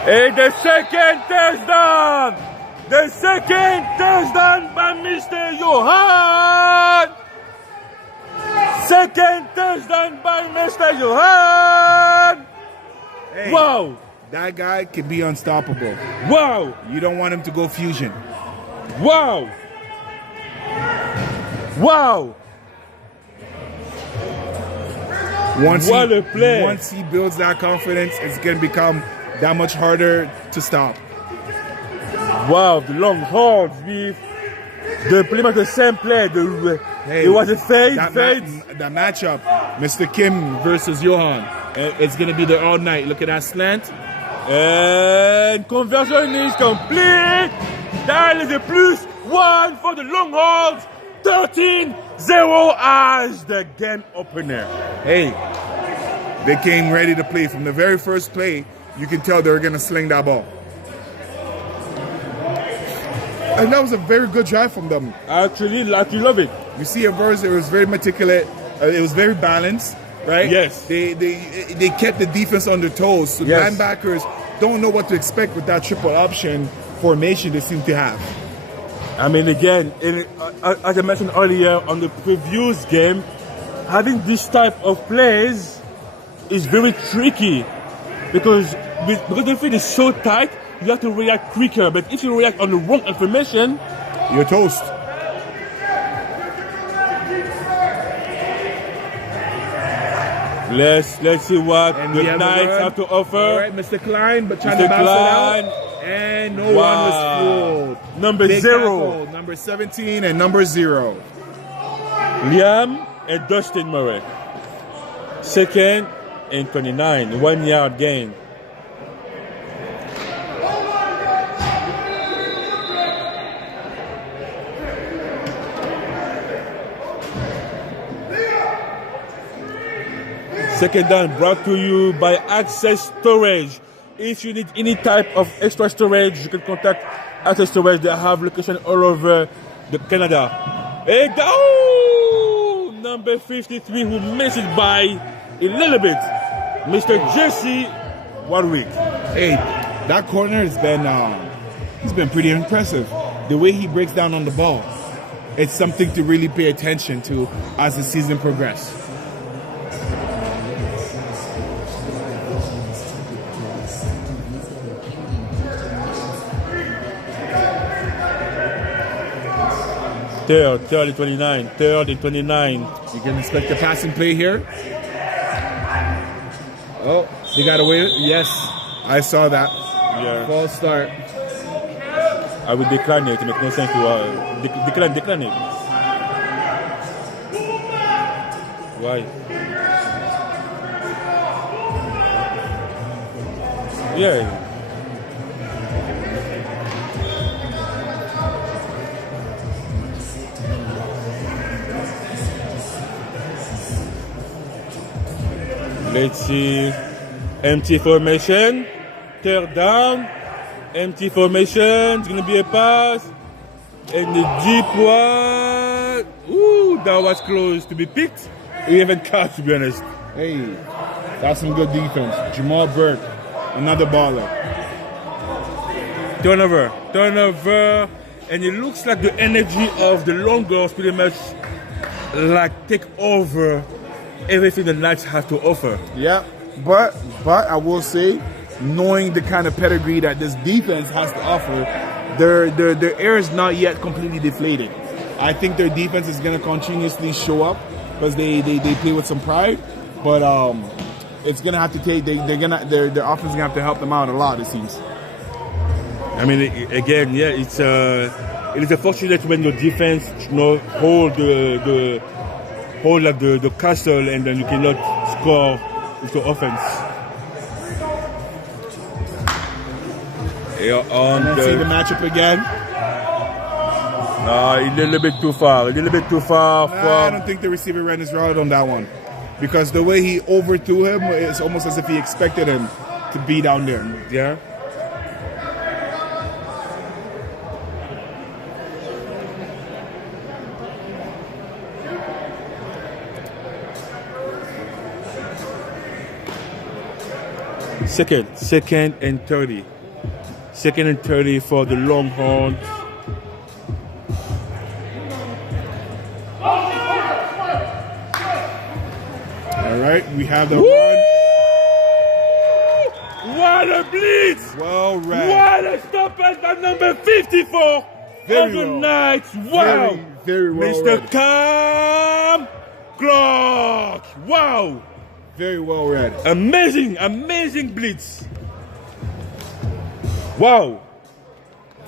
And the second touchdown! The second touchdown by Mr. Johan! Second touchdown by Mr. Johan! Hey, wow! That guy can be unstoppable. Wow! You don't want him to go fusion. Wow! Wow! What a play. Once he builds that confidence, it's going to become that much harder to stop. Wow, the Longhorns with pretty much the same play. It was a fade. That matchup, Mr. Kim versus Johan, it's going to be there all night. Look at that slant. And conversion is complete. That is a +1 for the Longhorns. 13-0 as the game opener. Hey, they came ready to play. From the very first play, you can tell they were going to sling that ball. And that was a very good drive from them. I actually love it. You see, at first, it was very meticulous. It was very balanced, right? Yes. They kept the defense on their toes. So yes. Linebackers don't know what to expect with that triple option formation they seem to have. I mean, again, as I mentioned earlier on the previous game, having this type of plays is very tricky because the field is so tight, you have to react quicker. But if you react on the wrong information, you're toast. Let's see what the Knights have to offer. All right, Mr. Klein, but trying to bounce it out. And no one was fooled. Number Big 0. Tackle, number 17 and number 0. Liam and Dustin Murray. Second and 29. 1 yard gain. Second down brought to you by Access Storage. If you need any type of extra storage, you can contact Access Storage. They have location all over Canada. Number 53 who missed it by a little bit. Mr. Jesse Warwick. Hey, that corner has been he's been pretty impressive. The way he breaks down on the ball, it's something to really pay attention to as the season progresses. Third and 29. You can expect a passing play here. Oh, they got away. Yes, I saw that. Yeah. False start. I will decline it. It makes no sense to decline it. Why? Yeah. Let's see. Empty formation. Third down. Empty formation. It's going to be a pass. And the deep one. Ooh, that was close to be picked. We haven't caught, to be honest. Hey, that's some good defense. Jamal Burke, another baller. Turnover. And it looks like the energy of the Longhorns pretty much like take over everything the Knights have to offer. Yeah, but I will say, knowing the kind of pedigree that this defense has to offer, their air is not yet completely deflated. I think their defense is going to continuously show up because they play with some pride, but it's going to have to take their offense is going to have to help them out a lot, it seems. I mean, again, yeah, it is unfortunate when your defense hold the castle and then you cannot score with your offense. See the matchup again. A little bit too far. I don't think the receiver ran his route on that one, because the way he overthrew him, it's almost as if he expected him to be down there. Yeah. Second and 30. Second and 30 for the Longhorns. All right, we have the Woo! one. What a blitz! Well read. What a stop at number 54 Very of the well. Knights. Wow. Very well Mr. read. Cam Clark. Wow. Very well read. Amazing blitz. Wow.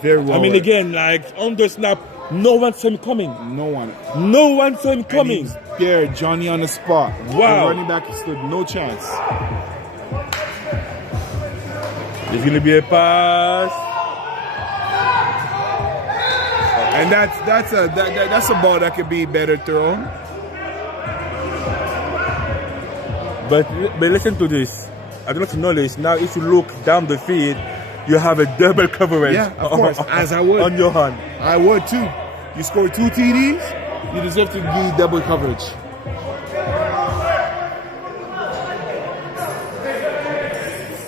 Very well I mean, read. again, like on the snap, no one saw him coming. No one. No one saw him And coming. he's there, Johnny on the spot. Wow. The running back stood no chance. There's going to be a pass. And that's a ball that could be better thrown. But listen to this. I don't know if you know this. Now, if you look down the field, you have a double coverage. Yeah, of course, as I would. On your hand. I would too. You score 2 TDs, you deserve to give double coverage.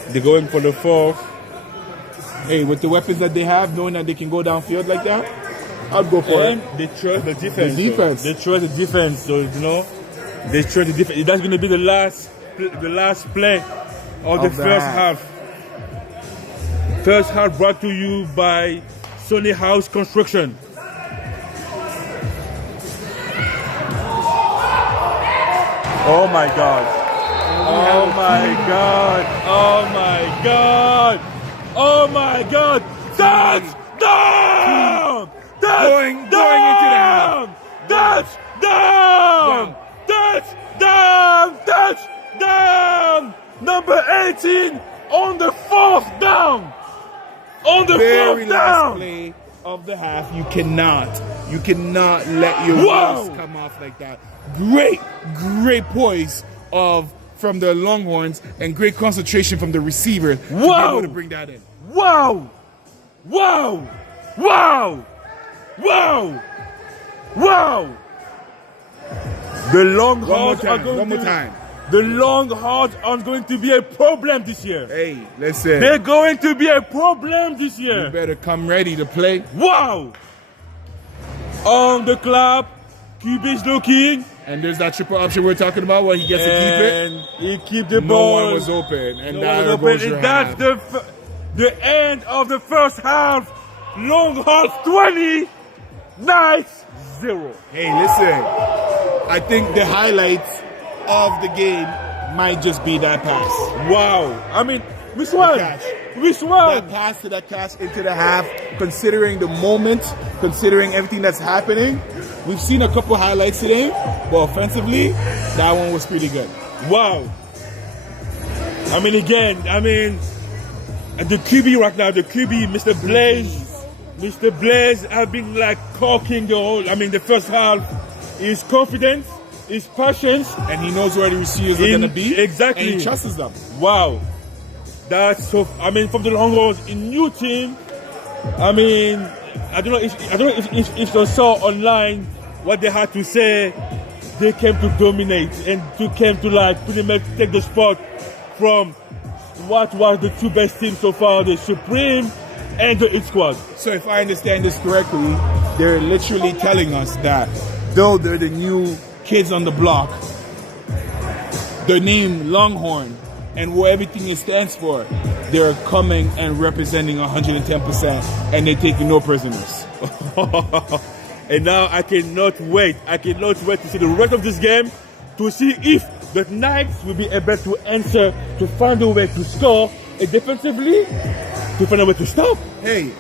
They're going for the fourth. Hey, with the weapons that they have, knowing that they can go downfield like that, I'd go for And it. they trust the defense. The defense. They trust the defense. So, they trust the defense. That's going to be the last play of the first half. First half brought to you by Sony House Construction. Oh my God. Oh my God. Oh my God. Oh my God. Touchdown! Going into the half. Touchdown! Touchdown! Number 18 on the fourth down. On the Very fourth last down. play of the half. You cannot let your Wow. wheels come off like that. Great poise from the Longhorns and great concentration from the receiver to be Wow. able to bring that in. Wow! Wow! The Longhorns are going one more time. The Longhorns are going to be a problem this year. Hey, listen. They're going to be a problem this You year. better come ready to play. Wow! On the clap, QB's looking. And there's that triple option we're talking about where he gets to keep it. And he keep the No ball. one was open. And No now one was goes open. your And that's half. the end of the first half. Longhorns 20, Knights 0. Hey, listen. I think the highlights of the game might just be that pass. Wow. I mean, which one? catch. Which one? That pass to that catch into the half, considering the moment, considering everything that's happening. We've seen a couple highlights today, but offensively, that one was pretty good. Wow. I mean, again, the QB right now, the QB, Mr. Blaze have been like corking the first half. His confidence, his passions. And he knows where the receivers are going to be. Exactly. And he trusts them. Wow. That's so, from the Longhorns, a new team. I don't know if you saw online what they had to say. They came to dominate and came to pretty much take the spot from what was the two best teams so far, the Supreme and the Hitsquad. So if I understand this correctly, they're literally telling us that though they're the new kids on the block, the name Longhorn and what everything it stands for, they're coming and representing 110% and they're taking no prisoners. And now I cannot wait. To see the rest of this game, to see if the Knights will be able to answer, to find a way to score, and defensively, to find a way to stop. Hey,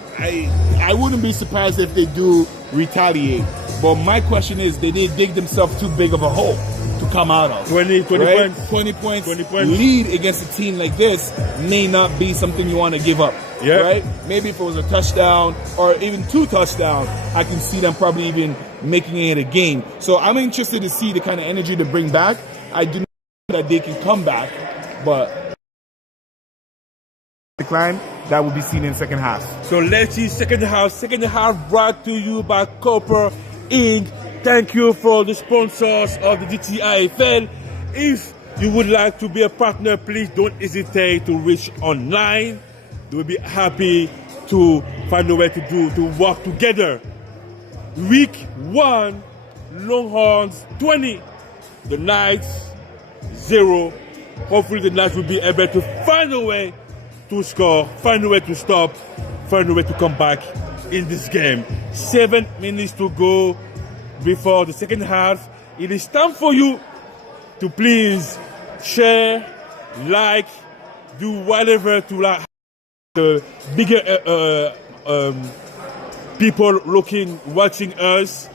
I wouldn't be surprised if they do retaliate. But my question is, they did dig themselves too big of a hole to come out of. 20 right? points. 20 points. 20 points. Lead against a team like this may not be something you want to give up. Yeah. Right? Maybe if it was a touchdown or even 2 touchdowns, I can see them probably even making it a game. So I'm interested to see the kind of energy to bring back. I do know that they can come back, but decline that will be seen in the second half. So let's see second half. Second half brought to you by Copper Inc. Thank you for the sponsors of the GTIFL. If you would like to be a partner, please don't hesitate to reach online. They will be happy to find a way to work together. Week 1, Longhorns 20, the Knights 0. Hopefully the Knights will be able to find a way to score, find a way to stop, find a way to come back in this game. 7 minutes to go before the second half. It is time for you to please share, like, do whatever to like the bigger people watching us.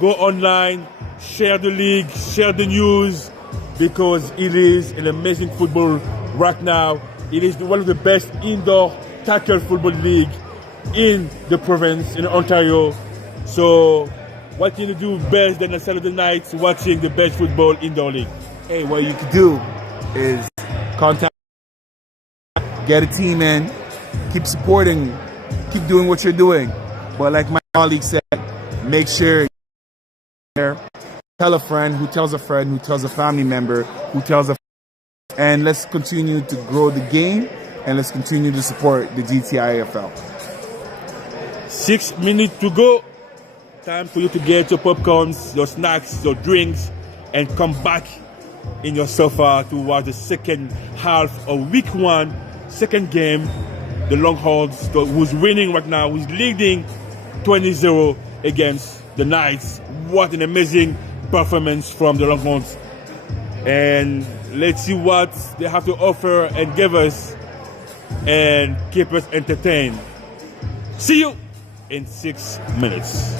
Go online, share the league, share the news, because it is an amazing football right now. It is one of the best indoor tackle football league in the province, in Ontario. So what can you do best than a Saturday night watching the best football indoor league? Hey, what you can do is contact, get a team in, keep supporting, keep doing what you're doing. But like my colleague said, make sure you're there. Tell a friend who tells a friend who tells a family member who tells a friend. And let's continue to grow the game, and let's continue to support the GTIFL. 6 minutes to go. Time for you to get your popcorns, your snacks, your drinks, and come back in your sofa to watch the second half of week 1, second game. The Longhorns, who's winning right now, who's leading 20-0 against the Knights. What an amazing performance from the Longhorns. And let's see what they have to offer and give us and keep us entertained. See you in 6 minutes.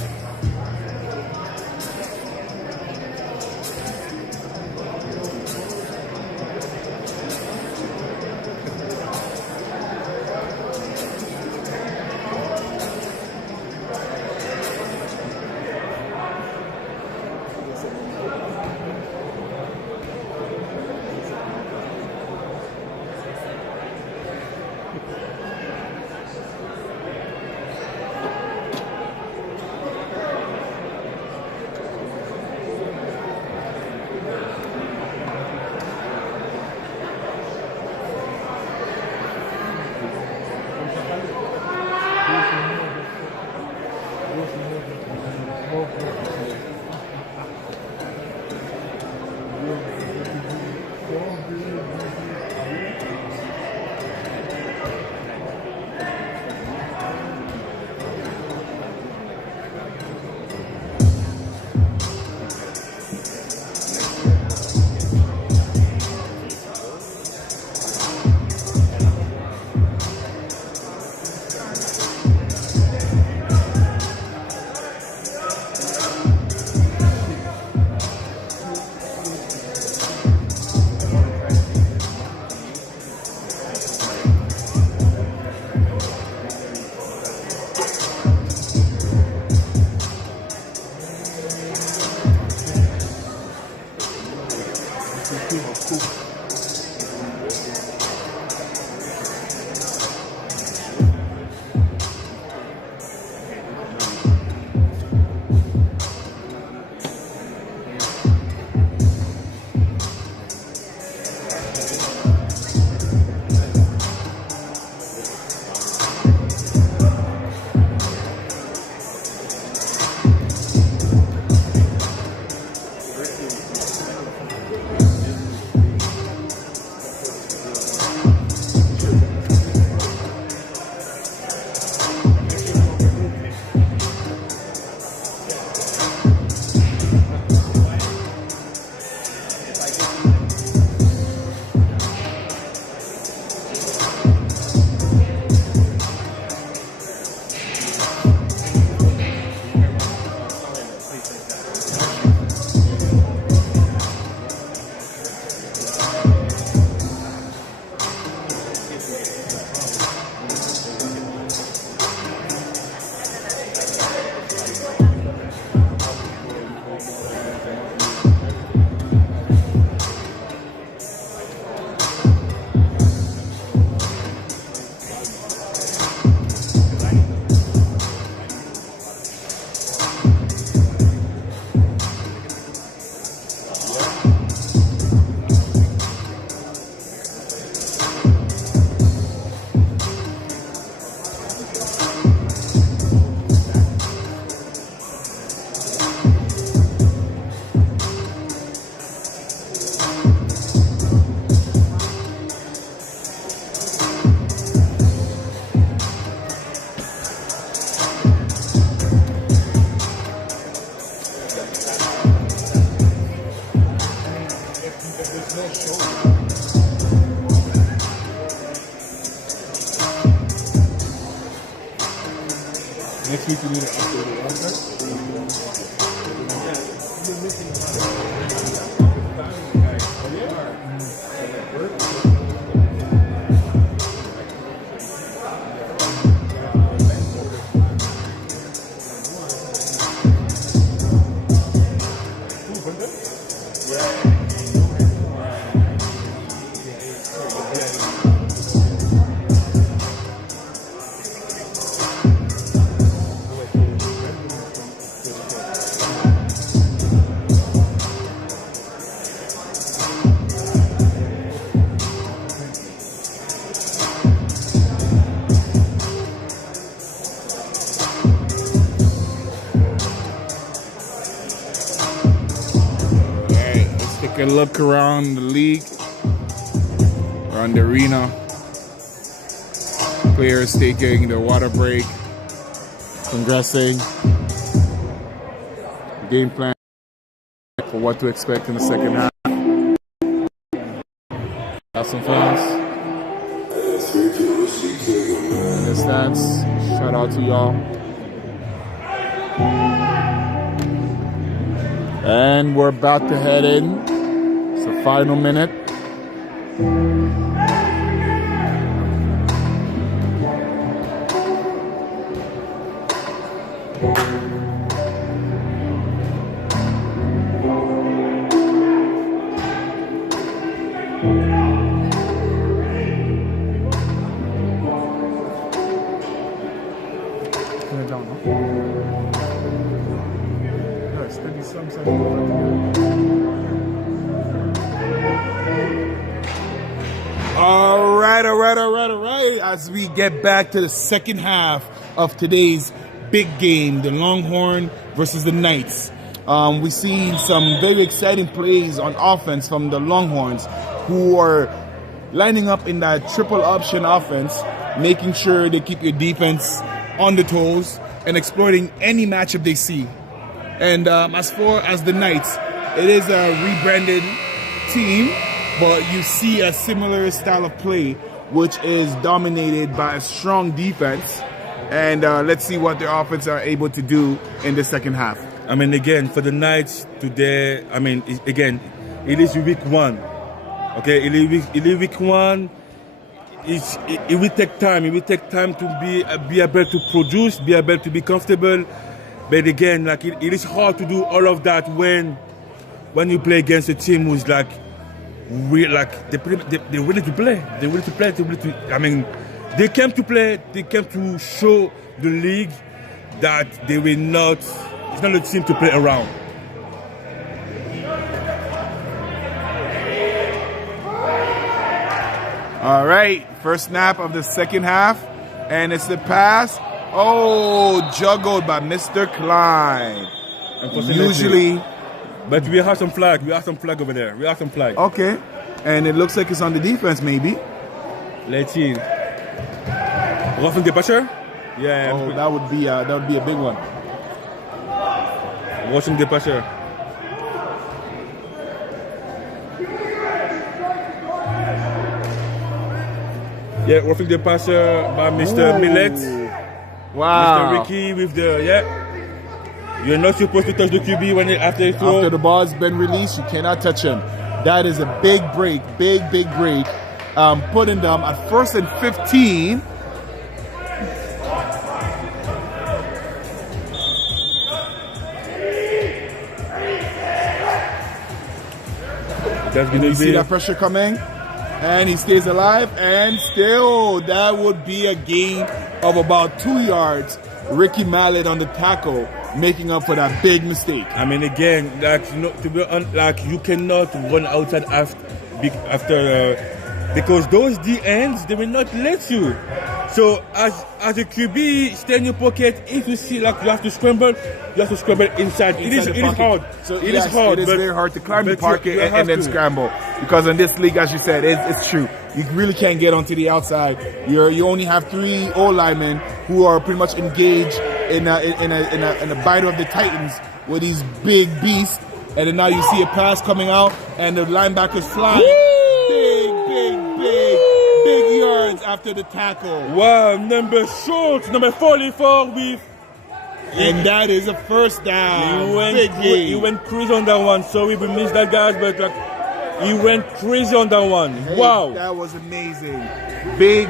free to do that after the outside. Take a look around the league, around the arena. Players taking their water break, congressing, game plan for what to expect in the second half. Have some fans in the stands. Shout out to y'all. And we're about to head in. It's the final minute. All right. As we get back to the second half of today's big game, the Longhorn versus the Knights. We see some very exciting plays on offense from the Longhorns, who are lining up in that triple option offense, making sure they keep your defense on the toes and exploiting any matchup they see. And as far as the Knights, it is a rebranded team, but you see a similar style of play, which is dominated by a strong defense. And let's see what their offense are able to do in the second half. I mean, again, for the Knights today, I mean, again, it is week one. Okay, it is week one. It will take time. It will take time to be able to produce, be able to be comfortable. But again, like it is hard to do all of that when you play against a team who's like, they're ready to play. They're ready to play. I mean, they came to play. They came to show the league that they will not. It's not a team to play around. All right, first snap of the second half, and it's the pass. Oh, juggled by Mr. Klein. Usually, but we have some flag. We have some flag over there. We have some flag. Okay, and it looks like it's on the defense, maybe. Let's see. Roughing the passer? Yeah. Oh, that would be a big one. Watching the passer. Yeah, roughing the passer by Mr. Millet. Wow. Mr. Ricky with the You're not supposed to touch the QB when after the throw. After the ball's been released, you cannot touch him. That is a big break, big break. Putting them at 1st and 15. You see that pressure coming, and he stays alive, and still that would be a gain of about 2 yards. Ricky Mallet on the tackle, making up for that big mistake. I mean, again, you cannot run outside after because those D ends, they will not let you. So as a QB, stay in your pocket. If you see like you have to scramble inside. It is hard. So it is hard. It is very hard to climb the pocket and then scramble, because in this league, as you said, it's true. You really can't get onto the outside. You only have 3 O linemen who are pretty much engaged in a battle of the Titans with these big beasts. And then now you see a pass coming out, and the linebackers flying. Big yards after the tackle. Wow, number 44 with And that is a first down. Big He game. went crazy on that one. Sorry we missed that, guys, but like, he went crazy on that one. Hey, Wow. that was amazing. Big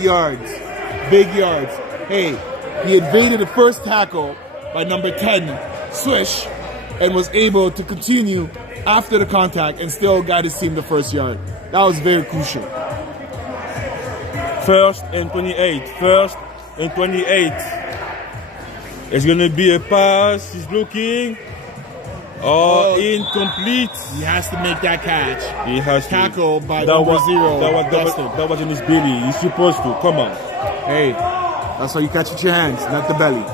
yards. Big yards. Hey, he evaded the first tackle by number 10, Swish, and was able to continue after the contact and still got his team the first yard. That was very crucial. 1st and 28. 1st and 28. It's going to be a pass. He's looking. Oh, incomplete. He has to make that catch. He has to. Tackled by That number was, 0. that was in his belly. He's supposed to. Come on. Hey, that's how you catch it with your hands, not the belly.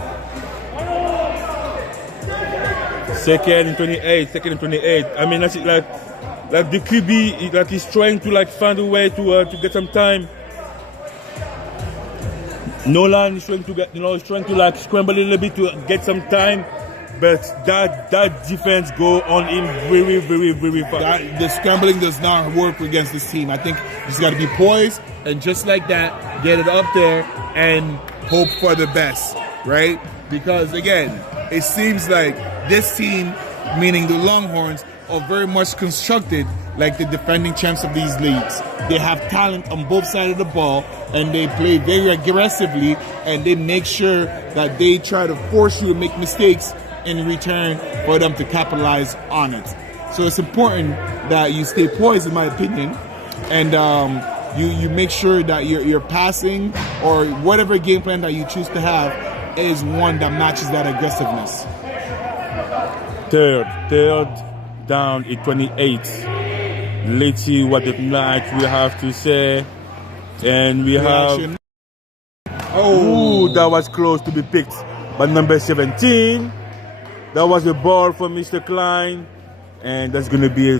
2nd and 28. 2nd and 28. I mean, that's it, like the QB, like he's trying to like find a way to get some time. Nolan is trying to get, he's trying to like scramble a little bit to get some time. But that defense go on him very fast. The scrambling does not work against this team. I think he's got to be poised and just like that, get it up there and hope for the best, right? Because again, it seems like this team, meaning the Longhorns, are very much constructed like the defending champs of these leagues. They have talent on both sides of the ball and they play very aggressively and they make sure that they try to force you to make mistakes in return for them to capitalize on it. So it's important that you stay poised, in my opinion, and you make sure that your passing or whatever game plan that you choose to have is one that matches that aggressiveness. Third down at 28. Let's see what the Knights will have to say. And we have... Oh, that was close to be picked by number 17. That was a ball for Mr. Klein, and that's going to be a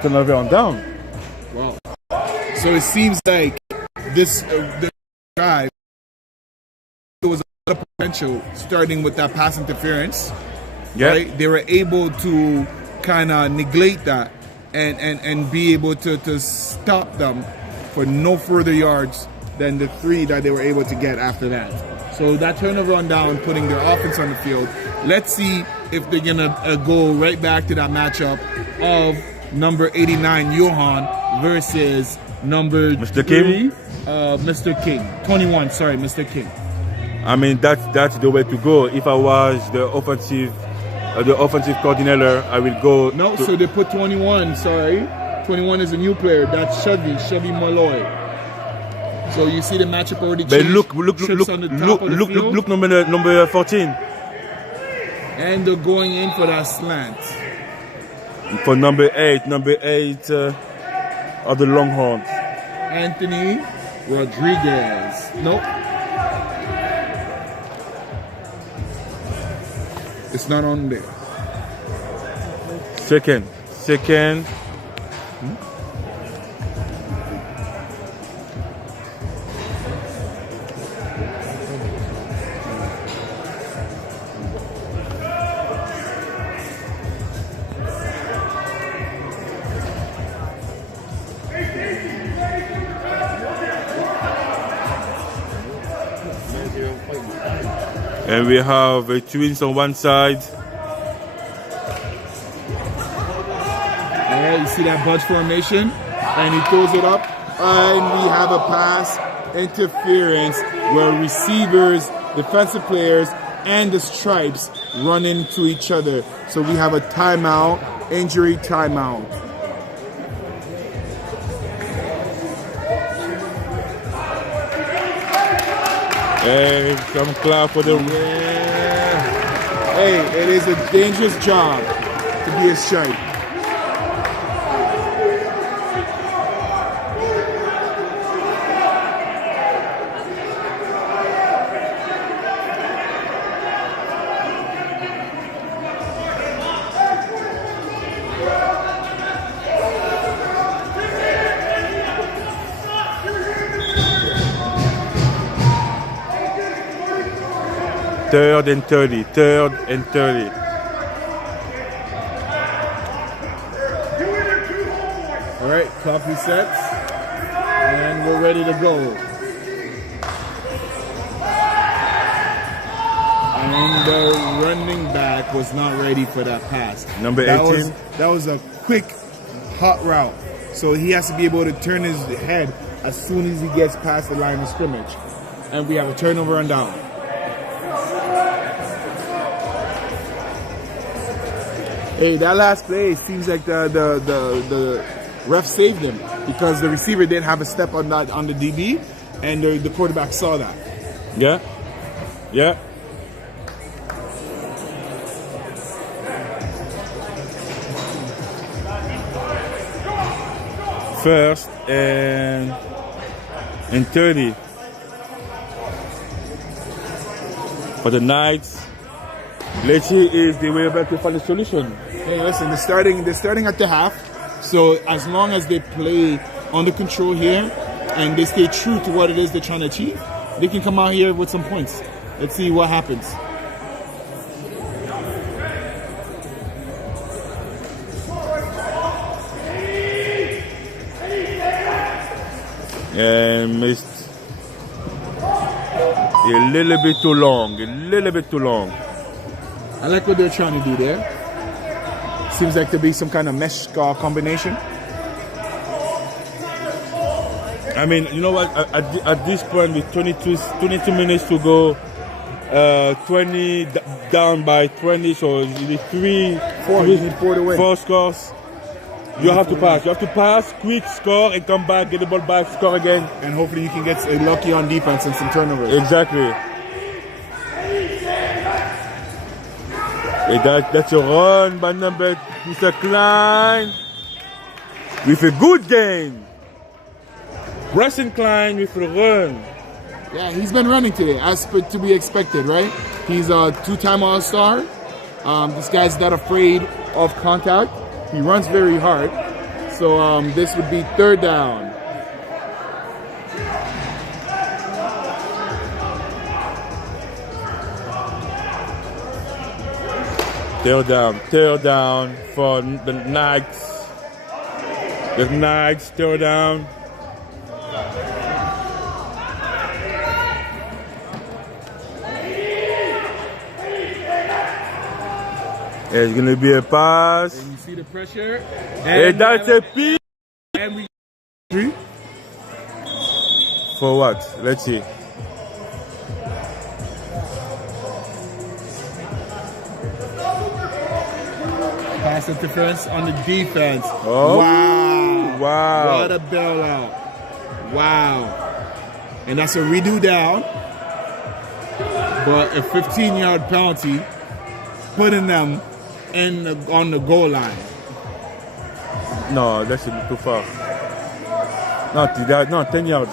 turnover on down. Wow. So it seems like this guy, there was a lot of potential starting with that pass interference. Yeah. Right? They were able to kind of neglect that and be able to stop them for no further yards than the 3 that they were able to get after that. So that turnover on down, putting their offense on the field. Let's see if they're going to go right back to that matchup of number 89, Johan, versus number Mr. 3, King? Mr. King. 21, sorry, Mr. King. I mean, that's the way to go. If I was the offensive coordinator, I will go. No, so they put 21, sorry. 21 is a new player. That's Chevy Malloy. So you see the matchup already changed. But look, number 14. And they're going in for that slant. For number 8 of the Longhorns. Anthony Rodriguez. Nope. It's not on there. Second. And we have twins on one side. Yeah, you see that bunch formation? And he throws it up. And we have a pass interference where receivers, defensive players, and the stripes run into each other. So we have a timeout, injury timeout. Hey, some clap for the... Yeah. Hey, it is a dangerous job to be a stripe. Third and 30. All right, clock resets, and we're ready to go. And the running back was not ready for that pass. Number That 18. that was a quick, hot route. So he has to be able to turn his head as soon as he gets past the line of scrimmage. And we have a turnover and down. Hey, that last play seems like the ref saved him because the receiver didn't have a step on that on the DB, and the quarterback saw that. Yeah. Yeah. First and 30 for the Knights. Let's see if they were able to find a solution. Hey, listen, they're starting at the half. So as long as they play under control here and they stay true to what it is they're trying to achieve, they can come out here with some points. Let's see what happens. And missed a little bit too long. I like what they're trying to do there. Seems like there'll be some kind of mesh combination. I mean, you know what? At this point, with 22 minutes to go, 20 down by 20, so it's You need four to win. 4 scores. You have to pass. You have to pass, quick score, and come back, get the ball back, score again. And hopefully you can get lucky on defense and some turnovers. Exactly. That's a run by number Mr. Klein with a good game. Preston Klein with a run. Yeah, he's been running today, as to be expected, right? He's a 2-time All-Star. This guy's not afraid of contact. He runs very hard. So this would be 3rd down. Third down for the Knights. The Knights, 3rd down. It's gonna be a pass. And you see the pressure. And that's a pick. And we For what? Let's see. pass interference on the defense. Oh, Wow. wow. What a bailout. Wow. And that's a redo down. But a 15-yard penalty, putting them on the goal line. No, that's a bit too far. No, 10 yards.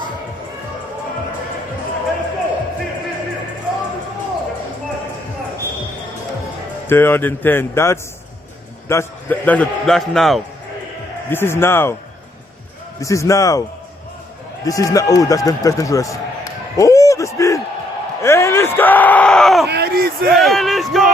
Third and 10. That's now. This is now. Oh, that's dangerous. Oh, the speed. And let's go! And let's go!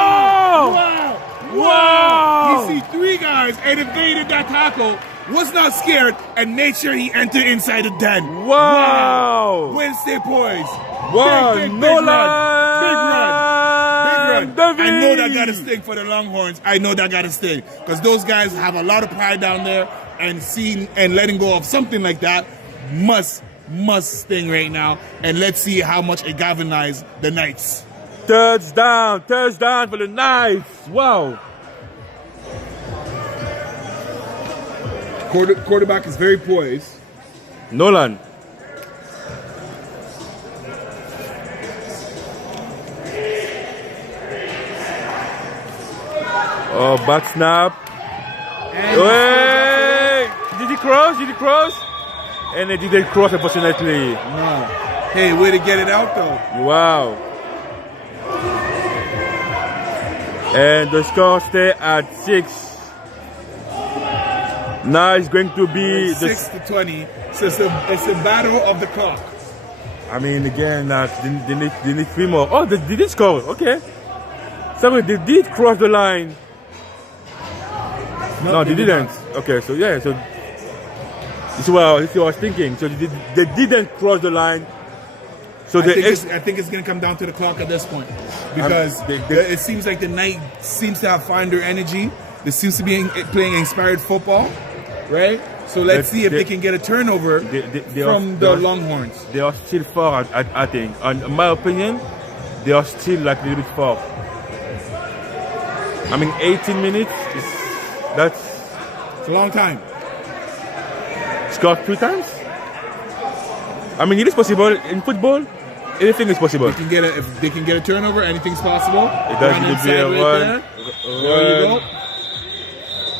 Wow! You see 3 guys and evaded that tackle, was not scared, and made sure he entered inside the den. Wow! Wednesday poised. Wow! Big Nolan! run. I know that got to sting for the Longhorns. I know that got to sting because those guys have a lot of pride down there, and seeing and letting go of something like that must sting right now. And let's see how much it galvanized the Knights. Touchdown for the Knights. Wow. Quarterback is very poised. Nolan. Oh, back snap. Hey! Did he cross? And he didn't cross, unfortunately. No. Hey, way to get it out, though. Wow. And the score stay at 6. Now it's going to be 6-20. So it's a battle of the clock. I mean, again, they need 3 more. Oh, they did score. Okay. So they did cross the line. No, they didn't. Okay, so yeah, so this is what I was thinking. So they didn't cross the line. So I think it's going to come down to the clock at this point because it seems like the night seems to have found their energy. They seems to be playing inspired football, right? So let's see if they can get a turnover from the Longhorns. They are still far, I think. And in my opinion, they are still like a little bit far. I mean, 18 minutes, that's it's a long time. Scored 3 times? I mean, it is possible in football. Anything is possible. If they can get a turnover, anything's possible. It does be a run. There you go.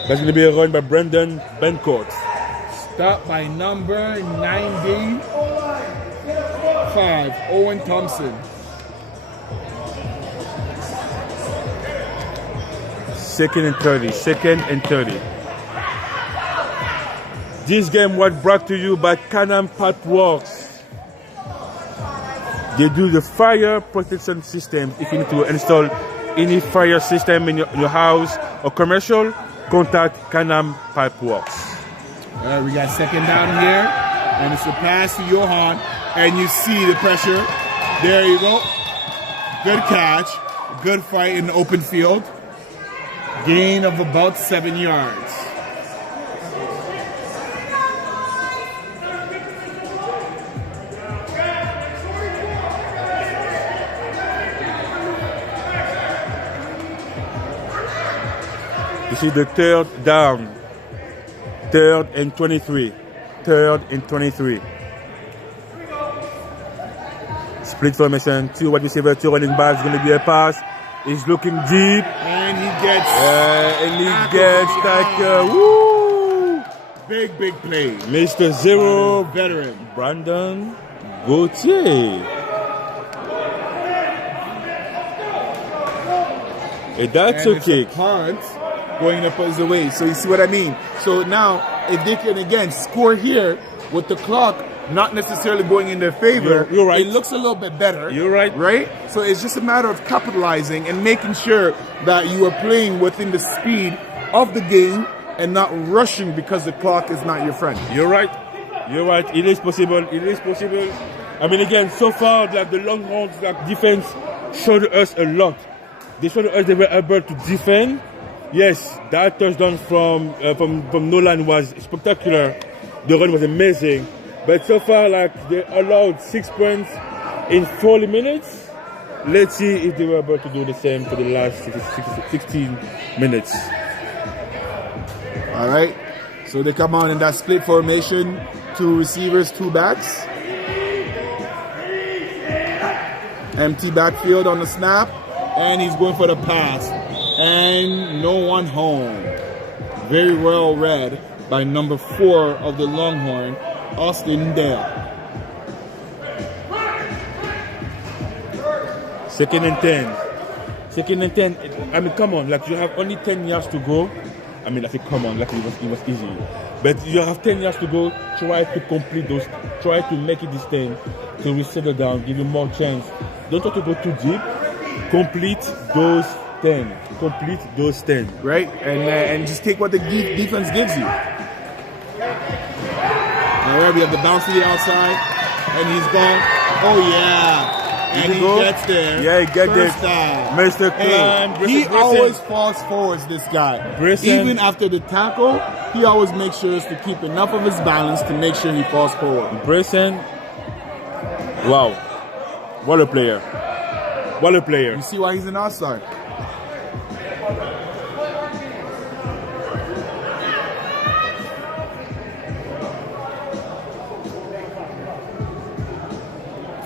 That's going to be a run by Brendan Bencourt. Stopped by number 95, Owen Thompson. Second and 30. This game was brought to you by Can-Am Pipeworks. They do the fire protection system. If you need to install any fire system in your house or commercial, contact Can-Am Pipeworks. All right, we got second down here, and it's a pass to Johan, and you see the pressure. There you go. Good catch. Good fight in the open field. Gain of about 7 yards. This is the third down. 3rd and 23. Split formation, 2 wide receiver, 2 running backs. Going to be a pass. He's looking deep. And he gets... Woo! Big play. Mr. Zero, veteran. Brandon Gauthier. And that's and a kick. Punt going up as the way. So you see what I mean? So now, if they can again score here with the clock not necessarily going in their favor, you're right. It looks a little bit better. You're right. Right? So it's just a matter of capitalizing and making sure that you are playing within the speed of the game and not rushing because the clock is not your friend. You're right. It is possible. I mean, again, so far, like the Longhorns, like defense showed us a lot. They showed us they were able to defend. Yes, that touchdown from Nolan was spectacular. The run was amazing. But so far, like, they allowed 6 points in 40 minutes. Let's see if they were able to do the same for the last 16 minutes. All right. So they come on in that split formation. 2 receivers, 2 backs. Empty backfield on the snap. And he's going for the pass. And no one home. Very well read by number 4 of the Longhorn, Austin Dale. 2nd and 10. I mean, come on, like you have only 10 yards to go. I mean, I say, come on, like it was easy. But you have 10 yards to go. Try to complete those. Try to make it this 10 to resettle down, give you more chance. Don't try to go too deep. Complete those 10. Right? And just take what the defense gives you. All right, we have the bounce to the outside. And he's gone. Oh, yeah. And he gets there. Yeah, he gets there. Mr. Klein. Hey, he always falls forwards, this guy. Even after the tackle, he always makes sure to keep enough of his balance to make sure he falls forward. Bryson. Wow. What a player. You see why he's an all-star.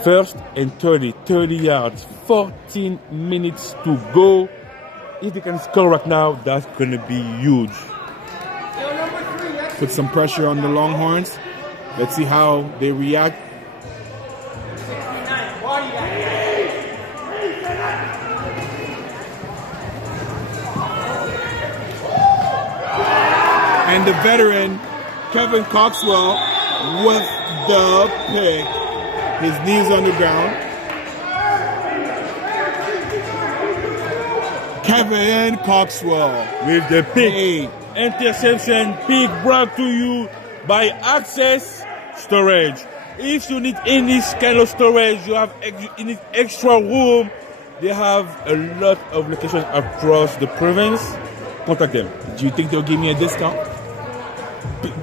First and 30 yards, 14 minutes to go. If they can score right now, that's going to be huge. Put some pressure on the Longhorns. Let's see how they react. And the veteran, Kevin Coxwell, with the pick. His knees on the ground. Kevin Coxwell with the pick. Interception pick brought to you by Access Storage. if you need any kind of storage, you need extra room. They have a lot of locations across the province. Contact them. Do you think they'll give me a discount?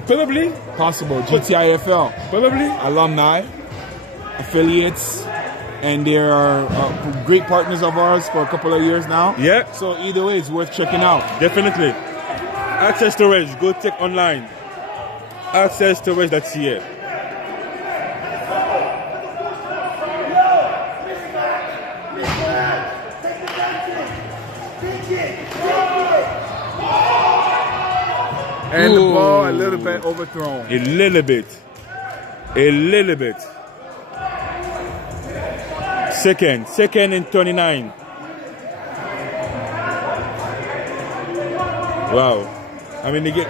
Probably. Possible. GTIFL. Probably. Alumni, affiliates, and they are great partners of ours for a couple of years now. Yeah. So either way, it's worth checking out. Definitely. Access Storage. Go check online. AccessStorage.ca. And the ball a little bit overthrown. A little bit. A little bit. Second and 29. Wow. I mean, they get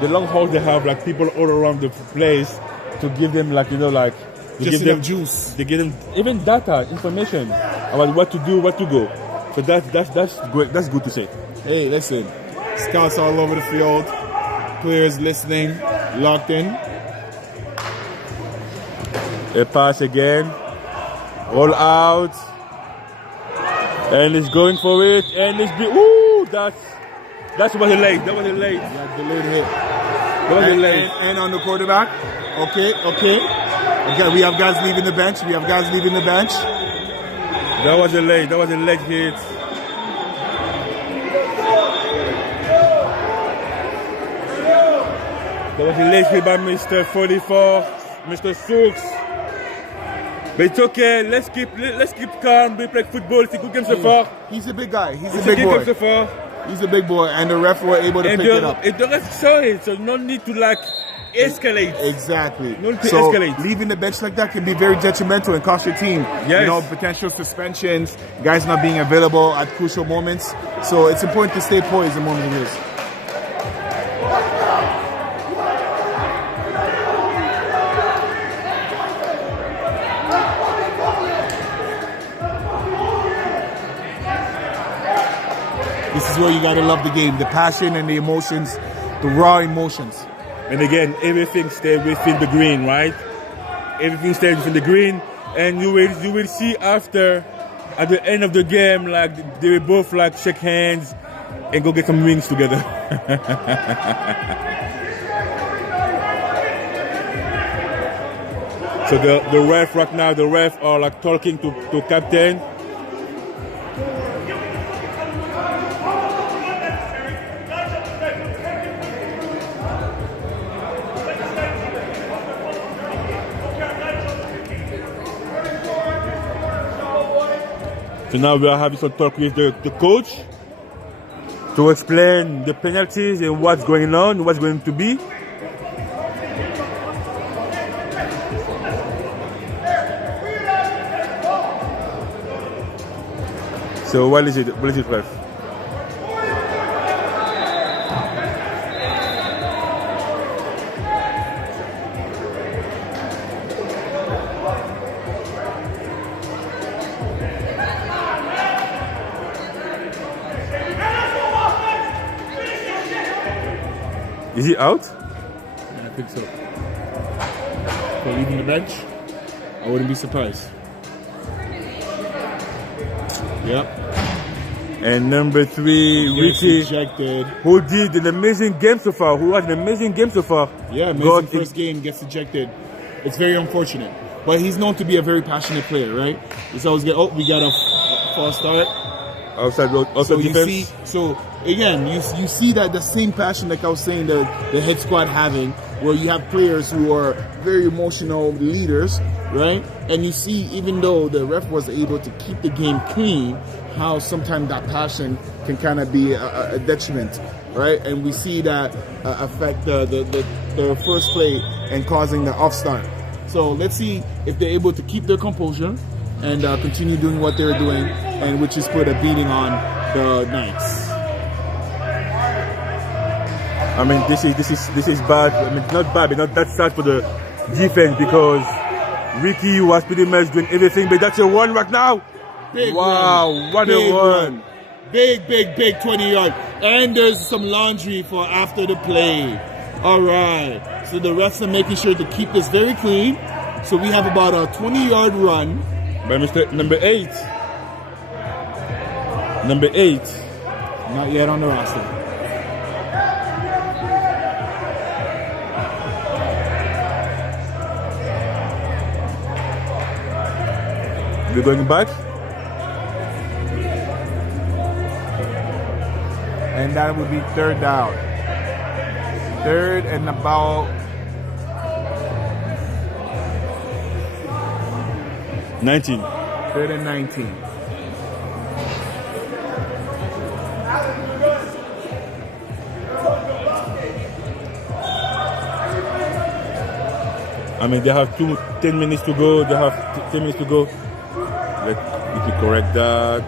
the Longhorns. They have like people all around the place to give them like like they Just give them enough juice. They give them even data, information about what to do, what to go. So that's great. That's good to say. Hey, listen, scouts all over the field, players listening, locked in. A pass again, all out, and he's going for it, and it's that's what he late. That was a late. Yeah, delayed hit. That was a late. And on the quarterback. Okay. We have guys leaving the bench. That was a late. That was a late hit. That was a late hit by Mr. 44, Mr. Sooks. But it's okay. Let's keep calm. We play football. It's a good game so far. He's a big guy. He's It's a big boy. game so far. He's a big boy, and the ref were able to pick it up. And the ref saw it, so no need to escalate. Exactly. No need to so escalate. Leaving the bench like that can be very detrimental and cost your team. Yes. Potential suspensions, guys not being available at crucial moments. So it's important to stay poised in moments like this. This is where you gotta love the game, the passion and the emotions, the raw emotions. And again, everything stays within the green, right? Everything stays within the green, and you will see after, at the end of the game, like they will both like shake hands and go get some wings together. So the ref right now, the ref are like talking to captain. So now we are having some talk with the coach to explain the penalties and what's going on, what's going to be. So what is it, ref? Is he out? Yeah, I think so. For leaving the bench, I wouldn't be surprised. Yep. And number 3, Ricky, ejected. who did an amazing game so far, who had an amazing game so far. Yeah, amazing first game, gets ejected. It's very unfortunate. But he's known to be a very passionate player, right? He's always we got a false start. Outside defense. So again, you see that the same passion, like I was saying, the Hitsquad having, where you have players who are very emotional leaders, right? And you see, even though the ref was able to keep the game clean, how sometimes that passion can kind of be a detriment, right? And we see that affect the first play and causing the off start. So let's see if they're able to keep their composure and continue doing what they're doing, and which is put a beating on the Knights. I mean, this is bad. I mean, not bad, but not that sad for the defense, because Ricky was pretty much doing everything. But that's a one right now. Big wow, run. what Big a run! Big 20-yard. And there's some laundry for after the play. All right. So the refs are making sure to keep this very clean, So we have about a 20-yard run. By Mr. Number 8. Number 8. Not yet on the roster. We're going back. And that would be third down. Third and about 19. third and 19. I mean, they have 10 minutes to go. They have 10 minutes to go. Let me correct that.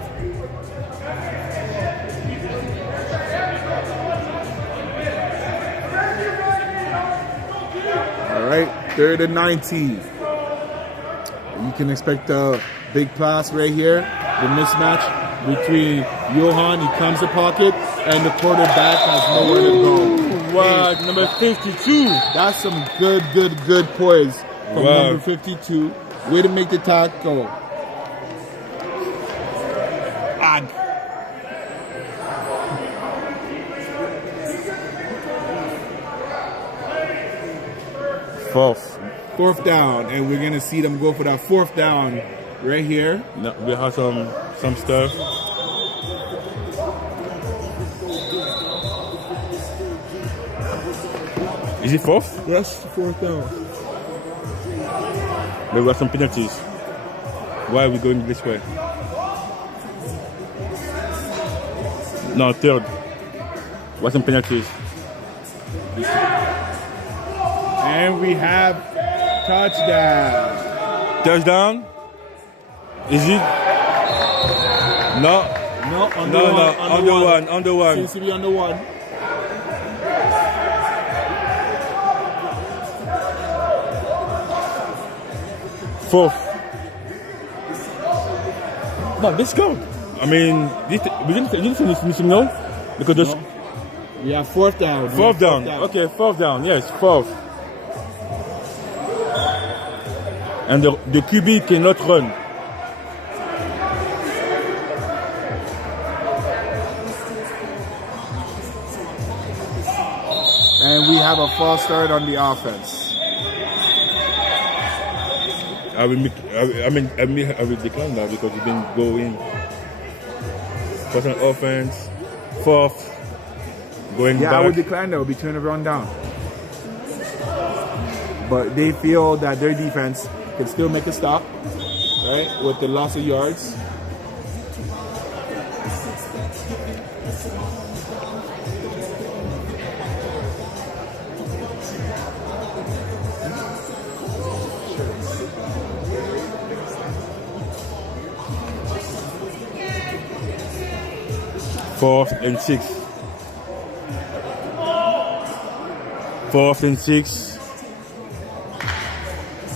All right, third and 19. You can expect a big pass right here. The mismatch between Johan, he comes to pocket, and the quarterback has nowhere to go. Wow, number 52. That's some good poise from Wow. number 52. Way to make the tackle. Ag. Fourth down, and we're gonna see them go for that fourth down right here. No, we have some stuff. Is it fourth? Yes, fourth down. There were some penalties. Why are we going this way? No, third. What's some penalties? And we have touchdown. Touchdown? Is it? No. No, Under one. Seems to be under one. Fourth. No, let's go. I mean, we didn't finish missing now because there's We have fourth down. fourth down. Okay, fourth down. Yes, fourth. And the QB cannot run. And we have a false start on the offense. I will decline that because we didn't go in. First on offense, fourth, going Yeah, back. I would decline that. Would be turn the run down. But they feel that their defense can still make a stop, right? With the loss of yards. Fourth and six. Fourth and six.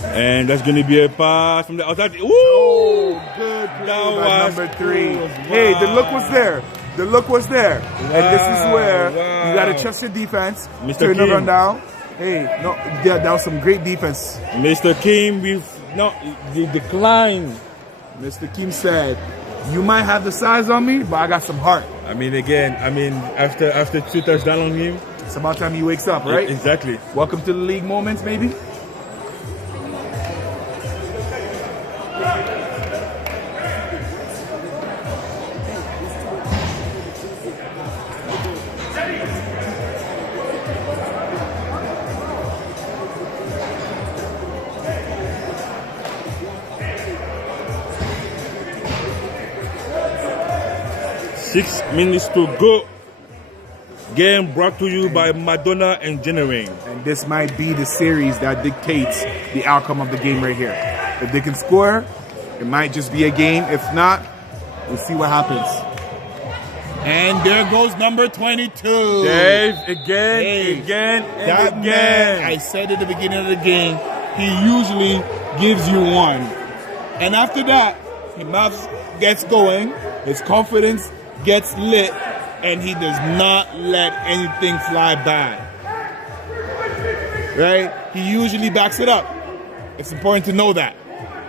And that's going to be a pass from the outside. Ooh! Oh, good play That by was number 3. cool. Hey, the look Wow. was there. The look was there. And this is where Wow. you got to trust your defense. Mr. Turn the Kim. run down. Hey, no, yeah, that was some great defense. Mr. Kim with the decline. Mr. Kim said, you might have the size on me, but I got some heart. I mean, after 2 touchdowns on him. It's about time he wakes up, right? Exactly. Welcome to the league moments, maybe. Six minutes to go. Game brought to you by Madonna Engineering. And this might be the series that dictates the outcome of the game right here. If they can score, it might just be a game. If not, we'll see what happens. And there goes number 22. Dave, again, That and man, again. I said at the beginning of the game, he usually gives you one. And after that, his mouth gets going, his confidence gets lit, and he does not let anything fly by. Right? He usually backs it up. It's important to know that.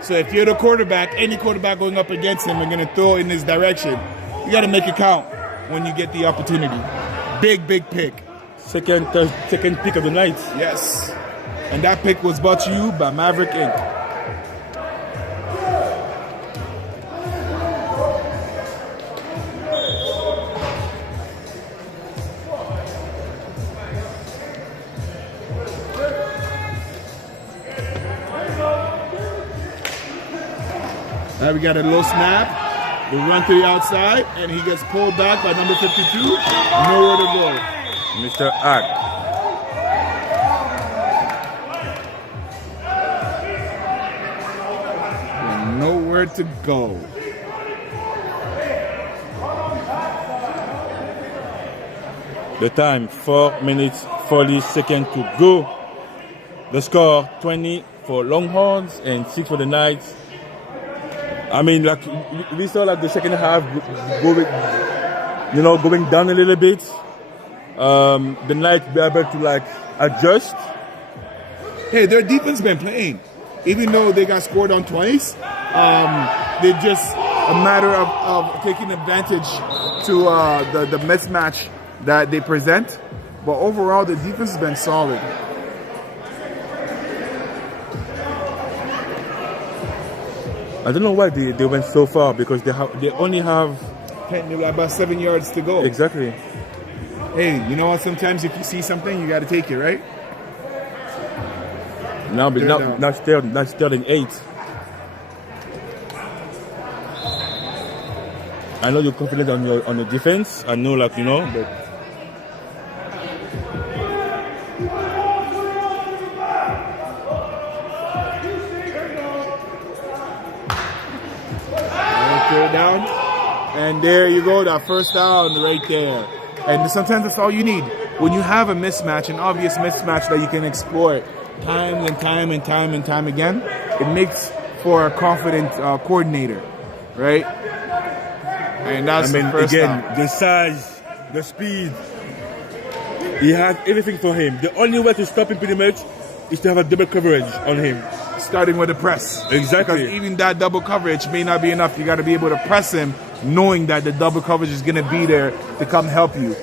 So if you're the quarterback, any quarterback going up against him and going to throw in his direction, you got to make it count when you get the opportunity. Big pick. Second pick of the night. Yes. And that pick was brought to you by Maverick Inc. Now we got a little snap. We run to the outside, and he gets pulled back by number 52. Nowhere to go. Mr. Ack. Nowhere to go. The time, 4 minutes, 40 seconds to go. The score, 20 for Longhorns and 6 for the Knights. I mean, like we saw like the second half going down a little bit. The Knights be able to like adjust. Hey, their defense been playing. Even though they got scored on twice, they just a matter of taking advantage to the mismatch that they present. But overall, the defense has been solid. I don't know why they went so far, because they only have about 7 yards to go. Exactly. Hey, you know what? Sometimes if you see something, you got to take it, right? Now it's third and 8. I know you're confident on your defense. I know, like, but. Down, and there you go, that first down right there. And sometimes that's all you need when you have a mismatch, an obvious mismatch that you can exploit time and time again. It makes for a confident coordinator, right? And that's the first again, down. the size, the speed. He has everything for him. The only way to stop him pretty much is to have a double coverage on him. Starting with the press. Exactly. Because even that double coverage may not be enough. You got to be able to press him, knowing that the double coverage is going to be there to come help you.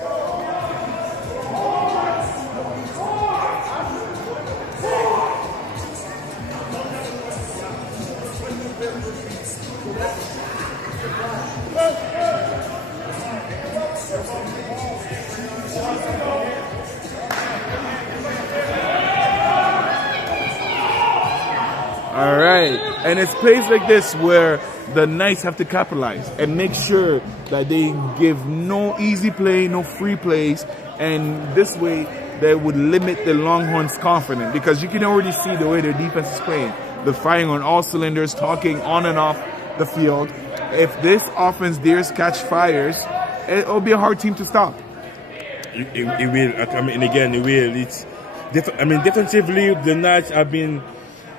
All right, and it's plays like this where the Knights have to capitalize and make sure that they give no easy play, no free plays, and this way they would limit the Longhorns' confidence, because you can already see the way their defense is playing. They're firing on all cylinders, talking on and off the field. If this offense dares catch fires, it'll be a hard team to stop. It will. I mean, again, it will. Defensively, the Knights have been.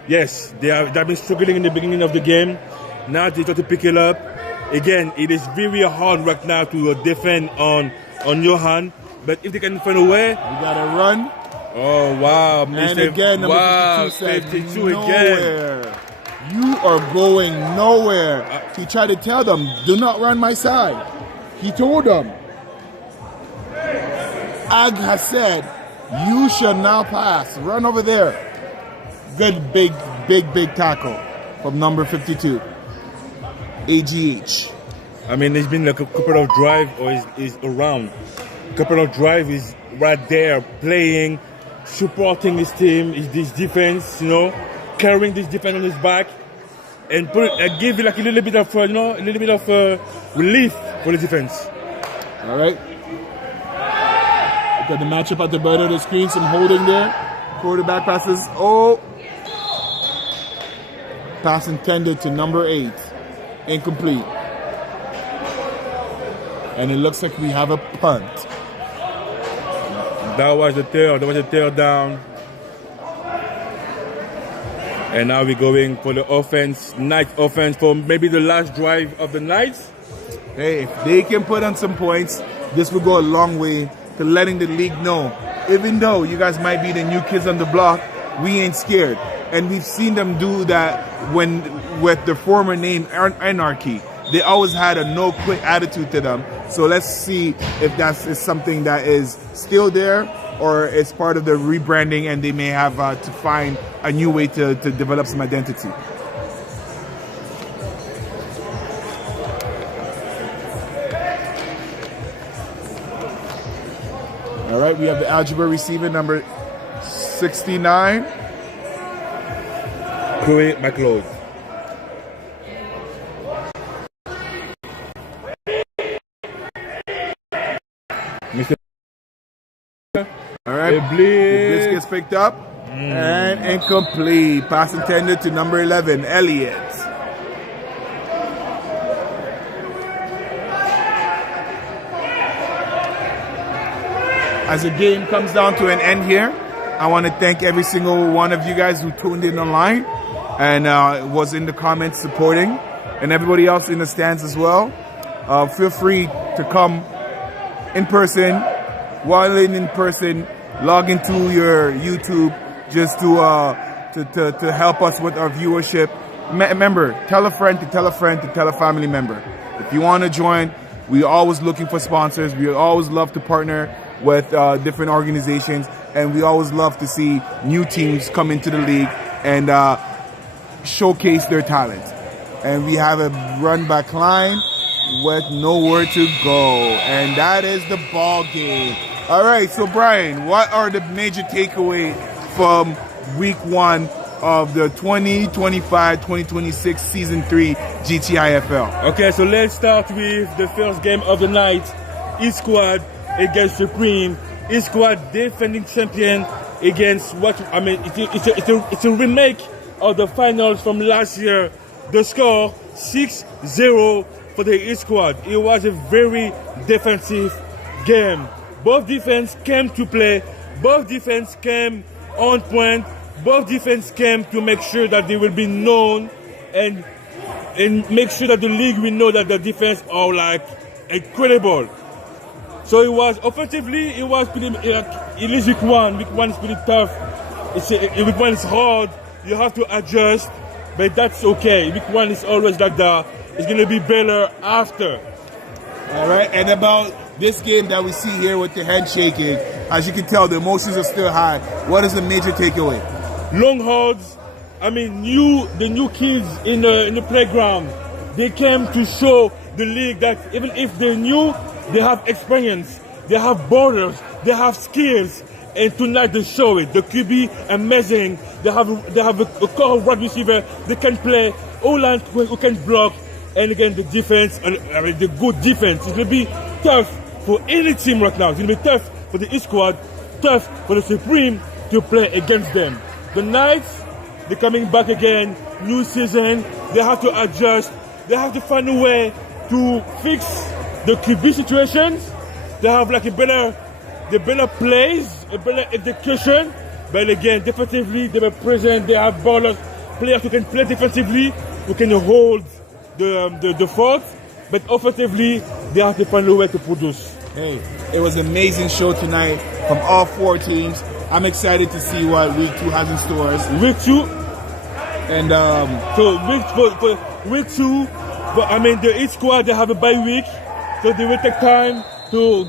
Yes, they've been struggling in the beginning of the game. Now they try to pick it up. Again, it is very hard right now to defend on your hand. But if they can find a way, you gotta run. Oh wow! And again, number 52 again. You are going nowhere. He tried to tell them, "Do not run my side." He told them. Ag has said, "You shall now pass. Run over there." Good big tackle from number 52, AGH. I mean, there's been like a couple of drive, or is around. A couple of drive is right there, playing, supporting his team, his defense, carrying this defense on his back, and give like a little bit of, relief for the defense. All right. Got the matchup at the bottom of the screen, some holding there. Quarterback passes. Oh. Pass intended to number 8. Incomplete. And it looks like we have a punt. That was the third down. And now we're going for the offense, Knights offense, for maybe the last drive of the Knights. Hey, if they can put on some points, this will go a long way to letting the league know, even though you guys might be the new kids on the block, we ain't scared. and we've seen them do that when with the former name Anarchy. They always had a no quit attitude to them. So let's see if that's is something that is still there, or it's part of the rebranding, and they may have to find a new way to develop some identity. All right, we have the algebra receiver number 69. Chloe McLeod. Mr. All right, the blitz gets picked up and incomplete. Pass intended to number 11, Elliott. As the game comes down to an end here, I want to thank every single one of you guys who tuned in online and was in the comments supporting, and everybody else in the stands as well. Feel free to come in person. While in person, log into your YouTube just to help us with our viewership. Remember, tell a friend to tell a friend to tell a family member. If you want to join, we're always looking for sponsors. We always love to partner with different organizations, and we always love to see new teams come into the league and showcase their talent. And we have a run back line with nowhere to go, and that is the ball game. All right, so Brian, what are the major takeaways from week 1 of the 2025-2026 season 3 GTIFL? Okay, so let's start with the first game of the night. Hitsquad against Supreme. Hitsquad defending champion against it's a remake of the finals from last year. The score 6-0 for the Hitsquad. It was a very defensive game. Both defense came to play. Both defense came on point. Both defense came to make sure that they will be known and make sure that the league will know that the defense are like incredible. So it was offensively, it was pretty. It is week 1. Week 1 is pretty tough. Week 1 is hard. You have to adjust, but that's okay. Week 1 is always like that. It's gonna be better after. All right, and about this game that we see here with the handshaking, as you can tell, the emotions are still high. What is the major takeaway? Longhorns, the new kids in the playground, they came to show the league that even if they're new, they have experience, they have borders, they have skills, and tonight they show it. The QB amazing. They have a core wide receiver. They can play. O-line who can block, and again the defense, the good defense. It's gonna be tough for any team right now. It's gonna be tough for the Hitsquad, tough for the Supreme to play against them. The Knights, they're coming back again. New season. They have to adjust. They have to find a way to fix the QB situations. They have like the better plays, a better execution. But again, defensively, they were present. They have ballers, players who can play defensively, who can hold the fort. But offensively, they have to find a way to produce. Hey, it was an amazing show tonight from all 4 teams. I'm excited to see what week 2 has in stores. Week 2, and so week 2. But the Hitsquad, they have a bye week, so they will take time to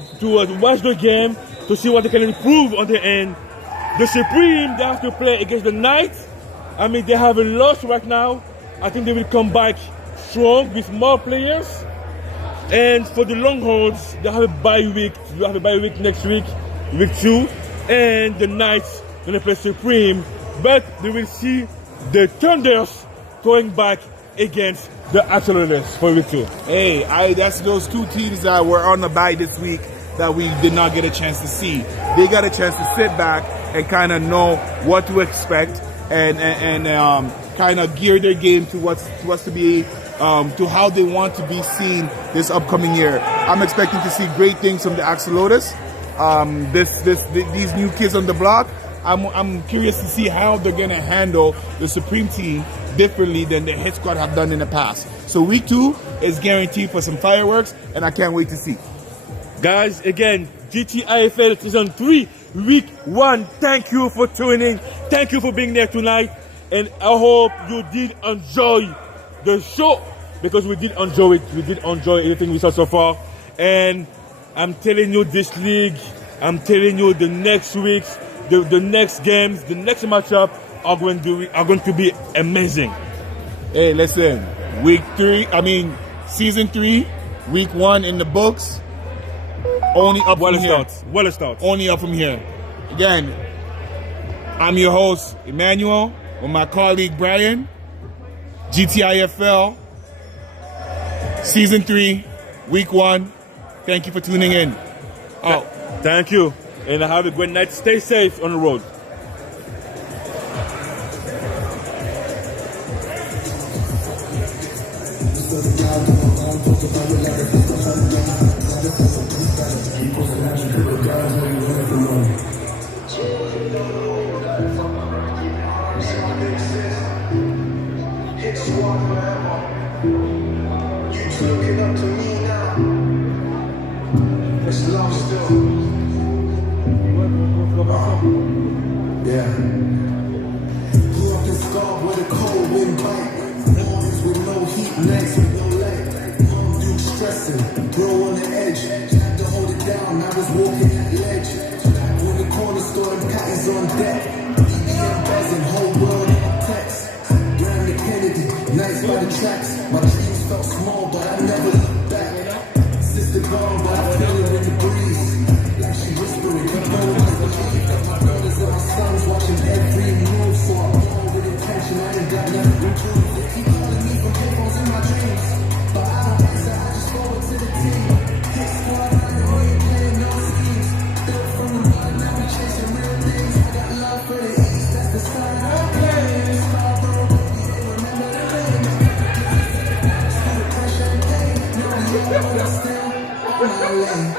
watch the game to see what they can improve on the end. The Supreme, they have to play against the Knights. They have a loss right now. I think they will come back strong with more players. And for the Longhorns, they have a bye week. You have a bye week next week, week 2, and the Knights gonna play Supreme. But they will see the Thunders going back against the Accelerators for week 2. Hey, that's those 2 teams that were on the bye this week that we did not get a chance to see. They got a chance to sit back and kind of know what to expect and kind of gear their game to what's to be to how they want to be seen this upcoming year. I'm expecting to see great things from the Axolotus. These new kids on the block. I'm curious to see how they're gonna handle the Supreme team differently than the Hitsquad have done in the past. So week 2 is guaranteed for some fireworks, and I can't wait to see. Guys, again, GTIFL season 3, week 1. Thank you for tuning. Thank you for being there tonight. And I hope you did enjoy the show, because we did enjoy it. We did enjoy everything we saw so far. And I'm telling you, this league, I'm telling you, the next weeks, the next games, the next matchup are going to be amazing. Hey, listen, season 3, week 1 in the books. Only up from here. Well start. Only up from here. Again, I'm your host, Emmanuel, with my colleague Brian. GTIFL, season 3, week 1. Thank you for tuning in. Out. Thank you. And have a great night. Stay safe on the road. Hitsquad forever. You looking up to me now. It's love still. Yeah. Grew up in Scar where the cold wind bite. Mornings with no heat, nights with no light. Mom dude stressing, bro on the edge. Had to hold it down, I was walking that ledge. When the corner store and patties on deck. BBM buzzing, whole world in my text. Grammy Kennedy, nights by the tracks. My dreams felt small, but I never looked back. Sister gone, but I feel it in the breeze. Like she whispering, come on, I believe that my brothers and my sons watching every move. So I'm born with intention, I ain't got nothing to prove. They keep calling me from headphones in my dreams, but I don't answer, I just forward to the team. Hitsquad, we ain't playing no schemes. Built from the mud, now we chasing real things. I got love for the East, that's the sign I'm playing. Scarborough, baby, they remember the name. Through the pressure and pain, now we all understand on my lane.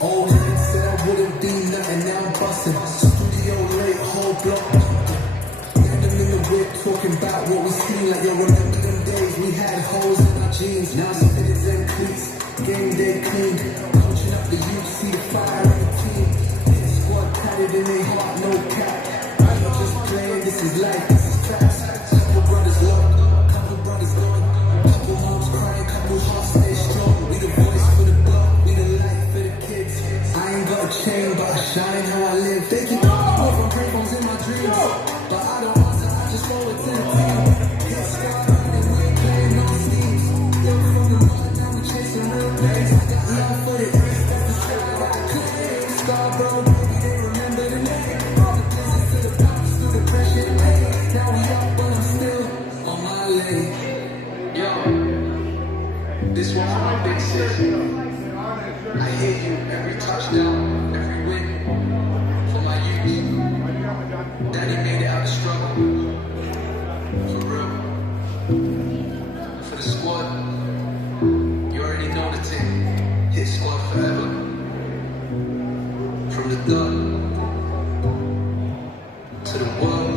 Old head said I wouldn't be nothing, now I'm busting. Studio late, whole block. Random in the whip, talking about what we seen. Like, yo, remember them days we had holes in our jeans. Now spitters and cleats, game day clean. Coaching up the youth, see the fire in the team. Hitsquad tatted in their heart, no cap. I'm not just playing, this is life, this is facts. Couple brothers locked, couple brothers gone. Couple moms crying, couple hearts stay strong. We the voice for the block, we the light for the kids. I ain't got a chain, but I shine how I live. They keep calling me from headphones in my dreams, but I don't answer, I just forward to the team. Hitsquad, we ain't playing no schemes. Built from the mud, now we chasing real things. I got love for the East, that's the side I claim. Scarborough, baby, they remember the name. All the visits to the pops, through the pressure and pain. Now we up, but I'm still on my lane. Yo, this one for my big sis. I hear you every touchdown, every win. For my youth, Daddy made it out of struggle. For real. For the squad, you already know the thing. Hitsquad forever. From the dub to the world.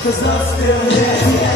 Cause I'm still here.